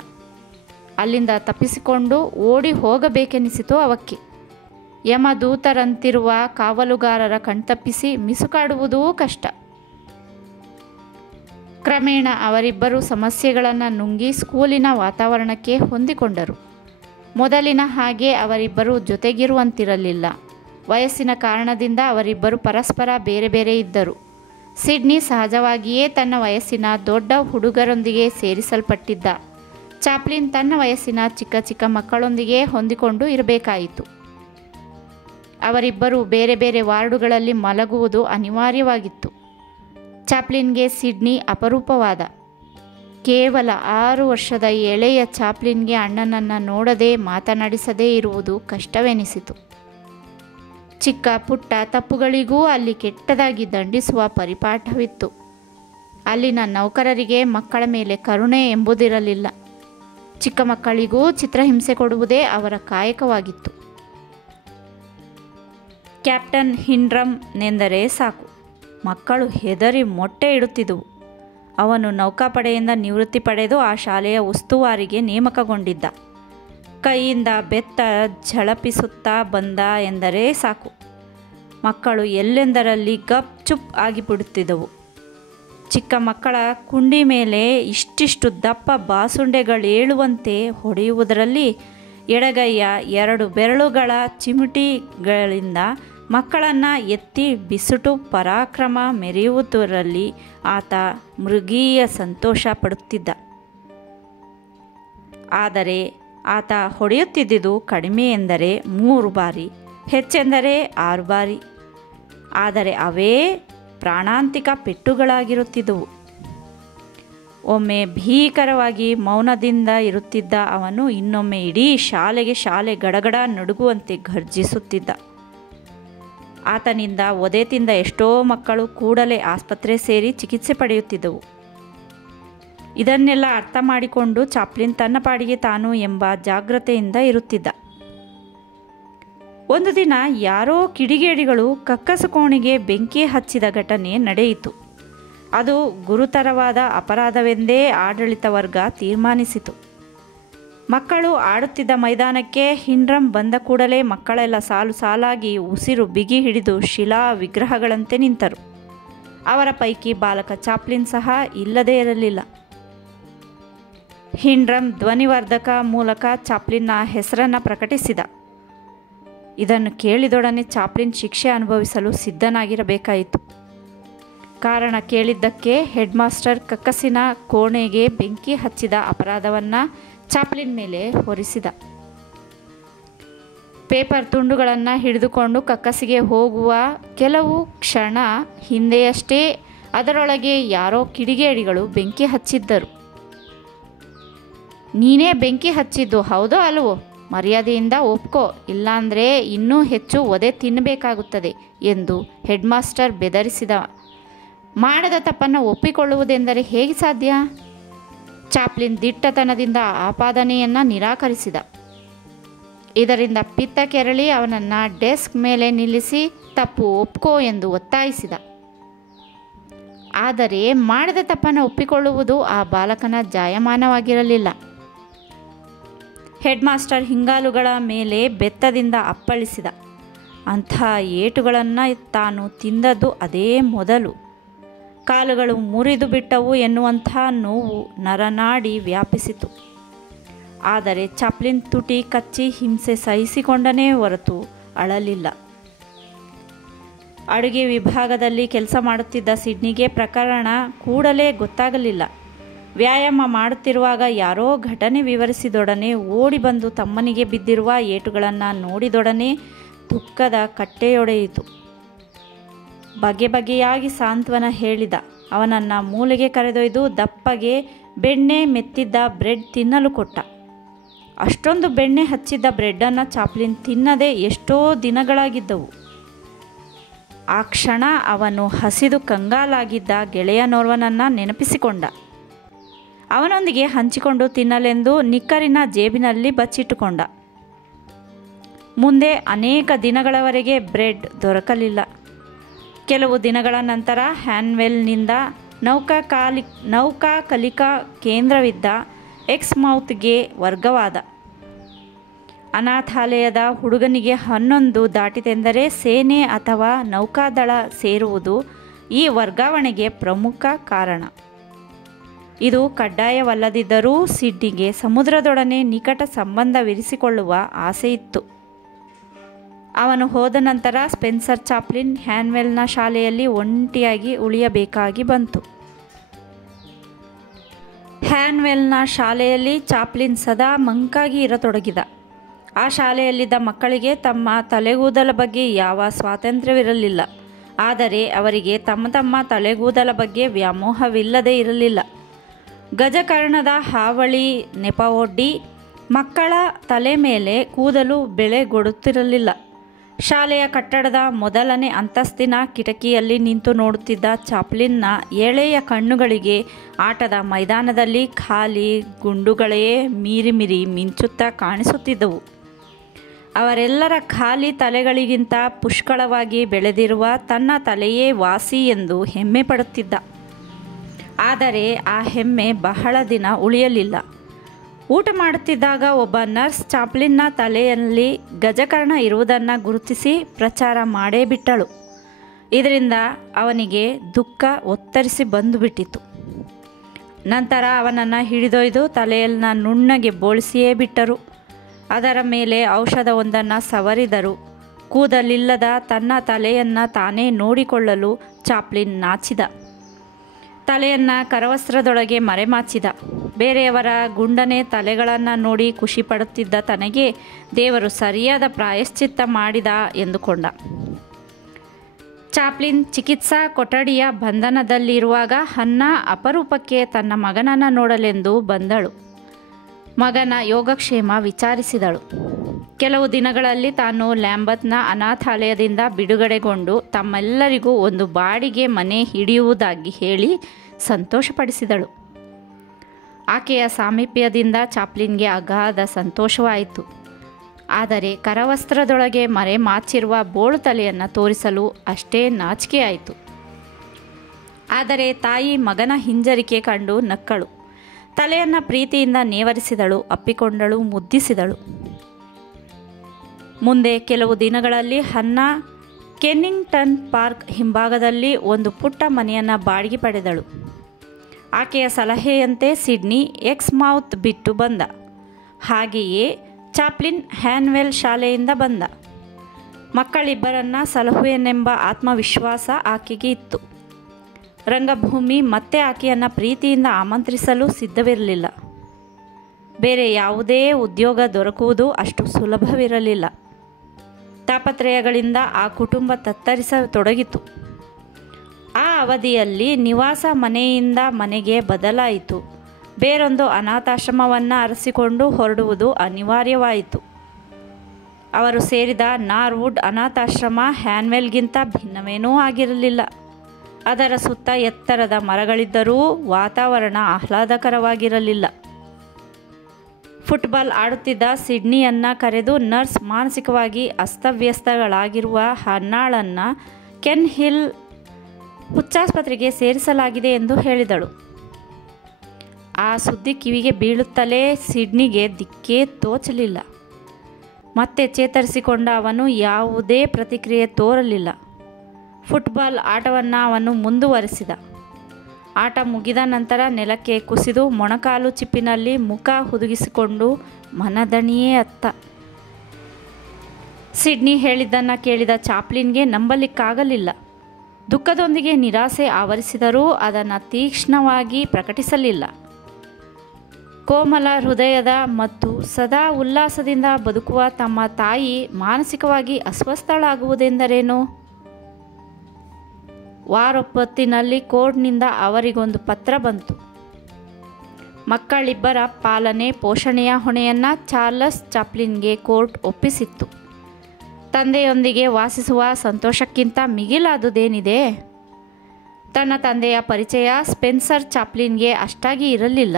ಅಲ್ಲಿಂದ ತಪ್ಪಿಸಿಕೊಂಡು ಓಡಿ ಹೋಗಬೇಕೆನಿಸಿತು ಅವಕ್ಕೆ. ಯಮದೂತರಂತಿರುವ ಕಾವಲುಗಾರರ ಕಣ್ತಪ್ಪಿಸಿ ಮಿಸುಕಾಡುವುದೂ ಕಷ್ಟ. ಕ್ರಮೇಣ ಅವರಿಬ್ಬರು ಸಮಸ್ಯೆಗಳನ್ನು ನುಂಗಿ ಸ್ಕೂಲಿನ ವಾತಾವರಣಕ್ಕೆ ಹೊಂದಿಕೊಂಡರು. ಮೊದಲಿನ ಹಾಗೆ ಅವರಿಬ್ಬರು ಜೊತೆಗಿರುವಂತಿರಲಿಲ್ಲ. ವಯಸ್ಸಿನ ಕಾರಣದಿಂದ ಅವರಿಬ್ಬರು ಪರಸ್ಪರ ಬೇರೆ ಬೇರೆ ಇದ್ದರು. ಸಿಡ್ನಿ ಸಹಜವಾಗಿಯೇ ತನ್ನ ವಯಸ್ಸಿನ ದೊಡ್ಡ ಹುಡುಗರೊಂದಿಗೆ ಸೇರಿಸಲ್ಪಟ್ಟಿದ್ದ. ಚಾಪ್ಲಿನ್ ತನ್ನ ವಯಸ್ಸಿನ ಚಿಕ್ಕ ಚಿಕ್ಕ ಮಕ್ಕಳೊಂದಿಗೆ ಹೊಂದಿಕೊಂಡು ಇರಬೇಕಾಯಿತು. ಅವರಿಬ್ಬರು ಬೇರೆ ಬೇರೆ ವಾರ್ಡುಗಳಲ್ಲಿ ಮಲಗುವುದು ಅನಿವಾರ್ಯವಾಗಿತ್ತು. ಚಾಪ್ಲಿನ್ಗೆ ಸಿಡ್ನಿ ಅಪರೂಪವಾದ. ಕೇವಲ 6 ವರ್ಷದ ಎಳೆಯ ಚಾಪ್ಲಿನ್ಗೆ ಅಣ್ಣನನ್ನು ನೋಡದೆ ಮಾತನಾಡಿಸದೇ ಇರುವುದು ಕಷ್ಟವೆನಿಸಿತು. ಚಿಕ್ಕ ಪುಟ್ಟ ತಪ್ಪುಗಳಿಗೂ ಅಲ್ಲಿ ಕೆಟ್ಟದಾಗಿ ದಂಡಿಸುವ ಪರಿಪಾಠವಿತ್ತು. ಅಲ್ಲಿನ ನೌಕರರಿಗೆ ಮಕ್ಕಳ ಮೇಲೆ ಕರುಣೆ ಎಂಬುದಿರಲಿಲ್ಲ. ಚಿಕ್ಕ ಮಕ್ಕಳಿಗೂ ಚಿತ್ರಹಿಂಸೆ ಕೊಡುವುದೇ ಅವರ ಕಾಯಕವಾಗಿತ್ತು. ಕ್ಯಾಪ್ಟನ್ ಹಿಂಡ್ರಮ್ನೆಂದರೆ ಸಾಕು, ಮಕ್ಕಳು ಹೆದರಿ ಮೊಟ್ಟೆ ಇಡುತ್ತಿದ್ದುವು. ಅವನು ನೌಕಾಪಡೆಯಿಂದ ನಿವೃತ್ತಿ ಪಡೆದು ಆ ಶಾಲೆಯ ಉಸ್ತುವಾರಿಗೆ ನೇಮಕಗೊಂಡಿದ್ದ. ಕೈಯಿಂದ ಬೆತ್ತ ಝಳಪಿಸುತ್ತಾ ಬಂದ ಎಂದರೆ ಸಾಕು, ಮಕ್ಕಳು ಎಲ್ಲೆಂದರಲ್ಲಿ ಗಪ್ ಚುಪ್ ಆಗಿಬಿಡುತ್ತಿದ್ದವು. ಚಿಕ್ಕ ಮಕ್ಕಳ ಕುಂಡಿ ಮೇಲೆ ಇಷ್ಟಿಷ್ಟು ದಪ್ಪ ಬಾಸುಂಡೆಗಳೇಳುವಂತೆ ಹೊಡೆಯುವುದರಲ್ಲಿ ಎಡಗೈಯ 2 ಬೆರಳುಗಳ ಚಿಮುಟಿಗಳಿಂದ ಮಕ್ಕಳನ್ನು ಎತ್ತಿ ಬಿಸುಟು ಪರಾಕ್ರಮ ಮೆರೆಯುವುದರಲ್ಲಿ ಆತ ಮೃಗೀಯ ಸಂತೋಷ ಪಡುತ್ತಿದ್ದ. ಆದರೆ ಆತ ಹೊಡೆಯುತ್ತಿದ್ದುದು ಕಡಿಮೆ ಎಂದರೆ 3 ಬಾರಿ, ಹೆಚ್ಚೆಂದರೆ 6 ಬಾರಿ. ಆದರೆ ಅವೇ ಪ್ರಾಣಾಂತಿಕ ಪೆಟ್ಟುಗಳಾಗಿರುತ್ತಿದ್ದವು. ಒಮ್ಮೆ ಭೀಕರವಾಗಿ ಮೌನದಿಂದ ಇರುತ್ತಿದ್ದ ಅವನು ಇನ್ನೊಮ್ಮೆ ಇಡೀ ಶಾಲೆ ಗಡಗಡ ನಡುಗುವಂತೆ ಘರ್ಜಿಸುತ್ತಿದ್ದ. ಆತನಿಂದ ಒದೆ ತಿಂದ ಎಷ್ಟೋ ಮಕ್ಕಳು ಕೂಡಲೇ ಆಸ್ಪತ್ರೆ ಸೇರಿ ಚಿಕಿತ್ಸೆ ಪಡೆಯುತ್ತಿದ್ದವು. ಇದನ್ನೆಲ್ಲ ಅರ್ಥ ಮಾಡಿಕೊಂಡು ಚಾಪ್ಲಿನ್ ತನ್ನ ಪಾಡಿಗೆ ತಾನು ಎಂಬ ಜಾಗ್ರತೆಯಿಂದ ಇರುತ್ತಿದ್ದ. ಒಂದು ದಿನ ಯಾರೋ ಕಿಡಿಗೇಡಿಗಳು ಕಕ್ಕಸು ಕೋಣೆಗೆ ಬೆಂಕಿ ಹಚ್ಚಿದ ಘಟನೆ ನಡೆಯಿತು. ಅದು ಗುರುತರವಾದ ಅಪರಾಧವೆಂದೇ ಆಡಳಿತ ವರ್ಗ ತೀರ್ಮಾನಿಸಿತು. ಮಕ್ಕಳು ಆಡುತ್ತಿದ್ದ ಮೈದಾನಕ್ಕೆ ಹಿನ್ರಮ್ ಬಂದ ಕೂಡಲೇ ಮಕ್ಕಳೆಲ್ಲ ಸಾಲು ಸಾಲಾಗಿ ಉಸಿರು ಬಿಗಿ ಹಿಡಿದು ಶಿಲಾ ವಿಗ್ರಹಗಳಂತೆ ನಿಂತರು. ಅವರ ಪೈಕಿ ಬಾಲಕ ಚಾಪ್ಲಿನ್ ಸಹ ಇಲ್ಲದೇ ಇರಲಿಲ್ಲ. ಹಿನ್ರಮ್ ಧ್ವನಿವರ್ಧಕ ಮೂಲಕ ಚಾಪ್ಲಿನ್ನ ಹೆಸರನ್ನು ಪ್ರಕಟಿಸಿದ. ಇದನ್ನು ಕೇಳಿದೊಡನೆ ಚಾಪ್ಲಿನ್ ಶಿಕ್ಷೆ ಅನುಭವಿಸಲು ಸಿದ್ಧನಾಗಿರಬೇಕಾಯಿತು. ಕಾರಣ ಕೇಳಿದ್ದಕ್ಕೆ ಹೆಡ್ ಮಾಸ್ಟರ್ ಕಕ್ಕಸಿನ ಕೋಣೆಗೆ ಬೆಂಕಿ ಹಚ್ಚಿದ ಅಪರಾಧವನ್ನು ಚಾಪ್ಲಿನ್ ಮೇಲೆ ಹೊರಿಸಿದ. ಪೇಪರ್ ತುಂಡುಗಳನ್ನು ಹಿಡಿದುಕೊಂಡು ಕಕ್ಕಸಿಗೆ ಹೋಗುವ ಕೆಲವು ಕ್ಷಣ ಹಿಂದೆಯಷ್ಟೇ ಅದರೊಳಗೆ ಯಾರೋ ಕಿಡಿಗೇಡಿಗಳು ಬೆಂಕಿ ಹಚ್ಚಿದ್ದರು. ನೀನೇ ಬೆಂಕಿ ಹಚ್ಚಿದ್ದು ಹೌದೋ ಅಲ್ವೋ? ಮರ್ಯಾದೆಯಿಂದ ಒಪ್ಕೋ, ಇಲ್ಲಾಂದರೆ ಇನ್ನೂ ಹೆಚ್ಚು ಒದೆ ತಿನ್ನಬೇಕಾಗುತ್ತದೆ ಎಂದು ಹೆಡ್ ಮಾಸ್ಟರ್ ಬೆದರಿಸಿದ. ಮಾಡದ ತಪ್ಪನ್ನು ಒಪ್ಪಿಕೊಳ್ಳುವುದೆಂದರೆ ಹೇಗೆ ಸಾಧ್ಯ? ಚಾಪ್ಲಿನ್ ದಿಟ್ಟತನದಿಂದ ಆಪಾದನೆಯನ್ನು ನಿರಾಕರಿಸಿದ. ಇದರಿಂದ ಪಿತ್ತ ಕೆರಳಿ ಅವನನ್ನು ಡೆಸ್ಕ್ ಮೇಲೆ ನಿಲ್ಲಿಸಿ ತಪ್ಪು ಒಪ್ಕೋ ಎಂದು ಒತ್ತಾಯಿಸಿದ. ಆದರೆ ಮಾಡದ ತಪ್ಪನ್ನು ಒಪ್ಪಿಕೊಳ್ಳುವುದು ಆ ಬಾಲಕನ ಜಾಯಮಾನವಾಗಿರಲಿಲ್ಲ. ಹೆಡ್ ಮಾಸ್ಟರ್ ಹಿಂಗಾಲುಗಳ ಮೇಲೆ ಬೆತ್ತದಿಂದ ಅಪ್ಪಳಿಸಿದ. ಅಂಥ ಏಟುಗಳನ್ನು ತಾನು ತಿಂದದ್ದು ಅದೇ ಮೊದಲು. ಕಾಲುಗಳು ಮುರಿದು ಬಿಟ್ಟವು ಎನ್ನುವಂಥ ನೋವು ನರನಾಡಿ ವ್ಯಾಪಿಸಿತು. ಆದರೆ ಚಾಪ್ಲಿನ್ ತುಟಿ ಕಚ್ಚಿ ಹಿಂಸೆ ಸಹಿಸಿಕೊಂಡನೇ ಹೊರತು ಅಳಲಿಲ್ಲ. ಅಡುಗೆ ವಿಭಾಗದಲ್ಲಿ ಕೆಲಸ ಮಾಡುತ್ತಿದ್ದ ಸಿಡ್ನಿಗೆ ಪ್ರಕರಣ ಕೂಡಲೇ ಗೊತ್ತಾಗಲಿಲ್ಲ. ವ್ಯಾಯಾಮ ಮಾಡುತ್ತಿರುವಾಗ ಯಾರೋ ಘಟನೆ ವಿವರಿಸಿದೊಡನೆ ಓಡಿ ಬಂದು ತಮ್ಮನಿಗೆ ಬಿದ್ದಿರುವ ಏಟುಗಳನ್ನು ನೋಡಿದೊಡನೆ ದುಃಖದ ಕಟ್ಟೆಯೊಡೆಯಿತು. ಬಗೆ ಬಗೆಯಾಗಿ ಸಾಂತ್ವನ ಹೇಳಿದ. ಅವನನ್ನು ಮೂಲೆಗೆ ಕರೆದೊಯ್ದು ದಪ್ಪಗೆ ಬೆಣ್ಣೆ ಮೆತ್ತಿದ್ದ ಬ್ರೆಡ್ ತಿನ್ನಲು ಕೊಟ್ಟ. ಅಷ್ಟೊಂದು ಬೆಣ್ಣೆ ಹಚ್ಚಿದ್ದ ಬ್ರೆಡ್ಡನ್ನು ಚಾಪ್ಲಿನ್ ತಿನ್ನದೆ ಎಷ್ಟೋ ದಿನಗಳಾಗಿದ್ದವು. ಆ ಕ್ಷಣ ಅವನು ಹಸಿದು ಕಂಗಾಲಾಗಿದ್ದ ಗೆಳೆಯನೋರ್ವನನ್ನು ನೆನಪಿಸಿಕೊಂಡ. ಅವನೊಂದಿಗೆ ಹಂಚಿಕೊಂಡು ತಿನ್ನಲೆಂದು ನಿಕ್ಕರಿನ ಜೇಬಿನಲ್ಲಿ ಬಚ್ಚಿಟ್ಟುಕೊಂಡ. ಮುಂದೆ ಅನೇಕ ದಿನಗಳವರೆಗೆ ಬ್ರೆಡ್ ದೊರಕಲಿಲ್ಲ. ಕೆಲವು ದಿನಗಳ ನಂತರ ಹ್ಯಾನ್ವೆಲ್ನಿಂದ ನೌಕಾ ಕಲಿಕಾ ಕೇಂದ್ರವಿದ್ದ ಎಕ್ಸ್ಮೌತ್ಗೆ ವರ್ಗವಾದ. ಅನಾಥಾಲಯದ ಹುಡುಗನಿಗೆ 11 ದಾಟಿತೆಂದರೆ ಸೇನೆ ಅಥವಾ ನೌಕಾದಳ ಸೇರುವುದು ಈ ವರ್ಗಾವಣೆಗೆ ಪ್ರಮುಖ ಕಾರಣ. ಇದು ಕಡ್ಡಾಯವಲ್ಲದಿದ್ದರೂ ಸಿಡ್ನಿಗೆ ಸಮುದ್ರದೊಡನೆ ನಿಕಟ ಸಂಬಂಧವಿರಿಸಿಕೊಳ್ಳುವ ಆಸೆಯಿತ್ತು. ಅವನು ಹೋದ ನಂತರ ಸ್ಪೆನ್ಸರ್ ಚಾಪ್ಲಿನ್ ಹ್ಯಾನ್ವೆಲ್ನ ಶಾಲೆಯಲ್ಲಿ ಒಂಟಿಯಾಗಿ ಉಳಿಯಬೇಕಾಗಿ ಬಂತು. ಹ್ಯಾನ್ವೆಲ್ನ ಶಾಲೆಯಲ್ಲಿ ಚಾಪ್ಲಿನ್ ಸದಾ ಮಂಕಾಗಿ ಇರತೊಡಗಿದ. ಆ ಶಾಲೆಯಲ್ಲಿದ್ದ ಮಕ್ಕಳಿಗೆ ತಮ್ಮ ತಲೆಗೂದಲ ಬಗ್ಗೆ ಯಾವ ಸ್ವಾತಂತ್ರ್ಯವಿರಲಿಲ್ಲ. ಆದರೆ ಅವರಿಗೆ ತಮ್ಮ ತಲೆಗೂದಲ ಬಗ್ಗೆ ವ್ಯಾಮೋಹವಿಲ್ಲದೇ ಇರಲಿಲ್ಲ. ಗಜಕರ್ಣದ ಹಾವಳಿ ನೆಪವೊಡ್ಡಿ ಮಕ್ಕಳ ತಲೆ ಮೇಲೆ ಕೂದಲು ಬೆಳೆಗೊಡುತ್ತಿರಲಿಲ್ಲ. ಶಾಲೆಯ ಕಟ್ಟಡದ ಮೊದಲನೇ ಅಂತಸ್ತಿನ ಕಿಟಕಿಯಲ್ಲಿ ನಿಂತು ನೋಡುತ್ತಿದ್ದ ಚಾಪ್ಲಿನ್ನ ಎಳೆಯ ಕಣ್ಣುಗಳಿಗೆ ಆಟದ ಮೈದಾನದಲ್ಲಿ ಖಾಲಿ ಗುಂಡುಗಳೇ ಮಿರಿಮಿರಿ ಮಿಂಚುತ್ತಾ ಕಾಣಿಸುತ್ತಿದ್ದವು. ಅವರೆಲ್ಲರ ಖಾಲಿ ತಲೆಗಳಿಗಿಂತ ಪುಷ್ಕಳವಾಗಿ ಬೆಳೆದಿರುವ ತನ್ನ ತಲೆಯೇ ವಾಸಿ ಎಂದು ಹೆಮ್ಮೆ ಪಡುತ್ತಿದ್ದ. ಆದರೆ ಆ ಹೆಮ್ಮೆ ಬಹಳ ದಿನ ಉಳಿಯಲಿಲ್ಲ. ಊಟ ಮಾಡುತ್ತಿದ್ದಾಗ ಒಬ್ಬ ನರ್ಸ್ ಚಾಪ್ಲಿನ್ನ ತಲೆಯಲ್ಲಿ ಗಜಕರ್ಣ ಇರುವುದನ್ನು ಗುರುತಿಸಿ ಪ್ರಚಾರ ಮಾಡೇ ಬಿಟ್ಟಳು. ಇದರಿಂದ ಅವನಿಗೆ ದುಃಖ ಒತ್ತರಿಸಿ ಬಂದುಬಿಟ್ಟಿತು. ನಂತರ ಅವನನ್ನು ಹಿಡಿದೊಯ್ದು ತಲೆಯನ್ನ ನುಣ್ಣಗೆ ಬೋಳಿಸಿಯೇ ಬಿಟ್ಟರು. ಅದರ ಮೇಲೆ ಔಷಧವೊಂದನ್ನು ಸವರಿದರು. ಕೂದಲಿಲ್ಲದ ತನ್ನ ತಲೆಯನ್ನು ತಾನೇ ನೋಡಿಕೊಳ್ಳಲು ಚಾಪ್ಲಿನ್ ನಾಚಿದ. ತಲೆಯನ್ನು ಕರವಸ್ತ್ರದೊಳಗೆ ಮರೆಮಾಚಿದ. ಬೇರೆಯವರ ಗುಂಡನೆ ತಲೆಗಳನ್ನು ನೋಡಿ ಖುಷಿ ಪಡುತ್ತಿದ್ದ ತನಗೆ ದೇವರು ಸರಿಯಾದ ಪ್ರಾಯಶ್ಚಿತ್ತ ಮಾಡಿದ ಎಂದುಕೊಂಡ. ಚಾಪ್ಲಿನ್ ಚಿಕಿತ್ಸಾ ಕೊಠಡಿಯ ಬಂಧನದಲ್ಲಿರುವಾಗ ಹನ್ನಾ ಅಪರೂಪಕ್ಕೆ ತನ್ನ ಮಗನನ್ನು ನೋಡಲೆಂದು ಬಂದಳು. ಮಗನ ಯೋಗಕ್ಷೇಮ ವಿಚಾರಿಸಿದಳು. ಕೆಲವು ದಿನಗಳಲ್ಲಿ ತಾನು ಲ್ಯಾಂಬತ್ನ ಅನಾಥಾಲಯದಿಂದ ಬಿಡುಗಡೆಗೊಂಡು ತಮ್ಮೆಲ್ಲರಿಗೂ ಒಂದು ಬಾಡಿಗೆ ಮನೆ ಹಿಡಿಯುವುದಾಗಿ ಹೇಳಿ ಸಂತೋಷಪಡಿಸಿದಳು. ಆಕೆಯ ಸಾಮೀಪ್ಯದಿಂದ ಚಾಪ್ಲಿನ್ಗೆ ಅಗಾಧ ಸಂತೋಷವಾಯಿತು. ಆದರೆ ಕರವಸ್ತ್ರದೊಳಗೆ ಮರೆಮಾಚಿರುವ ಬೋಳು ತಲೆಯನ್ನು ತೋರಿಸಲು ಅಷ್ಟೇ ನಾಚಿಕೆಯಾಯಿತು. ಆದರೆ ತಾಯಿ ಮಗನ ಹಿಂಜರಿಕೆ ಕಂಡು ನಕ್ಕಳು. ತಲೆಯನ್ನು ಪ್ರೀತಿಯಿಂದ ನೇವರಿಸಿದಳು, ಅಪ್ಪಿಕೊಂಡಳು, ಮುದ್ದಿಸಿದಳು. ಮುಂದೆ ಕೆಲವು ದಿನಗಳಲ್ಲಿ ಹನ್ನಾ ಕೆನ್ನಿಂಗ್ಟನ್ ಪಾರ್ಕ್ ಹಿಂಭಾಗದಲ್ಲಿ ಒಂದು ಪುಟ್ಟ ಮನೆಯನ್ನು ಬಾಡಿಗೆ ಪಡೆದಳು. ಆಕೆಯ ಸಲಹೆಯಂತೆ ಸಿಡ್ನಿ ಎಕ್ಸ್ಮೌತ್ ಬಿಟ್ಟು ಬಂದ. ಹಾಗೆಯೇ ಚಾಪ್ಲಿನ್ ಹ್ಯಾನ್ವೆಲ್ ಶಾಲೆಯಿಂದ ಬಂದ. ಮಕ್ಕಳಿಬ್ಬರನ್ನ ಸಲಹುವೆನೆಂಬ ಆತ್ಮವಿಶ್ವಾಸ ಆಕೆಗೆ ಇತ್ತು. ರಂಗಭೂಮಿ ಮತ್ತೆ ಆಕೆಯನ್ನು ಪ್ರೀತಿಯಿಂದ ಆಮಂತ್ರಿಸಲು ಸಿದ್ಧವಿರಲಿಲ್ಲ. ಬೇರೆ ಯಾವುದೇ ಉದ್ಯೋಗ ದೊರಕುವುದು ಅಷ್ಟು ಸುಲಭವಿರಲಿಲ್ಲ. ತಾಪತ್ರಯಗಳಿಂದ ಆ ಕುಟುಂಬ ತತ್ತರಿಸತೊಡಗಿತು. ಆ ಅವಧಿಯಲ್ಲಿ ನಿವಾಸ ಮನೆಯಿಂದ ಮನೆಗೆ ಬದಲಾಯಿತು. ಬೇರೊಂದು ಅನಾಥಾಶ್ರಮವನ್ನು ಅರಸಿಕೊಂಡು ಹೊರಡುವುದು ಅನಿವಾರ್ಯವಾಯಿತು. ಅವರು ಸೇರಿದ ನಾರ್ವುಡ್ ಅನಾಥಾಶ್ರಮ ಹ್ಯಾನ್ವೆಲ್ಗಿಂತ ಭಿನ್ನವೇನೂ ಆಗಿರಲಿಲ್ಲ. ಅದರ ಸುತ್ತ ಎತ್ತರದ ಮರಗಳಿದ್ದರೂ ವಾತಾವರಣ ಆಹ್ಲಾದಕರವಾಗಿರಲಿಲ್ಲ. ಫುಟ್ಬಾಲ್ ಆಡುತ್ತಿದ್ದ ಸಿಡ್ನಿಯನ್ನು ಕರೆದು ನರ್ಸ್ ಮಾನಸಿಕವಾಗಿ ಅಸ್ತವ್ಯಸ್ತಗಳಾಗಿರುವ ಹನ್ನಾಳನ್ನು ಕೆನ್ ಹಿಲ್ ಹುಚ್ಚಾಸ್ಪತ್ರೆಗೆ ಸೇರಿಸಲಾಗಿದೆ ಎಂದು ಹೇಳಿದಳು. ಆ ಸುದ್ದಿ ಕಿವಿಗೆ ಬೀಳುತ್ತಲೇ ಸಿಡ್ನಿಗೆ ದಿಕ್ಕೇ ತೋಚಲಿಲ್ಲ. ಮತ್ತೆ ಚೇತರಿಸಿಕೊಂಡ ಅವನು ಯಾವುದೇ ಪ್ರತಿಕ್ರಿಯೆ ತೋರಲಿಲ್ಲ. ಫುಟ್ಬಾಲ್ ಆಟವನ್ನು ಅವನು ಮುಂದುವರೆಸಿದ. ಆಟ ಮುಗಿದ ನಂತರ ನೆಲಕ್ಕೆ ಕುಸಿದು ಮೊಣಕಾಲು ಚಿಪ್ಪಿನಲ್ಲಿ ಮುಖ ಹುದುಗಿಸಿಕೊಂಡು ಮನದಣಿಯೇ ಅತ್ತ. ಸಿಡ್ನಿ ಹೇಳಿದ್ದನ್ನು ಕೇಳಿದ ಚಾಪ್ಲಿನ್ಗೆ ನಂಬಲಿಕ್ಕಾಗಲಿಲ್ಲ. ದುಃಖದೊಂದಿಗೆ ನಿರಾಸೆ ಆವರಿಸಿದರೂ ಅದನ್ನು ತೀಕ್ಷ್ಣವಾಗಿ ಪ್ರಕಟಿಸಲಿಲ್ಲ. ಕೋಮಲ ಹೃದಯದ ಮತ್ತು ಸದಾ ಉಲ್ಲಾಸದಿಂದ ಬದುಕುವ ತಮ್ಮ ತಾಯಿ ಮಾನಸಿಕವಾಗಿ ಅಸ್ವಸ್ಥಳಾಗುವುದೆಂದರೇನು? ವಾರೊಪ್ಪತ್ತಿನಲ್ಲಿ ಕೋರ್ಟ್ನಿಂದ ಅವರಿಗೊಂದು ಪತ್ರ ಬಂತು. ಮಕ್ಕಳಿಬ್ಬರ ಪಾಲನೆ ಪೋಷಣೆಯ ಹೊಣೆಯನ್ನು ಚಾರ್ಲಸ್ ಚಾಪ್ಲಿನ್ಗೆ ಕೋರ್ಟ್ ಒಪ್ಪಿಸಿತ್ತು. ತಂದೆಯೊಂದಿಗೆ ವಾಸಿಸುವ ಸಂತೋಷಕ್ಕಿಂತ ಮಿಗಿಲಾದುದೇನಿದೆ? ತನ್ನ ತಂದೆಯ ಪರಿಚಯ ಸ್ಪೆನ್ಸರ್ ಚಾಪ್ಲಿನ್ಗೆ ಅಷ್ಟಾಗಿ ಇರಲಿಲ್ಲ.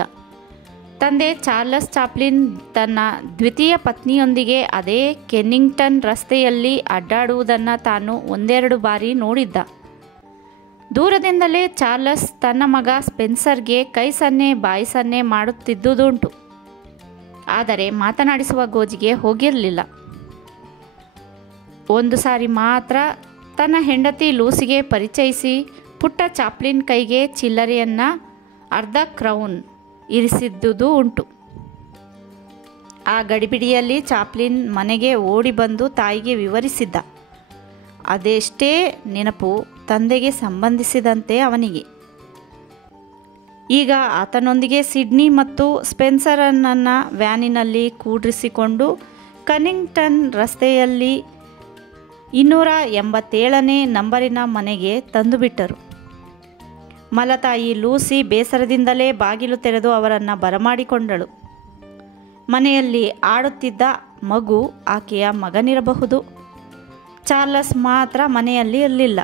ತಂದೆ ಚಾರ್ಲಸ್ ಚಾಪ್ಲಿನ್ ತನ್ನ ದ್ವಿತೀಯ ಪತ್ನಿಯೊಂದಿಗೆ ಅದೇ ಕೆನ್ನಿಂಗ್ಟನ್ ರಸ್ತೆಯಲ್ಲಿ ಅಡ್ಡಾಡುವುದನ್ನು ತಾನು ಒಂದೆರಡು ಬಾರಿ ನೋಡಿದ್ದ. ದೂರದಿಂದಲೇ ಚಾರ್ಲಸ್ ತನ್ನ ಮಗ ಸ್ಪೆನ್ಸರ್ಗೆ ಕೈ ಸನ್ನೆ ಬಾಯಿ ಸನ್ನೆ ಮಾಡುತ್ತಿದ್ದುದುಂಟು. ಆದರೆ ಮಾತನಾಡಿಸುವ ಗೋಜಿಗೆ ಹೋಗಿರಲಿಲ್ಲ. ಒಂದು ಸಾರಿ ಮಾತ್ರ ತನ್ನ ಹೆಂಡತಿ ಲೂಸಿಗೆ ಪರಿಚಯಿಸಿ ಪುಟ್ಟ ಚಾಪ್ಲಿನ್ ಕೈಗೆ ಚಿಲ್ಲರೆಯನ್ನು ಅರ್ಧ ಕ್ರೌನ್ ಇರಿಸಿದ್ದುದು ಉಂಟು. ಆ ಗಡಿಬಿಡಿಯಲ್ಲಿ ಚಾಪ್ಲಿನ್ ಮನೆಗೆ ಓಡಿ ಬಂದು ತಾಯಿಗೆ ವಿವರಿಸಿದ್ದ. ಅದೆಷ್ಟೇ ನೆನಪು ತಂದೆಗೆ ಸಂಬಂಧಿಸಿದಂತೆ ಅವನಿಗೆ. ಈಗ ಆತನೊಂದಿಗೆ ಸಿಡ್ನಿ ಮತ್ತು ಸ್ಪೆನ್ಸರನನ್ನು ವ್ಯಾನಿನಲ್ಲಿ ಕೂಡ್ರಿಸಿಕೊಂಡು ಕನ್ನಿಂಗ್ಟನ್ ರಸ್ತೆಯಲ್ಲಿ 287ನೇ ನಂಬರಿನ ಮನೆಗೆ ತಂದುಬಿಟ್ಟರು. ಮಲತಾಯಿ ಲೂಸಿ ಬೇಸರದಿಂದಲೇ ಬಾಗಿಲು ತೆರೆದು ಅವರನ್ನು ಬರಮಾಡಿಕೊಂಡಳು. ಮನೆಯಲ್ಲಿ ಆಡುತ್ತಿದ್ದ ಮಗು ಆಕೆಯ ಮಗನಿರಬಹುದು. ಚಾರ್ಲಸ್ ಮಾತ್ರ ಮನೆಯಲ್ಲಿ ಇರಲಿಲ್ಲ.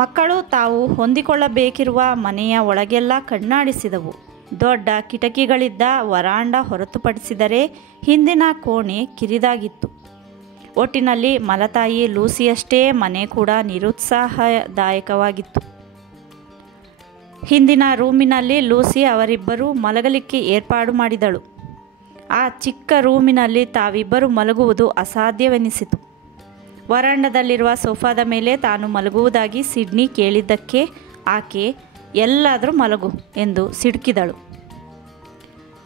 ಮಕ್ಕಳು ತಾವು ಹೊಂದಿಕೊಳ್ಳಬೇಕಿರುವ ಮನೆಯ ಒಳಗೆಲ್ಲ ಕಣ್ಣಾಡಿಸಿದವು. ದೊಡ್ಡ ಕಿಟಕಿಗಳಿದ್ದ ವರಾಂಡ ಹೊರತುಪಡಿಸಿದರೆ ಹಿಂದಿನ ಕೋಣೆ ಕಿರಿದಾಗಿತ್ತು. ಒಟ್ಟಿನಲ್ಲಿ ಮಲತಾಯಿ ಲೂಸಿಯಷ್ಟೇ ಮನೆ ಕೂಡ ನಿರುತ್ಸಾಹದಾಯಕವಾಗಿತ್ತು. ಹಿಂದಿನ ರೂಮಿನಲ್ಲಿ ಲೂಸಿ ಅವರಿಬ್ಬರೂ ಮಲಗಲಿಕ್ಕೆ ಏರ್ಪಾಡು ಮಾಡಿದಳು. ಆ ಚಿಕ್ಕ ರೂಮಿನಲ್ಲಿ ತಾವಿಬ್ಬರು ಮಲಗುವುದು ಅಸಾಧ್ಯವೆನಿಸಿತು. ವರಾಂಡದಲ್ಲಿರುವ ಸೋಫಾದ ಮೇಲೆ ತಾನು ಮಲಗುವುದಾಗಿ ಸಿಡ್ನಿ ಕೇಳಿದ್ದಕ್ಕೆ ಆಕೆ ಎಲ್ಲಾದರೂ ಮಲಗು ಎಂದು ಸಿಡುಕಿದಳು.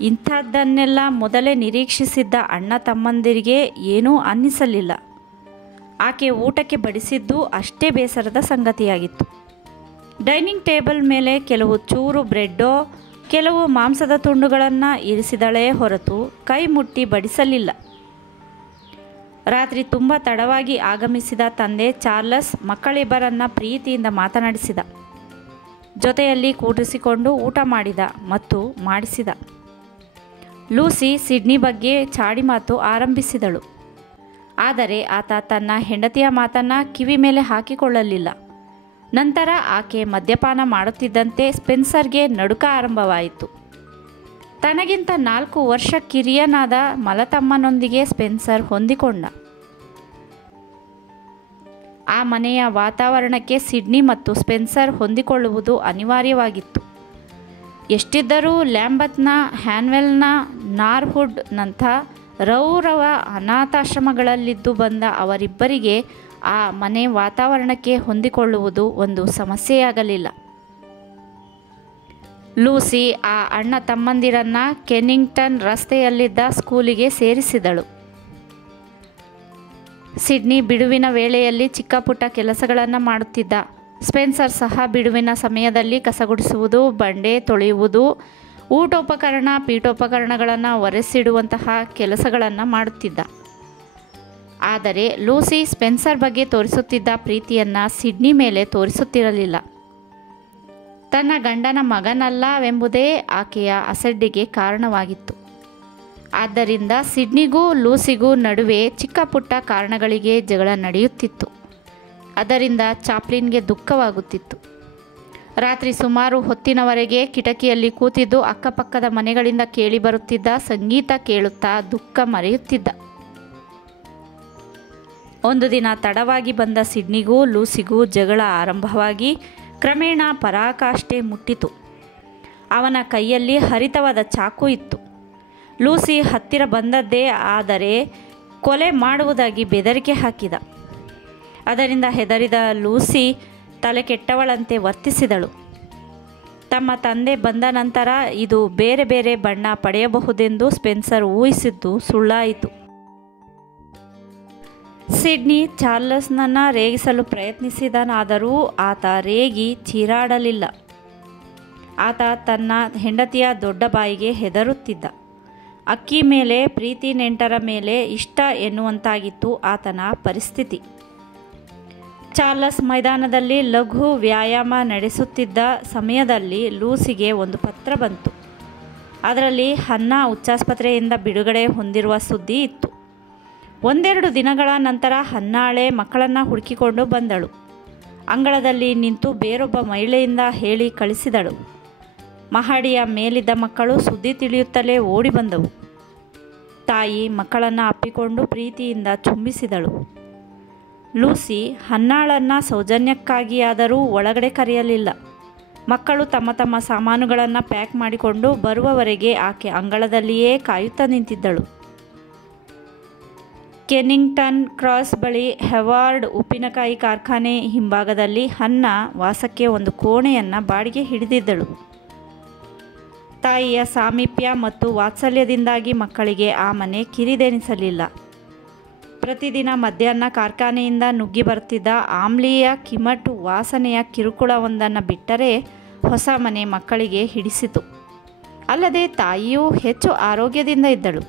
ಇಂಥದ್ದನ್ನೆಲ್ಲ ಮೊದಲೇ ನಿರೀಕ್ಷಿಸಿದ್ದ ಅಣ್ಣ ತಮ್ಮಂದಿರಿಗೆ ಏನೂ ಅನ್ನಿಸಲಿಲ್ಲ. ಆಕೆ ಊಟಕ್ಕೆ ಬಡಿಸಿದ್ದು ಅಷ್ಟೇ ಬೇಸರದ ಸಂಗತಿಯಾಗಿತ್ತು. ಡೈನಿಂಗ್ ಟೇಬಲ್ ಮೇಲೆ ಕೆಲವು ಚೂರು ಬ್ರೆಡ್ಡೋ ಕೆಲವು ಮಾಂಸದ ತುಂಡುಗಳನ್ನು ಇರಿಸಿದಳೇ ಹೊರತು ಕೈ ಮುಟ್ಟಿ ಬಡಿಸಲಿಲ್ಲ. ರಾತ್ರಿ ತುಂಬ ತಡವಾಗಿ ಆಗಮಿಸಿದ ತಂದೆ ಚಾರ್ಲಸ್ ಮಕ್ಕಳಿಬ್ಬರನ್ನು ಪ್ರೀತಿಯಿಂದ ಮಾತನಾಡಿಸಿದ. ಜೊತೆಯಲ್ಲಿ ಕೂಡಿಸಿಕೊಂಡು ಊಟ ಮಾಡಿದ ಮತ್ತು ಮಾಡಿಸಿದ. ಲೂಸಿ ಸಿಡ್ನಿ ಬಗ್ಗೆ ಚಾಡಿ ಮಾತು ಆರಂಭಿಸಿದಳು. ಆದರೆ ಆತ ತನ್ನ ಹೆಂಡತಿಯ ಮಾತನ್ನು ಕಿವಿ ಮೇಲೆ ಹಾಕಿಕೊಳ್ಳಲಿಲ್ಲ. ನಂತರ ಆಕೆ ಮದ್ಯಪಾನ ಮಾಡುತ್ತಿದ್ದಂತೆ ಸ್ಪೆನ್ಸರ್ಗೆ ನಡುಕ ಆರಂಭವಾಯಿತು. ತನಗಿಂತ 4 ವರ್ಷ ಕಿರಿಯನಾದ ಮಲತಮ್ಮನೊಂದಿಗೆ ಸ್ಪೆನ್ಸರ್ ಹೊಂದಿಕೊಂಡ. ಆ ಮನೆಯ ವಾತಾವರಣಕ್ಕೆ ಸಿಡ್ನಿ ಮತ್ತು ಸ್ಪೆನ್ಸರ್ ಹೊಂದಿಕೊಳ್ಳುವುದು ಅನಿವಾರ್ಯವಾಗಿತ್ತು. ಎಷ್ಟಿದ್ದರೂ ಲ್ಯಾಂಬತ್ನ, ಹ್ಯಾನ್ವೆಲ್ನ, ನಾರ್ಹುಡ್ನಂಥ ರೌರವ ಅನಾಥಾಶ್ರಮಗಳಲ್ಲಿದ್ದು ಬಂದ ಅವರಿಬ್ಬರಿಗೆ ಆ ಮನೆ ವಾತಾವರಣಕ್ಕೆ ಹೊಂದಿಕೊಳ್ಳುವುದು ಒಂದು ಸಮಸ್ಯೆಯಾಗಲಿಲ್ಲ. ಲೂಸಿ ಆ ಅಣ್ಣ ತಮ್ಮಂದಿರನ್ನು ಕೆನ್ನಿಂಗ್ಟನ್ ರಸ್ತೆಯಲ್ಲಿದ್ದ ಸ್ಕೂಲಿಗೆ ಸೇರಿಸಿದಳು. ಸಿಡ್ನಿ ಬಿಡುವಿನ ವೇಳೆಯಲ್ಲಿ ಚಿಕ್ಕ ಪುಟ್ಟ ಕೆಲಸಗಳನ್ನು ಮಾಡುತ್ತಿದ್ದ. ಸ್ಪೆನ್ಸರ್ ಸಹ ಬಿಡುವಿನ ಸಮಯದಲ್ಲಿ ಕಸಗುಡಿಸುವುದು, ಬಂಡೆ ತೊಳೆಯುವುದು, ಊಟೋಪಕರಣ ಪೀಠೋಪಕರಣಗಳನ್ನು ಒರೆಸಿಡುವಂತಹ ಕೆಲಸಗಳನ್ನು ಮಾಡುತ್ತಿದ್ದ. ಆದರೆ ಲೂಸಿ ಸ್ಪೆನ್ಸರ್ ಬಗ್ಗೆ ತೋರಿಸುತ್ತಿದ್ದ ಪ್ರೀತಿಯನ್ನು ಸಿಡ್ನಿ ಮೇಲೆ ತೋರಿಸುತ್ತಿರಲಿಲ್ಲ. ತನ್ನ ಗಂಡನ ಮಗನಲ್ಲವೆಂಬುದೇ ಆಕೆಯ ಅಸಡ್ಡೆಗೆ ಕಾರಣವಾಗಿತ್ತು. ಆದ್ದರಿಂದ ಸಿಡ್ನಿಗೂ ಲೂಸಿಗೂ ನಡುವೆ ಚಿಕ್ಕ ಪುಟ್ಟ ಕಾರಣಗಳಿಗೆ ಜಗಳ ನಡೆಯುತ್ತಿತ್ತು. ಅದರಿಂದ ಚಾಪ್ಲಿನ್ಗೆ ದುಃಖವಾಗುತ್ತಿತ್ತು. ರಾತ್ರಿ ಸುಮಾರು ಹೊತ್ತಿನವರೆಗೆ ಕಿಟಕಿಯಲ್ಲಿ ಕೂತಿದ್ದು ಅಕ್ಕಪಕ್ಕದ ಮನೆಗಳಿಂದ ಕೇಳಿಬರುತ್ತಿದ್ದ ಸಂಗೀತ ಕೇಳುತ್ತಾ ದುಃಖ ಮರೆಯುತ್ತಿದ್ದ. ಒಂದು ದಿನ ತಡವಾಗಿ ಬಂದ ಸಿಡ್ನಿಗೂ ಲೂಸಿಗೂ ಜಗಳ ಆರಂಭವಾಗಿ ಕ್ರಮೇಣ ಪರಾಕಾಷ್ಠೆ ಮುಟ್ಟಿತು. ಅವನ ಕೈಯಲ್ಲಿ ಹರಿತವಾದ ಚಾಕು ಇತ್ತು. ಲೂಸಿ ಹತ್ತಿರ ಬಂದದ್ದೇ ಆದರೆ ಕೊಲೆ ಮಾಡುವುದಾಗಿ ಬೆದರಿಕೆ ಹಾಕಿದ. ಅದರಿಂದ ಹೆದರಿದ ಲೂಸಿ ತಲೆ ಕೆಟ್ಟವಳಂತೆ ವರ್ತಿಸಿದಳು. ತಮ್ಮ ತಂದೆ ಬಂದ ನಂತರ ಇದು ಬೇರೆ ಬೇರೆ ಬಣ್ಣ ಪಡೆಯಬಹುದೆಂದು ಸ್ಪೆನ್ಸರ್ ಊಹಿಸಿದ್ದು ಸುಳ್ಳಾಯಿತು. ಸಿಡ್ನಿ ಚಾರ್ಲ್ಸ್ನನ್ನು ರೇಗಿಸಲು ಪ್ರಯತ್ನಿಸಿದನಾದರೂ ಆತ ರೇಗಿ ಚೀರಾಡಲಿಲ್ಲ. ಆತ ತನ್ನ ಹೆಂಡತಿಯ ದೊಡ್ಡ ಬಾಯಿಗೆ ಹೆದರುತ್ತಿದ್ದ. ಅಕ್ಕಿ ಮೇಲೆ ಪ್ರೀತಿ, ನೆಂಟರ ಮೇಲೆ ಇಷ್ಟ ಎನ್ನುವಂತಾಗಿತ್ತು ಆತನ ಪರಿಸ್ಥಿತಿ. ಚಾರ್ಲ್ಸ್ ಮೈದಾನದಲ್ಲಿ ಲಘು ವ್ಯಾಯಾಮ ನಡೆಸುತ್ತಿದ್ದ ಸಮಯದಲ್ಲಿ ಲೂಸಿಗೆ ಒಂದು ಪತ್ರ ಬಂತು. ಅದರಲ್ಲಿ ಹನ್ನಾ ಹುಚ್ಚಾಸ್ಪತ್ರೆಯಿಂದ ಬಿಡುಗಡೆ ಹೊಂದಿರುವ ಸುದ್ದಿ ಇತ್ತು. ಒಂದೆರಡು ದಿನಗಳ ನಂತರ ಹನ್ನಾಳೆ ಮಕ್ಕಳನ್ನು ಹುಡುಕಿಕೊಂಡು ಬಂದಳು. ಅಂಗಳದಲ್ಲಿ ನಿಂತು ಬೇರೊಬ್ಬ ಮಹಿಳೆಯಿಂದ ಹೇಳಿ ಕಳಿಸಿದಳು. ಮಹಡಿಯ ಮೇಲಿದ್ದ ಮಕ್ಕಳು ಸುದ್ದಿ ತಿಳಿಯುತ್ತಲೇ ಓಡಿ ಬಂದವು. ತಾಯಿ ಮಕ್ಕಳನ್ನು ಅಪ್ಪಿಕೊಂಡು ಪ್ರೀತಿಯಿಂದ ಚುಂಬಿಸಿದಳು. ಲೂಸಿ ಹನ್ನಾಳನ್ನು ಸೌಜನ್ಯಕ್ಕಾಗಿಯಾದರೂ ಒಳಗಡೆ ಕರೆಯಲಿಲ್ಲ. ಮಕ್ಕಳು ತಮ್ಮ ತಮ್ಮ ಸಾಮಾನುಗಳನ್ನು ಪ್ಯಾಕ್ ಮಾಡಿಕೊಂಡು ಬರುವವರೆಗೆ ಆಕೆ ಅಂಗಳದಲ್ಲಿಯೇ ಕಾಯುತ್ತಾ ನಿಂತಿದ್ದಳು. ಕೆನ್ನಿಂಗ್ಟನ್ ಕ್ರಾಸ್ ಬಳಿ ಹೆವಾರ್ಡ್ ಉಪ್ಪಿನಕಾಯಿ ಕಾರ್ಖಾನೆ ಹಿಂಭಾಗದಲ್ಲಿ ಹನ್ನಾ ವಾಸಕ್ಕೆ ಒಂದು ಕೋಣೆಯನ್ನು ಬಾಡಿಗೆ ಹಿಡಿದಿದ್ದಳು. ತಾಯಿಯ ಸಾಮೀಪ್ಯ ಮತ್ತು ವಾತ್ಸಲ್ಯದಿಂದಾಗಿ ಮಕ್ಕಳಿಗೆ ಆ ಮನೆ ಕಿರಿದೆನಿಸಲಿಲ್ಲ. ಪ್ರತಿದಿನ ಮಧ್ಯಾಹ್ನ ಕಾರ್ಖಾನೆಯಿಂದ ನುಗ್ಗಿ ಬರುತ್ತಿದ್ದ ಆಮ್ಲೀಯ ಕಿಮಟು ವಾಸನೆಯ ಕಿರುಕುಳವೊಂದನ್ನು ಬಿಟ್ಟರೆ ಹೊಸ ಮನೆ ಮಕ್ಕಳಿಗೆ ಹಿಡಿಸಿತು. ಅಲ್ಲದೆ ತಾಯಿಯೂ ಹೆಚ್ಚು ಆರೋಗ್ಯದಿಂದ ಇದ್ದಳು.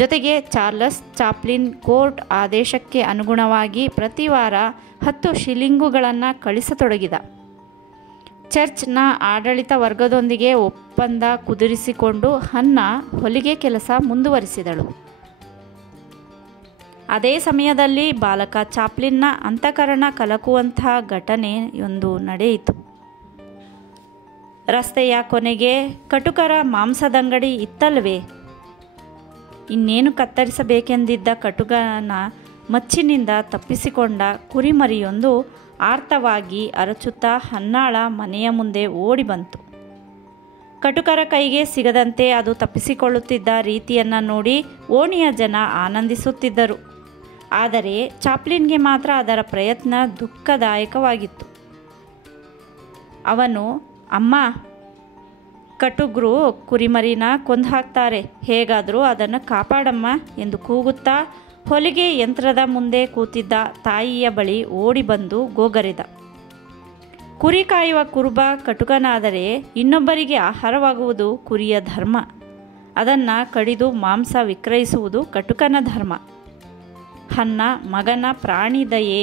ಜೊತೆಗೆ ಚಾರ್ಲ್ಸ್ ಚಾಪ್ಲಿನ್ ಕೋರ್ಟ್ ಆದೇಶಕ್ಕೆ ಅನುಗುಣವಾಗಿ ಪ್ರತಿ ವಾರ 10 ಶಿಲಿಂಗುಗಳನ್ನು ಕಳಿಸತೊಡಗಿದ. ಚರ್ಚ್ನ ಆಡಳಿತ ವರ್ಗದೊಂದಿಗೆ ಒಪ್ಪಂದ ಕುದುರಿಸಿಕೊಂಡು ಹನ್ನಾ ಹೊಲಿಗೆ ಕೆಲಸ ಮುಂದುವರಿಸಿದಳು. ಅದೇ ಸಮಯದಲ್ಲಿ ಬಾಲಕ ಚಾಪ್ಲಿನ್ನ ಅಂತಃಕರಣ ಕಲಕುವಂತಹ ಘಟನೆಯೊಂದು ನಡೆಯಿತು. ರಸ್ತೆಯ ಕೊನೆಗೆ ಕಟುಕರ ಮಾಂಸದಂಗಡಿ ಇತ್ತಲ್ವೇ? ಇನ್ನೇನು ಕತ್ತರಿಸಬೇಕೆಂದಿದ್ದ ಕಟುಕನ ಮಚ್ಚಿನಿಂದ ತಪ್ಪಿಸಿಕೊಂಡ ಕುರಿಮರಿಯೊಂದು ಆರ್ತವಾಗಿ ಅರಚುತ್ತಾ ಹನ್ನಾಳ ಮನೆಯ ಮುಂದೆ ಓಡಿ ಬಂತು. ಕಟುಕರ ಕೈಗೆ ಸಿಗದಂತೆ ಅದು ತಪ್ಪಿಸಿಕೊಳ್ಳುತ್ತಿದ್ದ ರೀತಿಯನ್ನು ನೋಡಿ ಓಣಿಯ ಜನ ಆನಂದಿಸುತ್ತಿದ್ದರು. ಆದರೆ ಚಾಪ್ಲಿನ್ಗೆ ಮಾತ್ರ ಅದರ ಪ್ರಯತ್ನ ದುಃಖದಾಯಕವಾಗಿತ್ತು. ಅವನು, ಅಮ್ಮ, ಕಟುಗ್ರು ಕುರಿಮರಿನ ಕೊಂದು ಹಾಕ್ತಾರೆ, ಹೇಗಾದರೂ ಅದನ್ನು ಕಾಪಾಡಮ್ಮ ಎಂದು ಕೂಗುತ್ತಾ ಹೊಲಿಗೆ ಯಂತ್ರದ ಮುಂದೆ ಕೂತಿದ್ದ ತಾಯಿಯ ಬಳಿ ಓಡಿ ಬಂದು ಗೋಗರೆದ. ಕುರಿ ಕಾಯುವ ಕುರುಬ ಕಟುಕನಾದರೆ ಇನ್ನೊಬ್ಬರಿಗೆ ಆಹಾರವಾಗುವುದು ಕುರಿಯ ಧರ್ಮ. ಅದನ್ನು ಕಡಿದು ಮಾಂಸ ವಿಕ್ರಯಿಸುವುದು ಕಟುಕನ ಧರ್ಮ. ಹನ್ನಾ ಮಗನ ಪ್ರಾಣಿದಯೆ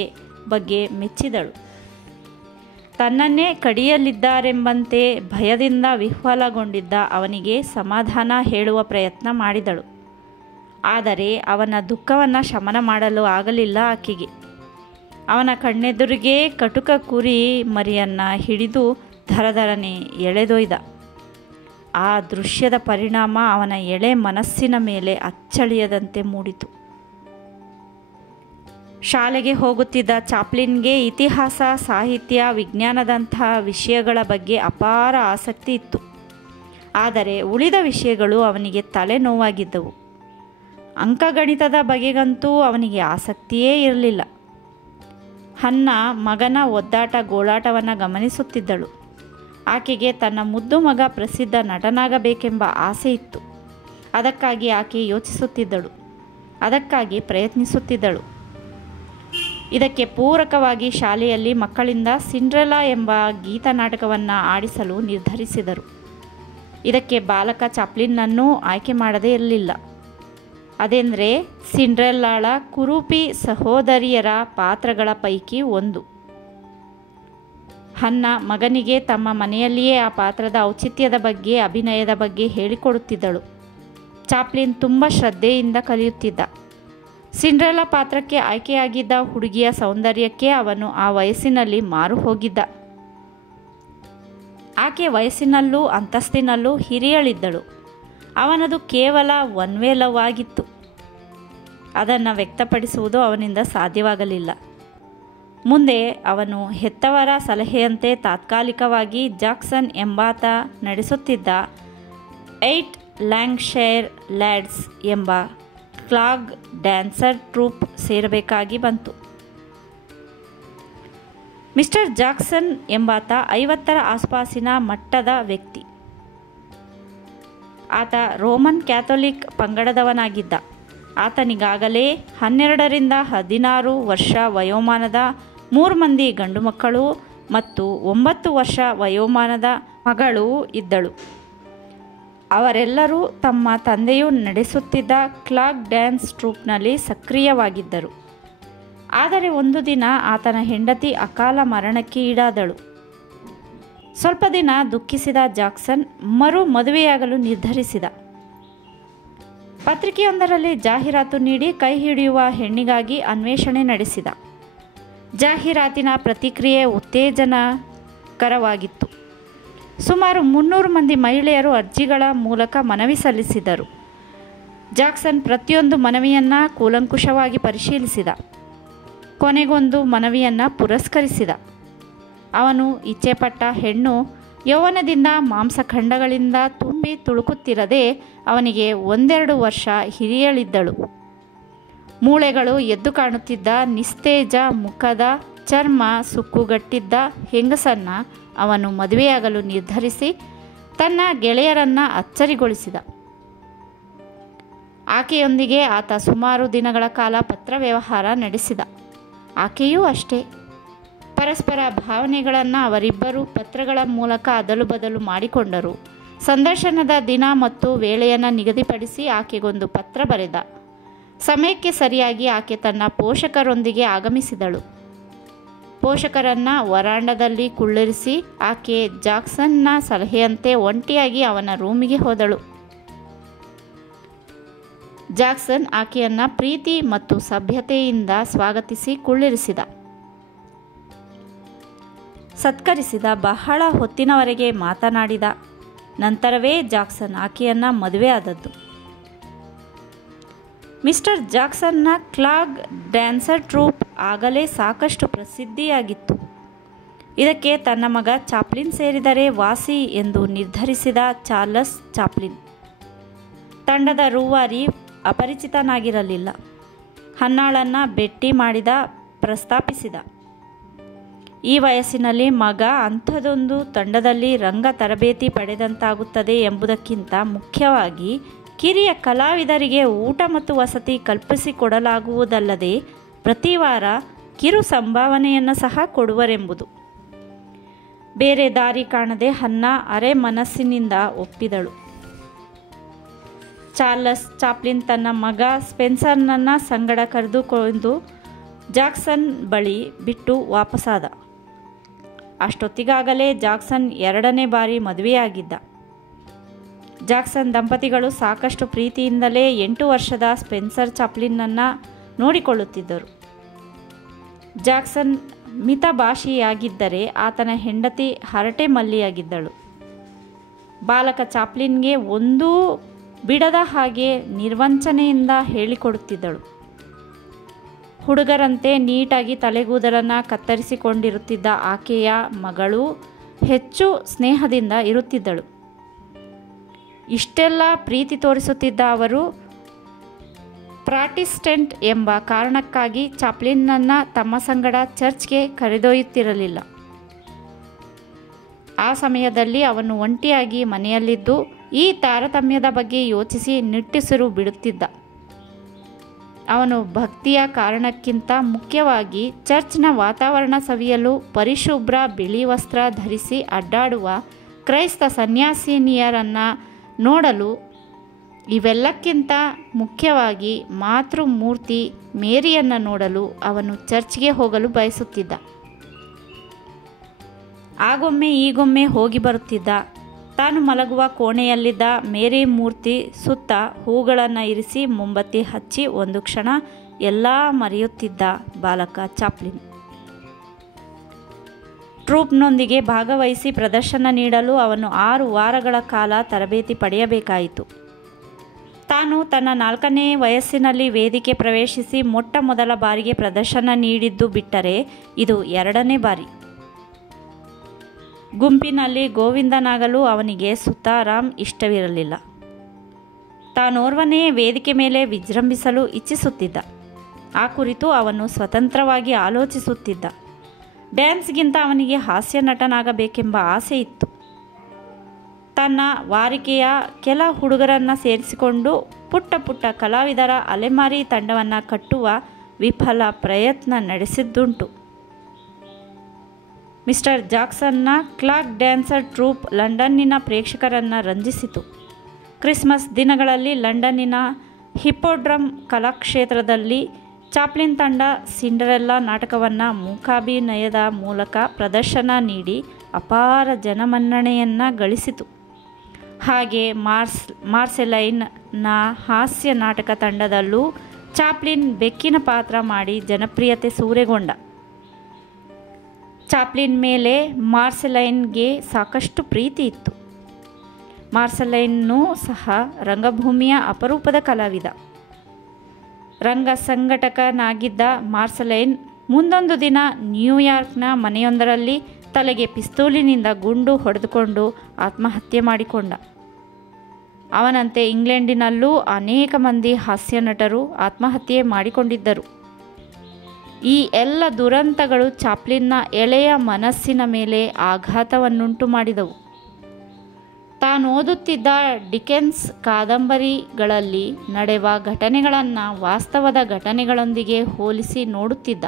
ಬಗ್ಗೆ ಮೆಚ್ಚಿದಳು. ತನ್ನನ್ನೇ ಕಡಿಯಲಿದ್ದಾರೆಂಬಂತೆ ಭಯದಿಂದ ವಿಹ್ವಲಗೊಂಡಿದ್ದ ಅವನಿಗೆ ಸಮಾಧಾನ ಹೇಳುವ ಪ್ರಯತ್ನ ಮಾಡಿದಳು. ಆದರೆ ಅವನ ದುಃಖವನ್ನು ಶಮನ ಮಾಡಲು ಆಗಲಿಲ್ಲ ಆಕೆಗೆ. ಅವನ ಕಣ್ಣೆದುರಿಗೆ ಕಟುಕ ಕುರಿ ಮರಿಯನ್ನು ಹಿಡಿದು ಧರಧರನೆ ಎಳೆದೊಯ್ದ. ಆ ದೃಶ್ಯದ ಪರಿಣಾಮ ಅವನ ಎಳೆ ಮನಸ್ಸಿನ ಮೇಲೆ ಅಚ್ಚಳಿಯದಂತೆ ಮೂಡಿತು. ಶಾಲೆಗೆ ಹೋಗುತ್ತಿದ್ದ ಚಾಪ್ಲಿನ್ಗೆ ಇತಿಹಾಸ, ಸಾಹಿತ್ಯ, ವಿಜ್ಞಾನದಂಥ ವಿಷಯಗಳ ಬಗ್ಗೆ ಅಪಾರ ಆಸಕ್ತಿ ಇತ್ತು. ಆದರೆ ಉಳಿದ ವಿಷಯಗಳು ಅವನಿಗೆ ತಲೆನೋವಾಗಿದ್ದವು. ಅಂಕಗಣಿತದ ಬಗೆಗಂತೂ ಅವನಿಗೆ ಆಸಕ್ತಿಯೇ ಇರಲಿಲ್ಲ. ಹನ್ನ ಮಗನ ಒದ್ದಾಟ ಗೋಳಾಟವನ್ನು ಗಮನಿಸುತ್ತಿದ್ದಳು. ಆಕೆಗೆ ತನ್ನ ಮುದ್ದು ಮಗ ಪ್ರಸಿದ್ಧ ನಟನಾಗಬೇಕೆಂಬ ಆಸೆ ಇತ್ತು. ಅದಕ್ಕಾಗಿ ಆಕೆ ಯೋಚಿಸುತ್ತಿದ್ದಳು, ಅದಕ್ಕಾಗಿ ಪ್ರಯತ್ನಿಸುತ್ತಿದ್ದಳು. ಇದಕ್ಕೆ ಪೂರಕವಾಗಿ ಶಾಲೆಯಲ್ಲಿ ಮಕ್ಕಳಿಂದ ಸಿಂಡ್ರೆಲಾ ಎಂಬ ಗೀತನಾಟಕವನ್ನು ಆಡಿಸಲು ನಿರ್ಧರಿಸಿದರು. ಇದಕ್ಕೆ ಬಾಲಕ ಚಾಪ್ಲಿನ್ನನ್ನು ಆಯ್ಕೆ ಮಾಡದೇ ಇರಲಿಲ್ಲ. ಅದೆಂದರೆ ಸಿಂಡ್ರೆಲ್ಲಾಳ ಕುರೂಪಿ ಸಹೋದರಿಯರ ಪಾತ್ರಗಳ ಪೈಕಿ ಒಂದು. ಹನ್ನ ಮಗನಿಗೆ ತಮ್ಮ ಮನೆಯಲ್ಲಿಯೇ ಆ ಪಾತ್ರದ ಔಚಿತ್ಯದ ಬಗ್ಗೆ, ಅಭಿನಯದ ಬಗ್ಗೆ ಹೇಳಿಕೊಡುತ್ತಿದ್ದಳು. ಚಾಪ್ಲಿನ್ ತುಂಬ ಶ್ರದ್ಧೆಯಿಂದ ಕಲಿಯುತ್ತಿದ್ದ. ಸಿಂಡ್ರೆಲಾ ಪಾತ್ರಕ್ಕೆ ಆಯ್ಕೆಯಾಗಿದ್ದ ಹುಡುಗಿಯ ಸೌಂದರ್ಯಕ್ಕೆ ಅವನು ಆ ವಯಸ್ಸಿನಲ್ಲಿ ಮಾರು ಹೋಗಿದ್ದ. ಆಕೆ ವಯಸ್ಸಿನಲ್ಲೂ ಅಂತಸ್ತಿನಲ್ಲೂ ಹಿರಿಯಳಿದ್ದಳು. ಅವನದು ಕೇವಲ ಒನ್ ವೇ ಲವ್ ಆಗಿತ್ತು. ಅದನ್ನು ವ್ಯಕ್ತಪಡಿಸುವುದು ಅವನಿಂದ ಸಾಧ್ಯವಾಗಲಿಲ್ಲ. ಮುಂದೆ ಅವನು ಹೆತ್ತವರ ಸಲಹೆಯಂತೆ ತಾತ್ಕಾಲಿಕವಾಗಿ ಜಾಕ್ಸನ್ ಎಂಬಾತ ನಡೆಸುತ್ತಿದ್ದ 8 ಲ್ಯಾಂಕ್ಶೈರ್ ಲ್ಯಾಡ್ಸ್ ಎಂಬ ಕ್ಲಾಗ್ ಡ್ಯಾನ್ಸರ್ ಟ್ರೂಪ್ ಸೇರಬೇಕಾಗಿ ಬಂತು. ಮಿಸ್ಟರ್ ಜಾಕ್ಸನ್ ಎಂಬಾತ 50ರ ಆಸುಪಾಸಿನ ಮಟ್ಟದ ವ್ಯಕ್ತಿ. ಆತ ರೋಮನ್ ಕ್ಯಾಥೋಲಿಕ್ ಪಂಗಡದವನಾಗಿದ್ದ. ಆತನಿಗಾಗಲೇ 12ರಿಂದ 16 ವರ್ಷ ವಯೋಮಾನದ 3 ಮಂದಿ ಗಂಡು ಮಕ್ಕಳು ಮತ್ತು 9 ವರ್ಷ ವಯೋಮಾನದ ಮಗಳು ಇದ್ದಳು. ಅವರೆಲ್ಲರೂ ತಮ್ಮ ತಂದೆಯು ನಡೆಸುತ್ತಿದ್ದ ಕ್ಲಾಗ್ ಡ್ಯಾನ್ಸ್ ಟ್ರೂಪ್ನಲ್ಲಿ ಸಕ್ರಿಯವಾಗಿದ್ದರು. ಆದರೆ ಒಂದು ದಿನ ಆತನ ಹೆಂಡತಿ ಅಕಾಲ ಮರಣಕ್ಕೆ ಈಡಾದಳು. ಸ್ವಲ್ಪ ದಿನ ದುಃಖಿಸಿದ ಜಾಕ್ಸನ್ ಮದುವೆಯಾಗಲು ನಿರ್ಧರಿಸಿದ. ಪತ್ರಿಕೆಯೊಂದರಲ್ಲಿ ಜಾಹೀರಾತು ನೀಡಿ ಕೈ ಹಿಡಿಯುವ ಹೆಣ್ಣಿಗಾಗಿ ಅನ್ವೇಷಣೆ ನಡೆಸಿದ. ಜಾಹೀರಾತಿನ ಪ್ರತಿಕ್ರಿಯೆ ಉತ್ತೇಜನಕರವಾಗಿತ್ತು. ಸುಮಾರು 300 ಮಂದಿ ಮಹಿಳೆಯರು ಅರ್ಜಿಗಳ ಮೂಲಕ ಮನವಿ ಸಲ್ಲಿಸಿದರು. ಜಾಕ್ಸನ್ ಪ್ರತಿಯೊಂದು ಮನವಿಯನ್ನು ಕೂಲಂಕುಷವಾಗಿ ಪರಿಶೀಲಿಸಿದ. ಕೊನೆಗೊಂದು ಮನವಿಯನ್ನು ಪುರಸ್ಕರಿಸಿದ. ಅವನು ಇಚ್ಛೆಪಟ್ಟ ಹೆಣ್ಣು ಯೌವನದಿಂದ ಮಾಂಸಖಂಡಗಳಿಂದ ತುಂಬಿ ತುಳುಕುತ್ತಿರದೆ ಅವನಿಗೆ 1-2 ವರ್ಷ ಹಿರಿಯಳಿದ್ದಳು. ಮೂಳೆಗಳು ಎದ್ದು ಕಾಣುತ್ತಿದ್ದ ನಿಸ್ತೇಜ ಮುಖದ, ಚರ್ಮ ಸುಕ್ಕುಗಟ್ಟಿದ್ದ ಹೆಂಗಸನ್ನು ಅವನು ಮದುವೆಯಾಗಲು ನಿರ್ಧರಿಸಿ ತನ್ನ ಗೆಳೆಯರನ್ನು ಅಚ್ಚರಿಗೊಳಿಸಿದ. ಆಕೆಯೊಂದಿಗೆ ಆತ ಸುಮಾರು ದಿನಗಳ ಕಾಲ ಪತ್ರ ವ್ಯವಹಾರ ನಡೆಸಿದ. ಆಕೆಯೂ ಅಷ್ಟೇ. ಪರಸ್ಪರ ಭಾವನೆಗಳನ್ನು ಅವರಿಬ್ಬರು ಪತ್ರಗಳ ಮೂಲಕ ಅದಲು ಬದಲು ಮಾಡಿಕೊಂಡರು. ಸಂದರ್ಶನದ ದಿನ ಮತ್ತು ವೇಳೆಯನ್ನು ನಿಗದಿಪಡಿಸಿ ಆಕೆಗೊಂದು ಪತ್ರ ಬರೆದ. ಸಮಯಕ್ಕೆ ಸರಿಯಾಗಿ ಆಕೆ ತನ್ನ ಪೋಷಕರೊಂದಿಗೆ ಆಗಮಿಸಿದಳು. ಪೋಷಕರನ್ನು ವರಾಂಡದಲ್ಲಿ ಕುಳ್ಳಿರಿಸಿ ಆಕೆ ಜಾಕ್ಸನ್ನ ಸಲಹೆಯಂತೆ ಒಂಟಿಯಾಗಿ ಅವನ ರೂಮಿಗೆ ಹೋದಳು. ಜಾಕ್ಸನ್ ಆಕೆಯನ್ನು ಪ್ರೀತಿ ಮತ್ತು ಸಭ್ಯತೆಯಿಂದ ಸ್ವಾಗತಿಸಿ ಕುಳ್ಳಿರಿಸಿದ. ಸತ್ಕರಿಸಿದ. ಬಹಳ ಹೊತ್ತಿನವರೆಗೆ ಮಾತನಾಡಿದ ನಂತರವೇ ಜಾಕ್ಸನ್ ಆಕೆಯನ್ನು ಮದುವೆ ಆದದ್ದು. ಮಿಸ್ಟರ್ ಜಾಕ್ಸನ್ನ ಕ್ಲಾಗ್ ಡ್ಯಾನ್ಸರ್ ಟ್ರೂಪ್ ಆಗಲೇ ಸಾಕಷ್ಟು ಪ್ರಸಿದ್ಧಿಯಾಗಿತ್ತು. ಇದಕ್ಕೆ ತನ್ನ ಮಗ ಚಾಪ್ಲಿನ್ ಸೇರಿದರೆ ವಾಸಿ ಎಂದು ನಿರ್ಧರಿಸಿದ ಚಾರ್ಲಸ್ ಚಾಪ್ಲಿನ್. ತಂಡದ ರೂವಾರಿ ಅಪರಿಚಿತನಾಗಿರಲಿಲ್ಲ. ಹನ್ನಾಳನ್ನು ಭೇಟಿ ಮಾಡಿದ, ಪ್ರಸ್ತಾಪಿಸಿದ. ಈ ವಯಸ್ಸಿನಲ್ಲಿ ಮಗ ಅಂಥದೊಂದು ತಂಡದಲ್ಲಿ ರಂಗ ತರಬೇತಿ ಪಡೆದಂತಾಗುತ್ತದೆ ಎಂಬುದಕ್ಕಿಂತ ಮುಖ್ಯವಾಗಿ ಕಿರಿಯ ಕಲಾವಿದರಿಗೆ ಊಟ ಮತ್ತು ವಸತಿ ಕಲ್ಪಿಸಿಕೊಡಲಾಗುವುದಲ್ಲದೆ ಪ್ರತಿ ವಾರ ಕಿರು ಸಂಭಾವನೆಯನ್ನು ಸಹ ಕೊಡುವರೆಂಬುದು. ಬೇರೆ ದಾರಿ ಕಾಣದೆ ಹನ್ನ ಅರೆ ಮನಸ್ಸಿನಿಂದ ಒಪ್ಪಿದಳು. ಚಾರ್ಲಸ್ ಚಾಪ್ಲಿನ್ ತನ್ನ ಮಗ ಸ್ಪೆನ್ಸರ್ನನ್ನು ಸಂಗಡ ಕರೆದುಕೊಂಡು ಜಾಕ್ಸನ್ ಬಳಿ ಬಿಟ್ಟು ವಾಪಸ್ಸಾದ. ಅಷ್ಟೊತ್ತಿಗಾಗಲೇ ಜಾಕ್ಸನ್ 2ನೇ ಬಾರಿ ಮದುವೆಯಾಗಿದ್ದ. ಜಾಕ್ಸನ್ ದಂಪತಿಗಳು ಸಾಕಷ್ಟು ಪ್ರೀತಿಯಿಂದಲೇ 8 ವರ್ಷದ ಸ್ಪೆನ್ಸರ್ ಚಾಪ್ಲಿನ್ನನ್ನು ನೋಡಿಕೊಳ್ಳುತ್ತಿದ್ದರು. ಜಾಕ್ಸನ್ ಮಿತಭಾಷಿಯಾಗಿದ್ದರೆ ಆತನ ಹೆಂಡತಿ ಹರಟೆ ಮಲ್ಲಿಯಾಗಿದ್ದಳು. ಬಾಲಕ ಚಾಪ್ಲಿನ್ಗೆ ಒಂದೂ ಬಿಡದ ಹಾಗೆ ನಿರ್ವಂಚನೆಯಿಂದ ಹೇಳಿಕೊಡುತ್ತಿದ್ದಳು. ಹುಡುಗರಂತೆ ನೀಟಾಗಿ ತಲೆಗೂದಲನ್ನು ಕತ್ತರಿಸಿಕೊಂಡಿರುತ್ತಿದ್ದ ಆಕೆಯ ಮಗಳು ಹೆಚ್ಚು ಸ್ನೇಹದಿಂದ ಇರುತ್ತಿದ್ದಳು. ಇಷ್ಟೆಲ್ಲ ಪ್ರೀತಿ ತೋರಿಸುತ್ತಿದ್ದ ಅವರು ಪ್ರಾಟೆಸ್ಟೆಂಟ್ ಎಂಬ ಕಾರಣಕ್ಕಾಗಿ ಚಾಪ್ಲಿನ್ನನ್ನು ತಮ್ಮ ಸಂಗಡ ಚರ್ಚ್ಗೆ ಕರೆದೊಯ್ಯುತ್ತಿರಲಿಲ್ಲ. ಆ ಸಮಯದಲ್ಲಿ ಅವನು ಒಂಟಿಯಾಗಿ ಮನೆಯಲ್ಲಿದ್ದು ಈ ತಾರತಮ್ಯದ ಬಗ್ಗೆ ಯೋಚಿಸಿ ನಿಟ್ಟುಸಿರು ಬಿಡುತ್ತಿದ್ದ. ಅವನು ಭಕ್ತಿಯ ಕಾರಣಕ್ಕಿಂತ ಮುಖ್ಯವಾಗಿ ಚರ್ಚ್ನ ವಾತಾವರಣ ಸವಿಯಲು ಪರಿಶುಭ್ರ ಬಿಳಿ ವಸ್ತ್ರ ಧರಿಸಿ ಅಡ್ಡಾಡುವ ಕ್ರೈಸ್ತ ಸನ್ಯಾಸಿನಿಯರನ್ನು ನೋಡಲು, ಇವೆಲ್ಲಕ್ಕಿಂತ ಮುಖ್ಯವಾಗಿ ಮಾತೃಮೂರ್ತಿ ಮೇರಿಯನ್ನು ನೋಡಲು ಅವನು ಚರ್ಚ್ಗೆ ಹೋಗಲು ಬಯಸುತ್ತಿದ್ದ. ಆಗೊಮ್ಮೆ ಈಗೊಮ್ಮೆ ಹೋಗಿ ಬರುತ್ತಿದ್ದ. ತಾನು ಮಲಗುವ ಕೋಣೆಯಲ್ಲಿದ್ದ ಮೇರಿ ಮೂರ್ತಿ ಸುತ್ತ ಹೂಗಳನ್ನು ಇರಿಸಿ ಮೊಂಬತ್ತಿ ಹಚ್ಚಿ ಒಂದು ಕ್ಷಣ ಎಲ್ಲ ಮರೆಯುತ್ತಿದ್ದ ಬಾಲಕ ಚಾಪ್ಲಿನ್. ಟ್ರೂಪ್ನೊಂದಿಗೆ ಭಾಗವಹಿಸಿ ಪ್ರದರ್ಶನ ನೀಡಲು ಅವನು 6 ವಾರಗಳ ಕಾಲ ತರಬೇತಿ ಪಡೆಯಬೇಕಾಯಿತು. ತಾನು ತನ್ನ 4ನೇ ವಯಸ್ಸಿನಲ್ಲಿ ವೇದಿಕೆ ಪ್ರವೇಶಿಸಿ ಮೊಟ್ಟ ಮೊದಲ ಬಾರಿಗೆ ಪ್ರದರ್ಶನ ನೀಡಿದ್ದು ಬಿಟ್ಟರೆ ಇದು 2ನೇ ಬಾರಿ. ಗುಂಪಿನಲ್ಲಿ ಗೋವಿಂದನಾಗಲು ಅವನಿಗೆ ಸುತಾರಾಮ್ ಇಷ್ಟವಿರಲಿಲ್ಲ. ತಾನೋರ್ವನೇ ವೇದಿಕೆ ಮೇಲೆ ವಿಜೃಂಭಿಸಲು ಇಚ್ಛಿಸುತ್ತಿದ್ದ. ಆ ಕುರಿತು ಅವನು ಸ್ವತಂತ್ರವಾಗಿ ಆಲೋಚಿಸುತ್ತಿದ್ದ. ಡ್ಯಾನ್ಸ್ಗಿಂತ ಅವನಿಗೆ ಹಾಸ್ಯ ನಟನಾಗಬೇಕೆಂಬ ಆಸೆ ಇತ್ತು. ತನ್ನ ವಾರಿಕೆಯ ಕೆಲ ಹುಡುಗರನ್ನು ಸೇರಿಸಿಕೊಂಡು ಪುಟ್ಟ ಪುಟ್ಟ ಕಲಾವಿದರ ಅಲೆಮಾರಿ ತಂಡವನ್ನು ಕಟ್ಟುವ ವಿಫಲ ಪ್ರಯತ್ನ ನಡೆಸಿದ್ದುಂಟು. ಮಿಸ್ಟರ್ ಜಾಕ್ಸನ್ನ ಕ್ಲಾಕ್ ಡ್ಯಾನ್ಸರ್ ಟ್ರೂಪ್ ಲಂಡನ್ನಿನ ಪ್ರೇಕ್ಷಕರನ್ನು ರಂಜಿಸಿತು. ಕ್ರಿಸ್ಮಸ್ ದಿನಗಳಲ್ಲಿ ಲಂಡನ್ನಿನ ಹಿಪ್ಪೋಡ್ರಮ್ ಕಲಾಕ್ಷೇತ್ರದಲ್ಲಿ ಚಾಪ್ಲಿನ್ ತಂಡ ಸಿಂಡರೆಲ್ಲಾ ನಾಟಕವನ್ನು ಮೂಕಾಭಿನಯದ ಮೂಲಕ ಪ್ರದರ್ಶನ ನೀಡಿ ಅಪಾರ ಜನಮನ್ನಣೆಯನ್ನು ಗಳಿಸಿತು. ಹಾಗೆ ಮಾರ್ಸೆಲೈನ್ನ ಹಾಸ್ಯ ನಾಟಕ ತಂಡದಲ್ಲೂ ಚಾಪ್ಲಿನ್ ಬೆಕ್ಕಿನ ಪಾತ್ರ ಮಾಡಿ ಜನಪ್ರಿಯತೆ ಸೂರೆಗೊಂಡ. ಚಾಪ್ಲಿನ್ ಮೇಲೆ ಮಾರ್ಸೆಲೈನ್ಗೆ ಸಾಕಷ್ಟು ಪ್ರೀತಿ ಇತ್ತು. ಮಾರ್ಸೆಲೈನ್ನೂ ಸಹ ರಂಗಭೂಮಿಯ ಅಪರೂಪದ ಕಲಾವಿದ. ರಂಗ ಸಂಘಟಕನಾಗಿದ್ದ ಮಾರ್ಸೆಲೈನ್ ಮುಂದೊಂದು ದಿನ ನ್ಯೂಯಾರ್ಕ್ನ ಮನೆಯೊಂದರಲ್ಲಿ ತಲೆಗೆ ಪಿಸ್ತೂಲಿನಿಂದ ಗುಂಡು ಹೊಡೆದುಕೊಂಡು ಆತ್ಮಹತ್ಯೆ ಮಾಡಿಕೊಂಡ. ಅವನಂತೆ ಇಂಗ್ಲೆಂಡಿನಲ್ಲೂ ಅನೇಕ ಮಂದಿ ಹಾಸ್ಯ ನಟರು ಆತ್ಮಹತ್ಯೆ ಮಾಡಿಕೊಂಡಿದ್ದರು. ಈ ಎಲ್ಲ ದುರಂತಗಳು ಚಾಪ್ಲಿನ್ನ ಎಳೆಯ ಮನಸ್ಸಿನ ಮೇಲೆ ಆಘಾತವನ್ನುಂಟು ಮಾಡಿದವು. ತಾನೋದುತ್ತಿದ್ದ ಡಿಕೆನ್ಸ್ ಕಾದಂಬರಿಗಳಲ್ಲಿ ನಡೆವ ಘಟನೆಗಳನ್ನು ವಾಸ್ತವದ ಘಟನೆಗಳೊಂದಿಗೆ ಹೋಲಿಸಿ ನೋಡುತ್ತಿದ್ದ.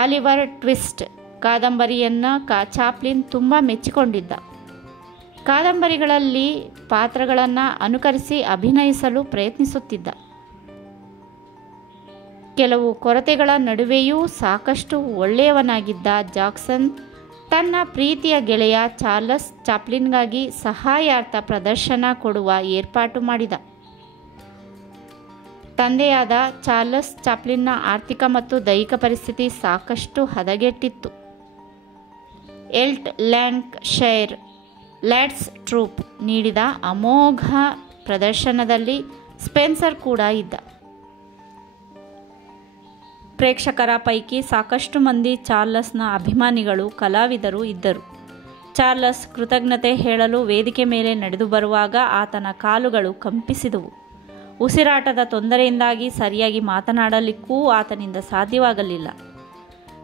ಆಲಿವರ್ ಟ್ವಿಸ್ಟ್ ಕಾದಂಬರಿಯನ್ನು ಚಾಪ್ಲಿನ್ ತುಂಬ ಮೆಚ್ಚಿಕೊಂಡಿದ್ದ. ಕಾದಂಬರಿಗಳಲ್ಲಿ ಪಾತ್ರಗಳನ್ನು ಅನುಕರಿಸಿ ಅಭಿನಯಿಸಲು ಪ್ರಯತ್ನಿಸುತ್ತಿದ್ದ. ಕೆಲವು ಕೊರತೆಗಳ ನಡುವೆಯೂ ಸಾಕಷ್ಟು ಒಳ್ಳೆಯವನಾಗಿದ್ದ ಜಾಕ್ಸನ್ ತನ್ನ ಪ್ರೀತಿಯ ಗೆಳೆಯ ಚಾರ್ಲಸ್ ಚಾಪ್ಲಿನ್ಗಾಗಿ ಸಹಾಯಾರ್ಥ ಪ್ರದರ್ಶನ ಕೊಡುವ ಏರ್ಪಾಟು ಮಾಡಿದ. ತಂದೆಯಾದ ಚಾರ್ಲಸ್ ಚಾಪ್ಲಿನ್ನ ಆರ್ಥಿಕ ಮತ್ತು ದೈಹಿಕ ಪರಿಸ್ಥಿತಿ ಸಾಕಷ್ಟು ಹದಗೆಟ್ಟಿತ್ತು. ಎಲ್ಟ್ ಲ್ಯಾಂಕಶೈರ್ ಲ್ಯಾಡ್ಸ್ ಟ್ರೂಪ್ ನೀಡಿದ ಅಮೋಘ ಪ್ರದರ್ಶನದಲ್ಲಿ ಸ್ಪೆನ್ಸರ್ ಕೂಡ ಇದ್ದ. ಪ್ರೇಕ್ಷಕರ ಪೈಕಿ ಸಾಕಷ್ಟು ಮಂದಿ ಚಾರ್ಲಸ್ನ ಅಭಿಮಾನಿಗಳು ಕಲಾವಿದರು ಇದ್ದರು. ಚಾರ್ಲಸ್ ಕೃತಜ್ಞತೆ ಹೇಳಲು ವೇದಿಕೆ ಮೇಲೆ ನಡೆದು ಬರುವಾಗ ಆತನ ಕಾಲುಗಳು ಕಂಪಿಸಿದವು. ಉಸಿರಾಟದ ತೊಂದರೆಯಿಂದಾಗಿ ಸರಿಯಾಗಿ ಮಾತನಾಡಲಿಕ್ಕೂ ಆತನಿಂದ ಸಾಧ್ಯವಾಗಲಿಲ್ಲ.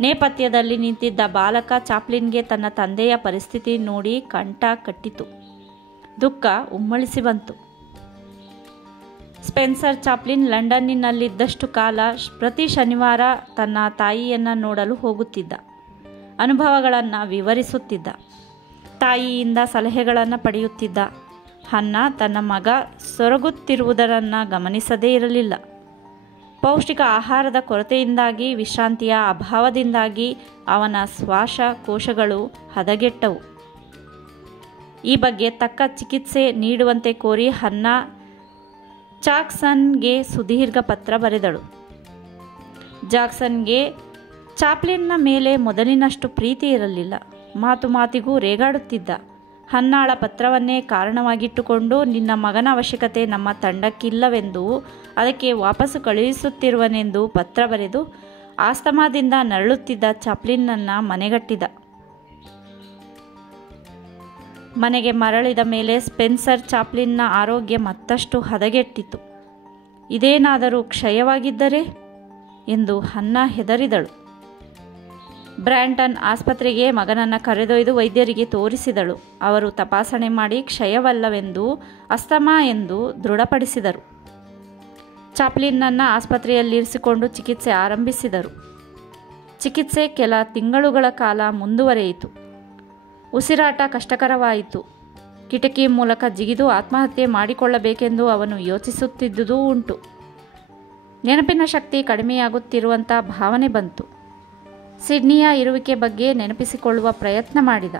ನೇಪಥ್ಯದಲ್ಲಿ ನಿಂತಿದ್ದ ಬಾಲಕ ಚಾಪ್ಲಿನ್ಗೆ ತನ್ನ ತಂದೆಯ ಪರಿಸ್ಥಿತಿ ನೋಡಿ ಕಂಠ ಕಟ್ಟಿತು. ದುಃಖ ಉಮ್ಮಳಿಸಿ ಬಂತು. ಸ್ಪೆನ್ಸರ್ ಚಾಪ್ಲಿನ್ ಲಂಡನ್ನಿನಲ್ಲಿದ್ದಷ್ಟು ಕಾಲ ಪ್ರತಿ ಶನಿವಾರ ತನ್ನ ತಾಯಿಯನ್ನು ನೋಡಲು ಹೋಗುತ್ತಿದ್ದ. ಅನುಭವಗಳನ್ನು ವಿವರಿಸುತ್ತಿದ್ದ. ತಾಯಿಯಿಂದ ಸಲಹೆಗಳನ್ನು ಪಡೆಯುತ್ತಿದ್ದ. ಹನ್ನ ತನ್ನ ಮಗ ಸೊರಗುತ್ತಿರುವುದನ್ನು ಗಮನಿಸದೇ ಇರಲಿಲ್ಲ. ಪೌಷ್ಟಿಕ ಆಹಾರದ ಕೊರತೆಯಿಂದಾಗಿ, ವಿಶ್ರಾಂತಿಯ ಅಭಾವದಿಂದಾಗಿ ಅವನ ಶ್ವಾಸಕೋಶಗಳು ಹದಗೆಟ್ಟವು. ಈ ಬಗ್ಗೆ ತಕ್ಕ ಚಿಕಿತ್ಸೆ ನೀಡುವಂತೆ ಕೋರಿ ಹನ್ನ ಜಾಕ್ಸನ್ಗೆ ಸುದೀರ್ಘ ಪತ್ರ ಬರೆದಳು. ಜಾಕ್ಸನ್ಗೆ ಚಾಪ್ಲಿನ್ನ ಮೇಲೆ ಮೊದಲಿನಷ್ಟು ಪ್ರೀತಿ ಇರಲಿಲ್ಲ. ಮಾತು ಮಾತಿಗೂ ರೇಗಾಡುತ್ತಿದ್ದ. ಹನ್ನಾಳ ಪತ್ರವನ್ನೇ ಕಾರಣವಾಗಿಟ್ಟುಕೊಂಡು ನಿನ್ನ ಮಗನ ಅವಶ್ಯಕತೆ ನಮ್ಮ ತಂಡಕ್ಕಿಲ್ಲವೆಂದು ಅದಕ್ಕೆ ವಾಪಸ್ಸು ಕಳುಹಿಸುತ್ತಿರುವನೆಂದು ಪತ್ರ ಬರೆದು ಆಸ್ತಮಾದಿಂದ ನರಳುತ್ತಿದ್ದ ಚಾಪ್ಲಿನ್ನನ್ನು ಮನೆಗಟ್ಟಿದ. ಮನೆಗೆ ಮರಳಿದ ಮೇಲೆ ಸ್ಪೆನ್ಸರ್ ಚಾಪ್ಲಿನ್ನ ಆರೋಗ್ಯ ಮತ್ತಷ್ಟು ಹದಗೆಟ್ಟಿತು. ಇದೇನಾದರೂ ಕ್ಷಯವಾಗಿದ್ದರೆ ಎಂದು ಹನ್ನಾ ಹೆದರಿದಳು. ಬ್ರ್ಯಾಂಟನ್ ಆಸ್ಪತ್ರೆಗೆ ಮಗನನ್ನು ಕರೆದೊಯ್ದು ವೈದ್ಯರಿಗೆ ತೋರಿಸಿದಳು. ಅವರು ತಪಾಸಣೆ ಮಾಡಿ ಕ್ಷಯವಲ್ಲವೆಂದು ಅಸ್ತಮಾ ಎಂದು ದೃಢಪಡಿಸಿದರು. ಚಾಪ್ಲಿನ್ನನ್ನು ಆಸ್ಪತ್ರೆಯಲ್ಲಿರಿಸಿಕೊಂಡು ಚಿಕಿತ್ಸೆ ಆರಂಭಿಸಿದರು. ಚಿಕಿತ್ಸೆ ಕೆಲ ತಿಂಗಳುಗಳ ಕಾಲ ಮುಂದುವರೆಯಿತು. ಉಸಿರಾಟ ಕಷ್ಟಕರವಾಯಿತು. ಕಿಟಕಿ ಮೂಲಕ ಜಿಗಿದು ಆತ್ಮಹತ್ಯೆ ಮಾಡಿಕೊಳ್ಳಬೇಕೆಂದು ಅವನು ಯೋಚಿಸುತ್ತಿದ್ದುದೂ ಉಂಟು. ನೆನಪಿನ ಶಕ್ತಿ ಕಡಿಮೆಯಾಗುತ್ತಿರುವಂಥ ಭಾವನೆ ಬಂತು. ಸಿಡ್ನಿಯ ಇರುವಿಕೆ ಬಗ್ಗೆ ನೆನಪಿಸಿಕೊಳ್ಳುವ ಪ್ರಯತ್ನ ಮಾಡಿದ.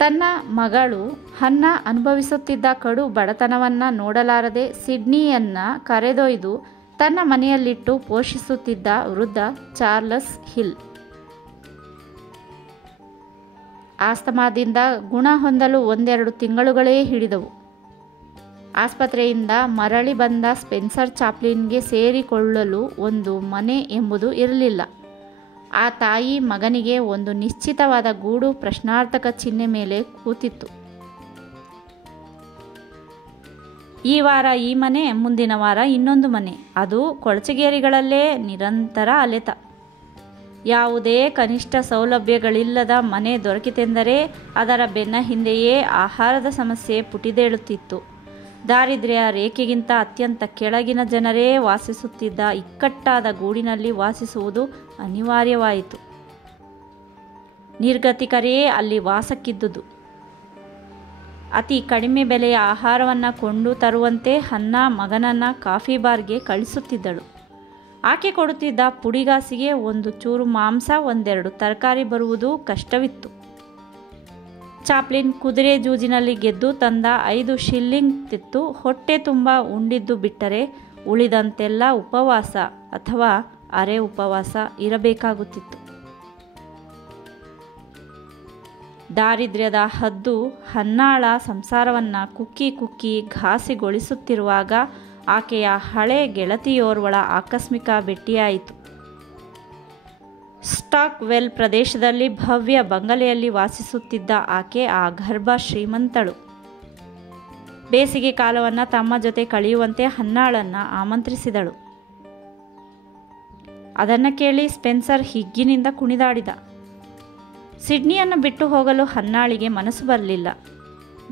ತನ್ನ ಮಗಳು ಹನ್ನಾ ಅನುಭವಿಸುತ್ತಿದ್ದ ಕಡು ಬಡತನವನ್ನು ನೋಡಲಾರದೆ ಸಿಡ್ನಿಯನ್ನು ಕರೆದೊಯ್ದು ತನ್ನ ಮನೆಯಲ್ಲಿಟ್ಟು ಪೋಷಿಸುತ್ತಿದ್ದ ವೃದ್ಧ ಚಾರ್ಲಸ್ ಹಿಲ್ ಆಸ್ತಮಾದಿಂದ ಗುಣ ಹೊಂದಲು 1-2 ತಿಂಗಳುಗಳೇ ಹಿಡಿದವು. ಆಸ್ಪತ್ರೆಯಿಂದ ಮರಳಿ ಬಂದ ಸ್ಪೆನ್ಸರ್ ಚಾಪ್ಲಿನ್ಗೆ ಸೇರಿಕೊಳ್ಳಲು ಒಂದು ಮನೆ ಎಂಬುದು ಇರಲಿಲ್ಲ. ಆ ತಾಯಿ ಮಗನಿಗೆ ಒಂದು ನಿಶ್ಚಿತವಾದ ಗೂಡು ಪ್ರಶ್ನಾರ್ಥಕ ಚಿಹ್ನೆ ಮೇಲೆ ಕೂತಿತ್ತು. ಈ ವಾರ ಈ ಮನೆ, ಮುಂದಿನ ವಾರ ಇನ್ನೊಂದು ಮನೆ, ಅದು ಕೊಳಚೆಗೇರಿಗಳಲ್ಲೇ ನಿರಂತರ ಅಲೆತ. ಯಾವುದೇ ಕನಿಷ್ಠ ಸೌಲಭ್ಯಗಳಿಲ್ಲದ ಮನೆ ದೊರಕಿತೆಂದರೆ ಅದರ ಬೆನ್ನ ಹಿಂದೆಯೇ ಆಹಾರದ ಸಮಸ್ಯೆ ಪುಟಿದೇಳುತ್ತಿತ್ತು. ದಾರಿದ್ರ್ಯ ರೇಖೆಗಿಂತ ಅತ್ಯಂತ ಕೆಳಗಿನ ಜನರೇ ವಾಸಿಸುತ್ತಿದ್ದ ಇಕ್ಕಟ್ಟಾದ ಗೂಡಿನಲ್ಲಿ ವಾಸಿಸುವುದು ಅನಿವಾರ್ಯವಾಯಿತು. ನಿರ್ಗತಿಕರೇ ಅಲ್ಲಿ ವಾಸಕ್ಕಿದ್ದುದು. ಅತಿ ಕಡಿಮೆ ಬೆಲೆಯ ಆಹಾರವನ್ನು ಕೊಂಡು ತರುವಂತೆ ಹನ್ನಾ ಮಗನನ್ನು ಕಾಫಿ ಬಾರ್ಗೆ ಕಳಿಸುತ್ತಿದ್ದಳು. ಆಕೆ ಕೊಡುತ್ತಿದ್ದ ಪುಡಿಗಾಸಿಗೆ ಒಂದು ಚೂರು ಮಾಂಸ, 1-2 ತರಕಾರಿ ಬರುವುದು ಕಷ್ಟವಿತ್ತು. ಚಾಪ್ಲಿನ್ ಕುದುರೆ ಜೂಜಿನಲ್ಲಿ ಗೆದ್ದು ತಂದ 5 ಶಿಲ್ಲಿಂಗ್ ತಿತ್ತು ಹೊಟ್ಟೆ ತುಂಬ ಉಂಡಿದ್ದು ಬಿಟ್ಟರೆ ಉಳಿದಂತೆಲ್ಲ ಉಪವಾಸ ಅಥವಾ ಅರೆ ಉಪವಾಸ ಇರಬೇಕಾಗುತ್ತಿತ್ತು. ದಾರಿದ್ರ್ಯದ ಹದ್ದು ಹನ್ನಾಳ ಸಂಸಾರವನ್ನು ಕುಕ್ಕಿ ಕುಕ್ಕಿ ಘಾಸಿಗೊಳಿಸುತ್ತಿರುವಾಗ ಆಕೆಯ ಹಳೆ ಗೆಳತಿಯೋರ್ವಳ ಆಕಸ್ಮಿಕ ಭೇಟಿಯಾಯಿತು. ಸ್ಟಾಕ್ವೆಲ್ ಪ್ರದೇಶದಲ್ಲಿ ಭವ್ಯ ಬಂಗಲೆಯಲ್ಲಿ ವಾಸಿಸುತ್ತಿದ್ದ ಆಕೆ ಆಗರ್ಭ ಶ್ರೀಮಂತಳು. ಬೇಸಿಗೆ ಕಾಲವನ್ನು ತಮ್ಮ ಜೊತೆ ಕಳೆಯುವಂತೆ ಹನ್ನಾಳನ್ನು ಆಮಂತ್ರಿಸಿದಳು. ಅದನ್ನು ಕೇಳಿ ಸ್ಪೆನ್ಸರ್ ಹಿಗ್ಗಿನಿಂದ ಕುಣಿದಾಡಿದ. ಸಿಡ್ನಿಯನ್ನು ಬಿಟ್ಟು ಹೋಗಲು ಹನ್ನಾಳಿಗೆ ಮನಸ್ಸು ಬರಲಿಲ್ಲ.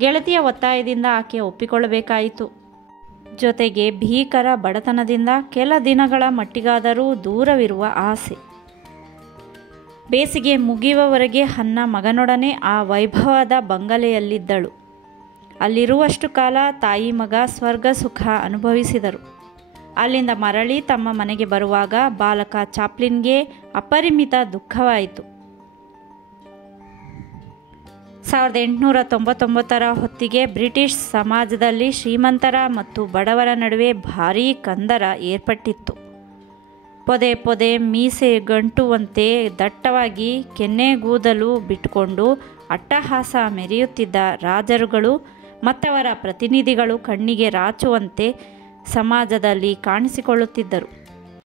ಗೆಳತಿಯ ಒತ್ತಾಯದಿಂದ ಆಕೆ ಒಪ್ಪಿಕೊಳ್ಳಬೇಕಾಯಿತು. ಜೊತೆಗೆ ಭೀಕರ ಬಡತನದಿಂದ ಕೆಲ ದಿನಗಳ ಮಟ್ಟಿಗಾದರೂ ದೂರವಿರುವ ಆಸೆ. ಬೇಸಿಗೆ ಮುಗಿಯುವವರೆಗೆ ಹನ್ನಾ ಮಗನೊಡನೆ ಆ ವೈಭವದ ಬಂಗಲೆಯಲ್ಲಿದ್ದಳು. ಅಲ್ಲಿರುವಷ್ಟು ಕಾಲ ತಾಯಿ ಮಗ ಸ್ವರ್ಗ ಸುಖ ಅನುಭವಿಸಿದರು. ಅಲ್ಲಿಂದ ಮರಳಿ ತಮ್ಮ ಮನೆಗೆ ಬರುವಾಗ ಬಾಲಕ ಚಾಪ್ಲಿನ್ಗೆ ಅಪರಿಮಿತ ದುಃಖವಾಯಿತು. 1899ರ ಹೊತ್ತಿಗೆ ಬ್ರಿಟಿಷ್ ಸಮಾಜದಲ್ಲಿ ಶ್ರೀಮಂತರ ಮತ್ತು ಬಡವರ ನಡುವೆ ಭಾರೀ ಕಂದರ ಏರ್ಪಟ್ಟಿತ್ತು. ಪೊದೆ ಪೊದೆ ಮೀಸೆ ಗಂಟುವಂತೆ ದಟ್ಟವಾಗಿ ಕೆನ್ನೆಗೂದಲು ಬಿಟ್ಟುಕೊಂಡು ಅಟ್ಟಹಾಸ ಮೆರೆಯುತ್ತಿದ್ದ ರಾಜರುಗಳು ಮತ್ತವರ ಪ್ರತಿನಿಧಿಗಳು ಕಣ್ಣಿಗೆ ರಾಚುವಂತೆ ಸಮಾಜದಲ್ಲಿ ಕಾಣಿಸಿಕೊಳ್ಳುತ್ತಿದ್ದರು.